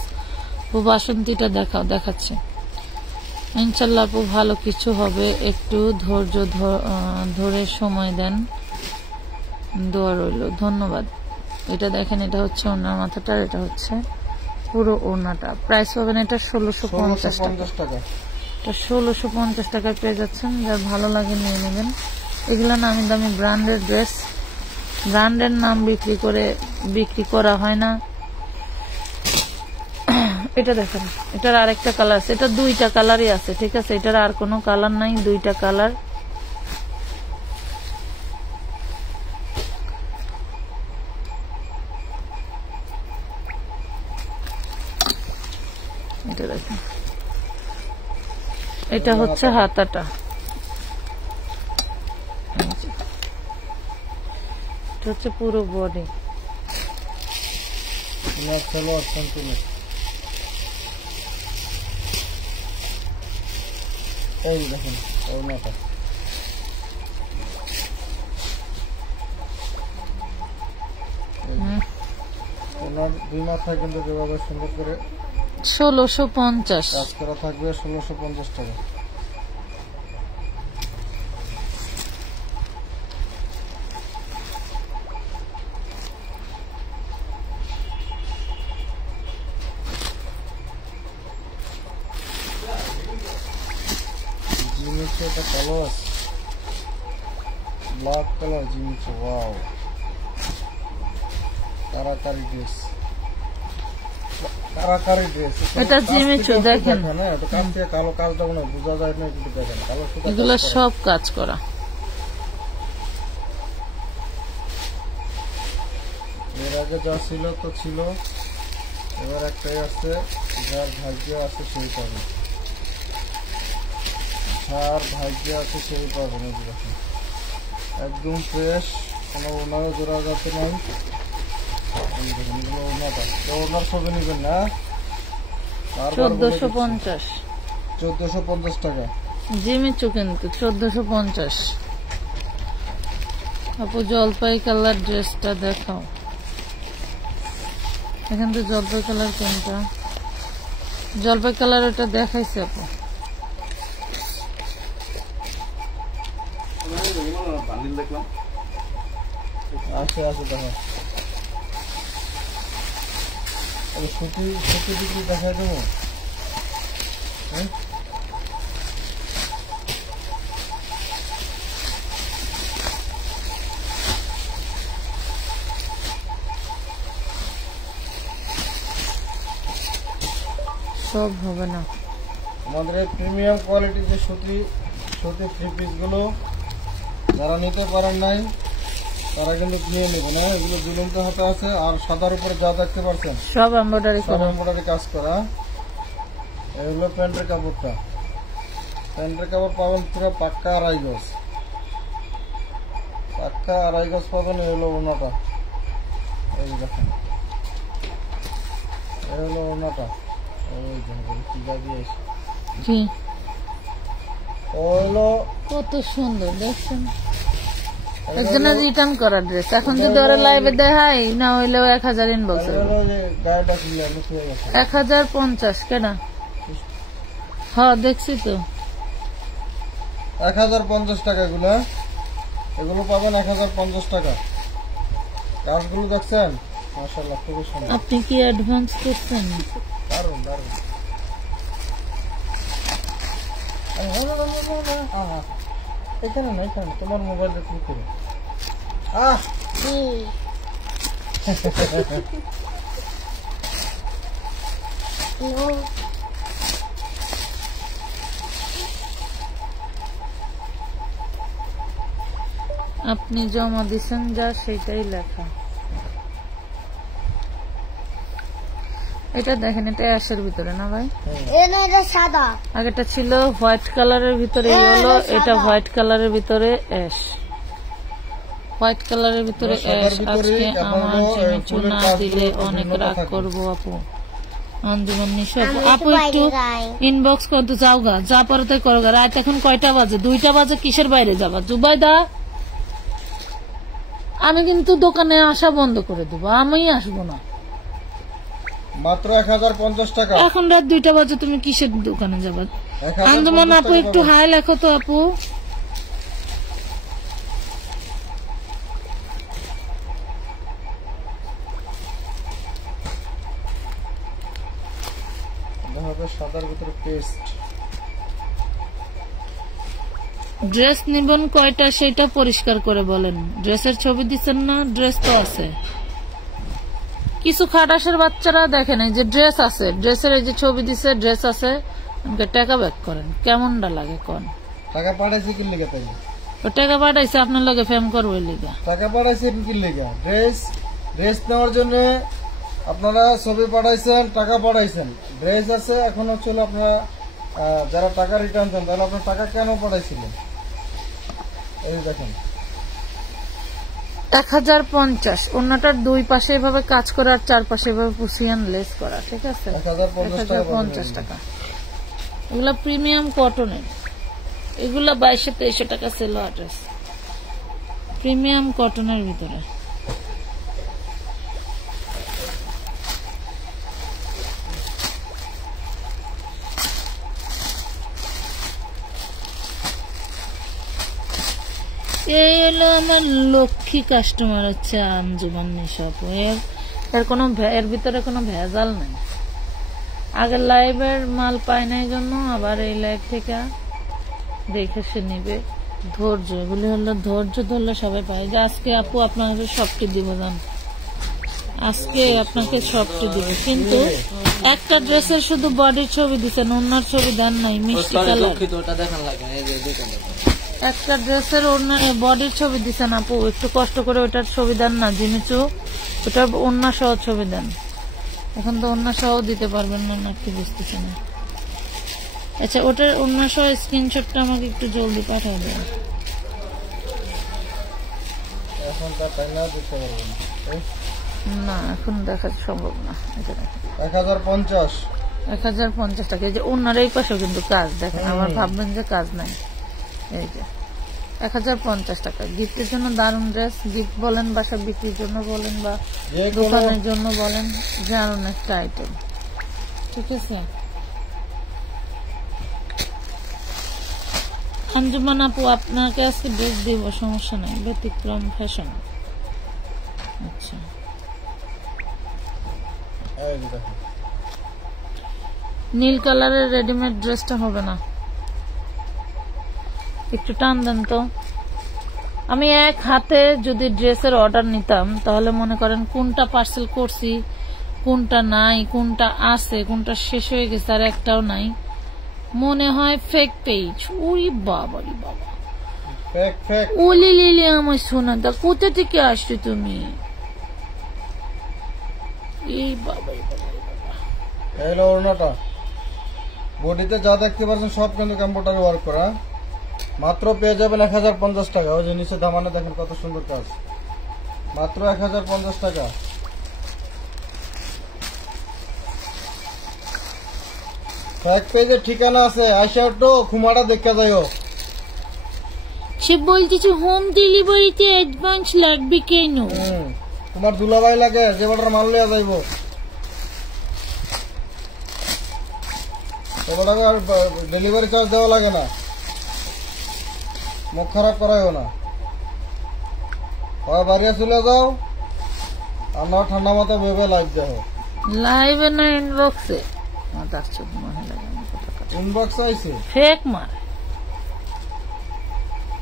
ও বাসন্তীটা দেখাচ্ছে ইনশাল্লাহ আপু, ভালো কিছু হবে, একটু ধৈর্য ধরে সময় দেন, দোয়া রইল। ধন্যবাদ। এটা দেখেন, এটা হচ্ছে ওনার মাথাটা, এটা হচ্ছে পুরো ওড়নাটা। প্রাইস পাবেন এটা 1650 টাকা। এটা 1650 টাকায় পেয়ে যাচ্ছেন। যার ভালো লাগে নিয়ে নেবেন। এগুলো নামি দামি ব্র্যান্ডের ড্রেস, ব্র্যান্ডের নাম বিক্রি করা হয় না। এটা দেখেন, এটার আরেকটা কালার আছে, এটা 2টা কালারই আছে, ঠিক আছে? এটার আর কোনো কালার নাই, 2টা কালার। এটা দেখেন, এটা হচ্ছে হাতাটা, এটা হচ্ছে পুরো বডি। এই দেখেন ওড়নাটা, ওনার 2 মাথায় কিন্তু যেভাবে সুন্দর করে 1650 কাজ করা থাকবে, 1650 টাকা। জিনিসে এটা কালো আছে, ব্ল্যাক কালার জিনিসে। ওয়াও, কারাকারি ড্রেস, কারাকারি ড্রেস। এটা জিমিচু দেখেন, হ্যাঁ, এটা কাজ থেকে কালো কাজটা মনে বোঝা যায় না, কিন্তু দেখেন কালো সুতা, এগুলো সব কাজ করা। এর আগে যা ছিল তো ছিল, এবার একটাই আছে, যার ভাগ্য আছে সেই পাবে, যার ভাগ্য আছে সেই পাবে। একদম ফ্রেশ, কোনো ওনারও জোড়া যাতে নাই। ওনাটা ওনার ছবি নেবেন না, 1450 টাকা। জিমিচু কিন্তু 1450। আপু জলপাই কালার ড্রেসটা দেখাও, এখান থেকে জলপাই কালার কোনটা? জলপাই কালার ওটা দেখাইছে আপু। আছে দেখো, সুতি বিক্রি দেখাই দেবো। সব হবে না, আমাদের এই প্রিমিয়াম কোয়ালিটির যে সুতি 3 পিস গুলো যারা নিতে পারেন নাই তারা কিন্তু নিয়ে নেবেন। না, এগুলো ঝুলন্ত হাতে আছে, আর সাদার উপরে যা দেখতে পাচ্ছেন সব এমব্রয়ডারি কাজ করা। এগুলো প্যান্টের কাপড়টা, প্যান্টের কাপড় পাবেন পুরো পাক্কা 2.5 গজ, পাক্কা 2.5 গজ পাবেন। এগুলো ওনাটা, এই দেখেন, এগুলো ওনাটা, কত সুন্দর দেখছেন। একজনের রিটার্ন করা ড্রেস, এখন যদি ওরা লাইভে দেখাই না হইলেও 1000 ইনবক্স, 1050 কেনা। হ্যাঁ দেখছি তো, 1050 টাকা। এগুলো পাবেন 1050 টাকা। কাজগুলো দেখছেন, মাশাআল্লাহ খুবই সুন্দর। আপনি কি অ্যাডভান্স করছেন? দারুন দারুন। এখানে না, এখানে তোমার মোবাইলটা ক্লিক করো। আপনি জমা দিচ্ছেন যা সেটাই লেখা। এটা দেখেন, এটা অ্যাশের ভিতরে না ভাই? এটা সাদা। আগেটা ছিল হোয়াইট কালারের ভিতরে ইয়েলো, এটা হোয়াইট কালারের ভিতরে অ্যাশ। হোয়াইট কালারের ভিতরে অ্যাশ। আজকে আমার জিমিচু না দিলে অনেক রাগ করবো আপু। আঞ্জুমান নিশা আপু একটু ইনবক্স করতে যাও গা, যা পারো তাই করো গা। রাত এখন কয়টা বাজে? 2টা বাজে। কিসের বাইরে যাবা জুবাইদা? আমি কিন্তু দোকানে আসা বন্ধ করে দেবো, আমি আসবো না। মাত্র 1050 টাকা। এখন রাত 2টা বাজে, তুমি কিসের দোকানে যাবা? আঞ্জুমান আপু একটু হাই লেখো তো আপু। সাদার ভিতরে পেস্ট। ড্রেস নিবেন কয়টা সেটা পরিষ্কার করে বলেন। ড্রেসের ছবি দিচ্ছেন না? ড্রেস তো আছে। কিছু খাটাসের বাচ্চারা দেখেন এই যে ড্রেস আছে, ড্রেসের এই যে ছবি দিছে, ড্রেস আছে, আমাকে টাকা ব্যাক করেন। কেমনটা লাগে কোন? টাকা পাঠাইছি কি লিখে? তাই ও টাকা পাঠাইছে আপনার লগে ফেম করবে লিগা। টাকা পাঠাইছি কি লিখে? ড্রেস নেওয়ার জন্য আপনারা ছবি পাঠাইছেন, টাকা পাঠাইছেন, ড্রেস আছে। এখন হচ্ছে আপনারা যারা টাকা রিটার্ন দেন, তাহলে আপনার টাকা কেন পাঠাইছিলেন? এই দেখেন 1050। অন্যটার 2 পাশে এভাবে কাজ করা আর 4 পাশে এভাবে পুষিয়ান লেস করা, ঠিক আছে? 1050 টাকা। এগুলা প্রিমিয়াম কটনের, এগুলা 2200-2300 টাকা সেল ড্রেস, প্রিমিয়াম কটনের ভিতরে। এই হলো আমার লক্ষ্মী কাস্টমার হচ্ছে আঞ্জুমান নিশা। এর ভিতরে কোনো ভেজাল নাই। আগের লাইভের মাল পায় না, এই জন্য আবার এই লাইভ থেকে দেখে সে নিবে। ধৈর্য, এগুলি হলো ধৈর্য ধরলে সবাই পায়। যে আজকে আপু আপনাকে সবটি দিব, জান, আজকে আপনাকে সবটি দিব। কিন্তু একটা ড্রেসের শুধু বডির ছবি দিচ্ছেন, অন্যার ছবি দেন নাই। মিষ্টি কালার একটা ড্রেসের বডির ছবি দিচ্ছেন আপু, একটু কষ্ট করে ওটার ছবি দেন না জিমিচু, ওটা ওন্না সহ ছবি দেন। এখন তো ওন্না সহ দিতে পারবেন না, নাকি বুঝতেছি না। আচ্ছা, ওটার ওন্না সহ স্ক্রিনশটটা আমাকে একটু জলদি পাঠিয়ে দেন। না, এখন দেখা সম্ভব না। 1050 টাকা। এই যে ওনার এই পাশেও কিন্তু কাজ দেখেন, আবার ভাববেন যে কাজ নাই। এই যে 1050 টাকা। গিফটের জন্য দারুণ ড্রেস, গিফট বলেন, বাসা বিক্রির জন্য বলেন, বা দোকানের জন্য বলেন, দারুণ একটা আইটেম, ঠিক আছে? আঞ্জুমান আপু আপনাকে আজকে ড্রেস দিব, সমস্যা নাই, ব্যতিক্রম ফ্যাশন। আচ্ছা, নীল কালারের রেডিমেড ড্রেসটা হবে না, একটু টান দেন তো। আমি এক হাতে যদি ড্রেসের অর্ডার নিতাম, তাহলে মনে করেন কোনটা পার্সেল করছি, কোনটা নাই, কোনটা আছে, কোনটা শেষ হয়ে গেছে আর একটাও নাই, মনে হয় ফেক পেজ। ওরে বাবা রে বাবা, ওলি লিলি আমার শোনা দা, কোথা থেকে আসছো তুমি? এই বাবা বডিতে যা দেখতে পাচ্ছেন সব কিন্তু কম্পিউটার ওয়ার্ক করা। মাত্র পেয়ে যাবেন 1050 টাকা। ওই যে নিচে দামানে দেখেন কত সুন্দর কাজ, মাত্র 1050 টাকা। এক পেজের ঠিকানা আছে, আইসা একটু খুমাটা দেখে যাইও। সে বলতেছে হোম ডেলিভারিতে অ্যাডভান্স লাগবে কেন? তোমার দুলাভাই লাগে, যে বাটার মাল লিয়া যাইব, আর ডেলিভারি চার্জ দেওয়া লাগে না। মুখ খারাপ করাইও না, বাড়িয়ে চলে যাও, আর না ঠান্ডা মাথা ভেবে লাইভ দেখো। লাইভে না ইনবক্সে? ইনবক্স আইছে ফেক মার।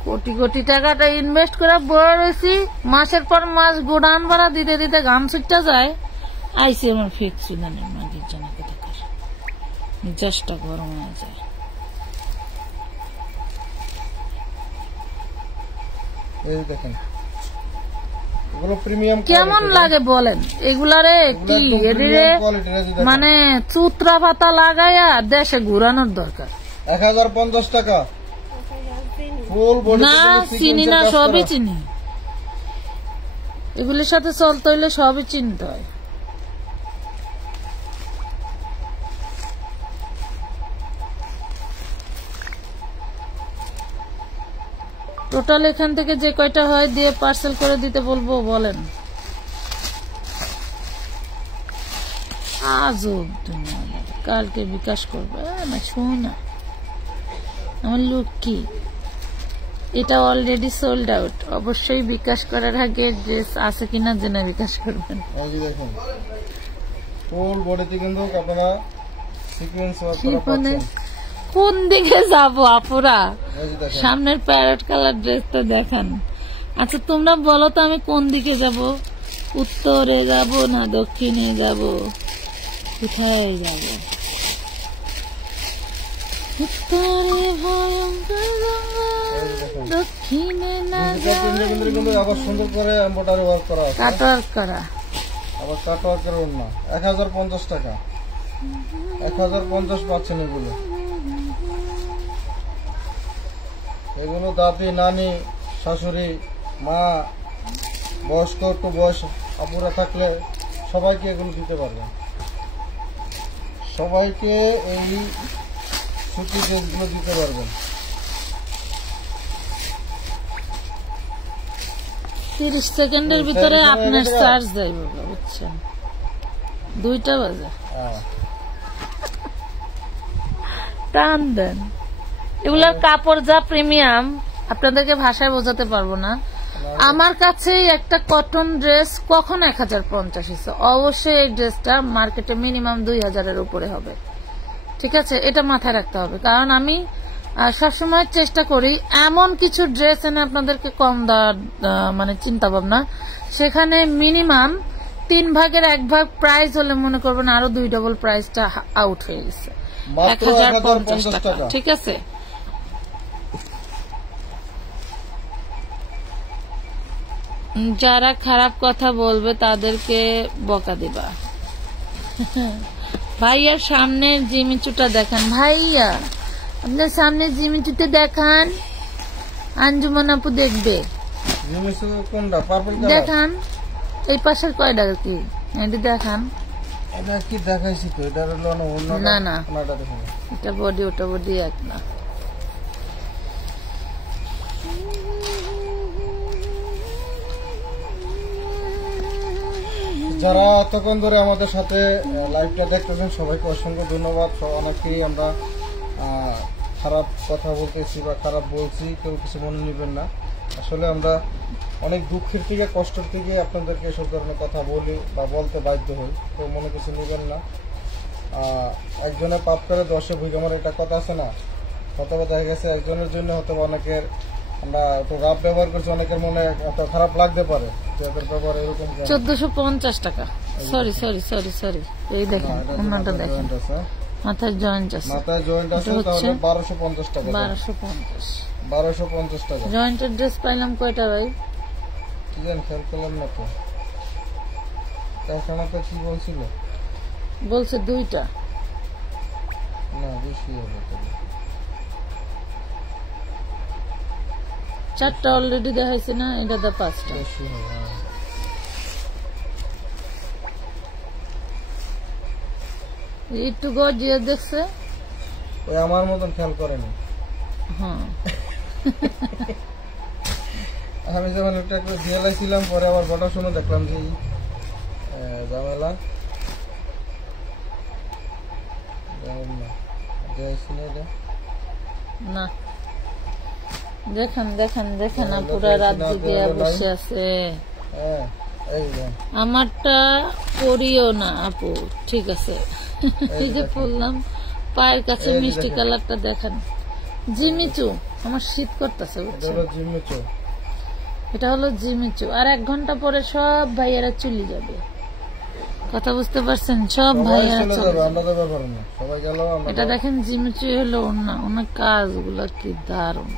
কোটি কোটি টাকাটা ইনভেস্ট করে বড় রয়েছি, মাসের পর মাস গোডাউন ভাড়া দিতে দিতে গাম ছুটটা যায়। আইসি আমার ফেক সুদানের মাগির জন্য কোথাকার মেজাজটা গরম হয়ে যায়। এই দেখেন এগুলো প্রিমিয়াম কেমন লাগে বলেন এগুলারে? কি এদিকে মানে চুত্রা পাতা লাগাইয়া দেশে ঘুরানোর দরকার। 1050 টাকা ফুল বডি। না চিনি না, সবই চিনি। এগুলির সাথে চলতে হইলে সবই চিনতে হয়। টোটাল এখান থেকে যে কয়টা হয় দিয়ে পার্সেল করে দিতে বলবো বলেন। আজব দুনিয়া, কালকে বিকাশ করবে না। শোনা আমার লোক কি, এটা অলরেডি সোল্ড আউট। অবশ্যই বিকাশ করার আগে ড্রেস আছে কিনা জেনে বিকাশ করবেন। দেখুন ফুল বডিতে কিন্তু আপনারা সিকোয়েন্স ওয়ার্ক করা পাচ্ছেন। কোন দিকে যাব আপুরা? সামনের প্যারেট কালার ড্রেসটা দেখান। আচ্ছা তোমরা বলো তো আমি কোন দিকে যাব? উত্তরে যাব না দক্ষিণে যাব? কোথায় যাব? উত্তরে ভয়ঙ্কর দক্ষিণে না আবার সুন্দর করে এমব্রয়ডারি ওয়ার্ক করা আছে, কাটওয়ার্ক করা, আবার কাটওয়ার্কের ওড়না। 1050 টাকা, 1050 পাচ্ছেন এগুলো। এগুলো দাদি, নানি, শাশুড়ি, মা, বয়স্ক একটু বয়স আপুরা থাকলে সবাইকে এগুলো দিতে পারবেন। সবাইকে এই সুতি ড্রেসগুলো দিতে পারবেন। 30 সেকেন্ডের ভিতরে আপনার চার্জ যাইব, বুঝছেন? 2টা বাজে টান দেন। এগুলার কাপড় যা প্রিমিয়াম আপনাদেরকে ভাষায় বোঝাতে পারবো না। আমার কাছে একটা কটন ড্রেস কখন 1050 হয়েছে, অবশ্যই এই ড্রেসটা মার্কেটে মিনিমাম 2000-এর উপরে হবে। ঠিক আছে, এটা মাথায় রাখতে হবে। কারণ আমি সবসময় চেষ্টা করি এমন কিছু ড্রেস এনে আপনাদেরকে কম দেওয়ার মানে চিন্তা ভাবনা, সেখানে মিনিমাম 3 ভাগের 1 ভাগ প্রাইস হলে মনে করবেন আরো 2 ডবল প্রাইসটা আউট হয়ে গেছে। 1050 টাকা। ঠিক আছে, যারা খারাপ কথা বলবে তাদেরকে বকা দিবা। ভাইয়ার সামনের জিমিচুটা দেখান। ভাইয়া আপনার সামনে জিমিচুতে দেখান, আঞ্জুমান আপু দেখবে। দেখান এই পাশের কয়টা কি এটি দেখান। এটা কি দেখাইছি তো, এটা হলো না না এটা বডি, ওটা বডি এক না। যারা এতক্ষণ ধরে আমাদের সাথে লাইভটা দেখতেছেন সবাইকে অসংখ্য ধন্যবাদ। অনেকেই আমরা খারাপ কথা বলতেছি বা খারাপ বলছি, কেউ কিছু মনে নেবেন না। আসলে আমরা অনেক দুঃখের থেকে কষ্টের থেকে আপনাদেরকে এসব ধরনের কথা বলি বা বলতে বাধ্য হই, তো মনে কিছু নেবেন না। একজনের পাপ করে 10 ভুগ, আমার একটা কথা আছে না, কথা হয়ে গেছে। একজনের জন্য হয়তো অনেকের আমরা একটু রাফ ব্যবহার করছি, অনেকের মনে এত খারাপ লাগতে পারে। ব্যবহার এরকম 1450 টাকা। সরি সরি সরি সরি, এই দেখেন ওনাটা দেখেন, মাথায় জয়েন্ট আছে, মাথায় জয়েন্ট আছে, তাহলে 1250 টাকা। 1250 টাকা জয়েন্টের ড্রেস পাইলাম কয়টা ভাই? কি জানি, খেয়াল করলাম না তো। কারখানাতে কি বলছিল? বলছে 2টা না, বেশি হবে। 4টা অলরেডি দেখাইছে না, এটা দা 5টা। বেশি হবে। একটু গর্জিয়াস দেখছে, ওই আমার মতন খেয়াল করেনি। হ্যাঁ আমি যেমন একটা দিয়ে লাইছিলাম, পরে আবার বটা শুনে দেখলাম যে ঝামেলা না। দেখেন দেখেন দেখেন, পুরা রাত জেগে বসে আছে। আমারটা পরিও না আপু, ঠিক আছে? এই যে পড়লাম পায়ের কাছে মিষ্টি কালারটা দেখেন। জিমিচু, আমার শীত করতেছে, এটা হলো জিমিচু। আর 1 ঘন্টা পরে সব ভাইয়ারা চলে যাবে, কথা বুঝতে পারছেন? সব ভাইয়ারা চলে যাবে। এটা দেখেন জিমিচু হলো ওনা, ওনার কাজগুলো কি দারুণ।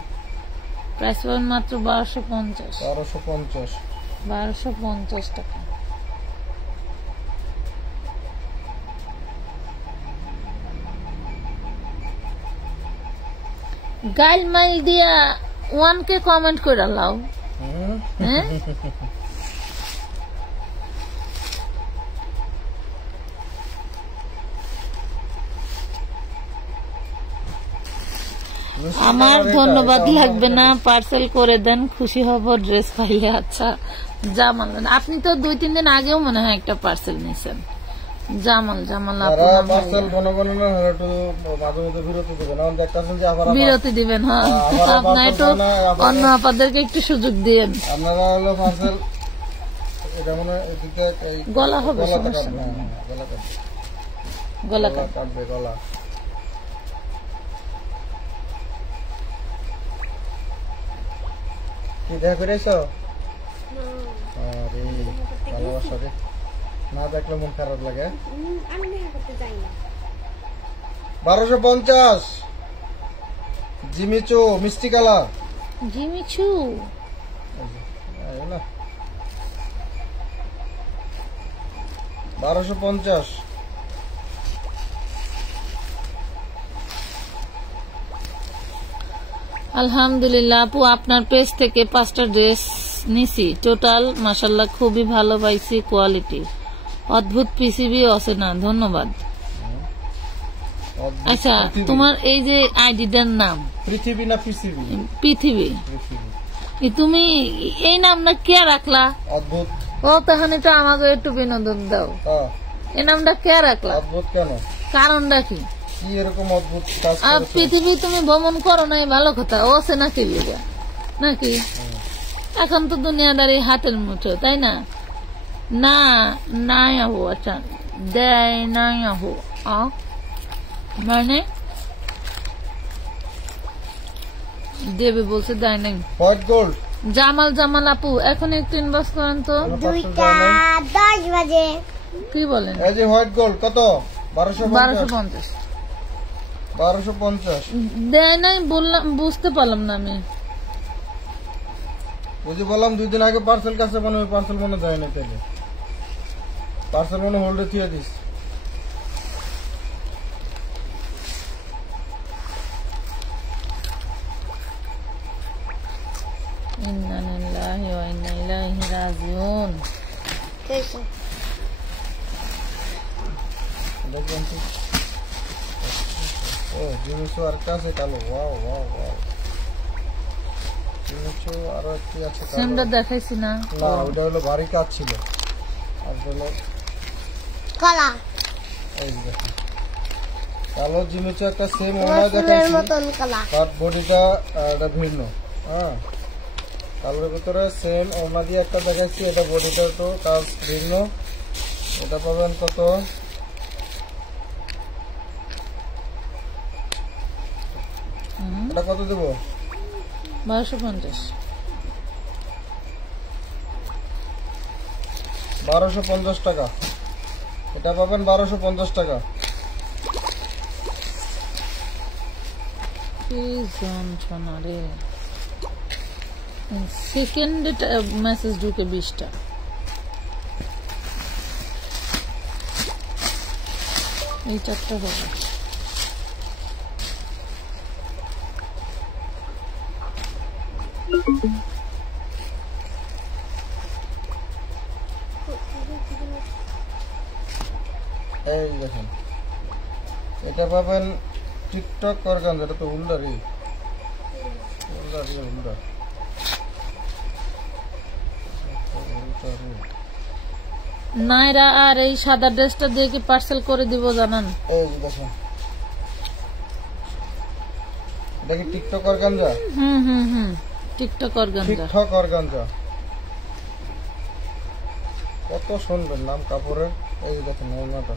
প্রাইস পাবেন মাত্র 1250। 1250 টাকা। গাইল মাইল দিয়া 1K কমেন্ট করে লাও। হ্যাঁ আমার ধন্যবাদ লাগবে না, পার্সেল করে দেন, খুশি হব ড্রেস পাইলে। আচ্ছা জামাল, আপনি তো 2-3 দিন আগেও মনে হয় একটা পার্সেল নিয়েছেন। জামাল পার্সেল বন বন না একটু মাঝে মধ্যে বিরতি দিবেন। এখন দেখতেছেন যে আবার বিরতি দিবেন। হ্যাঁ আপনার একটু অন্য আপাদেরকে একটু সুযোগ দিয়েন। আপনারা হলো পার্সেল এটা মনে এদিকে গলা হবে, সমস্যা না, নেই। গলা গলা কাটবে গলা। কি দেখা করেছো? আরে ভালোবাসা রে, না দেখলে মন খারাপ লাগে। আমি দেখা করতে যাই না। 1250 জিমিচু মিষ্টি কালার। জিমিচু না 1250। আলহামদুলিল্লাহ আপু, আপনার পেজ থেকে 5টা ড্রেস নিছি, টোটাল মাশাআল্লাহ খুবই ভালো পাইছি, কোয়ালিটি অদ্ভুত, পিসিবি আছে না, ধন্যবাদ। আচ্ছা তোমার এই যে আইডিটার নাম পৃথিবী না পৃথিবী? পৃথিবী। তুমি এই নামটা কে রাখলা? অদ্ভুত। ও তখন একটু আমাকে একটু বিনোদন দাও। এই নামটা কে রাখলা? অদ্ভুত কেন? কারণটা কি? কি এরকম অদ্ভুত কাজ আর করেছো? পৃথিবী তুমি ভ্রমণ করো নাই, ভালো কথা, ও সে নাকি লিগা নাকি? এখন তো দুনিয়াদারি হাতের মুঠো, তাই না? না নাই আহো, আচ্ছা দেয় নাই আহো, মানে দেবে বলছে, দেয় নাই। হোয়াইট গোল্ড জামাল আপু এখন একটু ইনবক্স করেন তো। 2টা 10 বাজে। কি বলেন? এই যে হোয়াইট গোল্ড কত? 1250। 1250 দেয় নাই বললাম, বুঝতে পারলাম না আমি। বুঝি বললাম 2 দিন আগে পার্সেল কাছে মনে হয় পার্সেল মনে দেয় না, তাইলে পার্সেল মনে হোল্ডে দিয়ে দিস। ইন্না লিল্লাহি ওয়া ইন্না ইলাইহি রাজিউন। কইছো দেখবেন তো। ও জিনিসও আর কাছে কালো। ওয়াও ওয়াও ওয়াও, জিনিসও আরো কি আছে কালো? সেমটা দেখাইছি না? না ওটা হলো ভারী কাজ ছিল, আর হলো কলা। এই দেখুন কালো জিনিস একটা সেম ওনা ফুলের দেখাচ্ছি, মতন কলা। তার বডিটা এটা ভিন্ন। হ্যাঁ কালোর ভিতরে সেম ওনা দিয়ে একটা দেখাচ্ছি, এটা বডিটা তো কাজ ভিন্ন। এটা পাবেন কত? এটা কত দেবো? 1250। 1250 টাকা। এটা পাবেন 1250 টাকা। কি যন্ত্রণা রে, সেকেন্ডে মেসেজ ঢুকে 20টা। এই 4টা হবে। এই দেখেন এটা পাবেন টিকটক অর্গান, এটা তো উল্টা রে, উল্টা রে, উল্টা। নাইরা আর এই সাদা ড্রেসটা দিয়ে কি পার্সেল করে দিব জানান? এই যে দেখেন এটা কি TikTok organza? TikTok organza. TikTok organza কত সুন্দর নাম কাপড়ের। এই যে দেখেন ওনাটা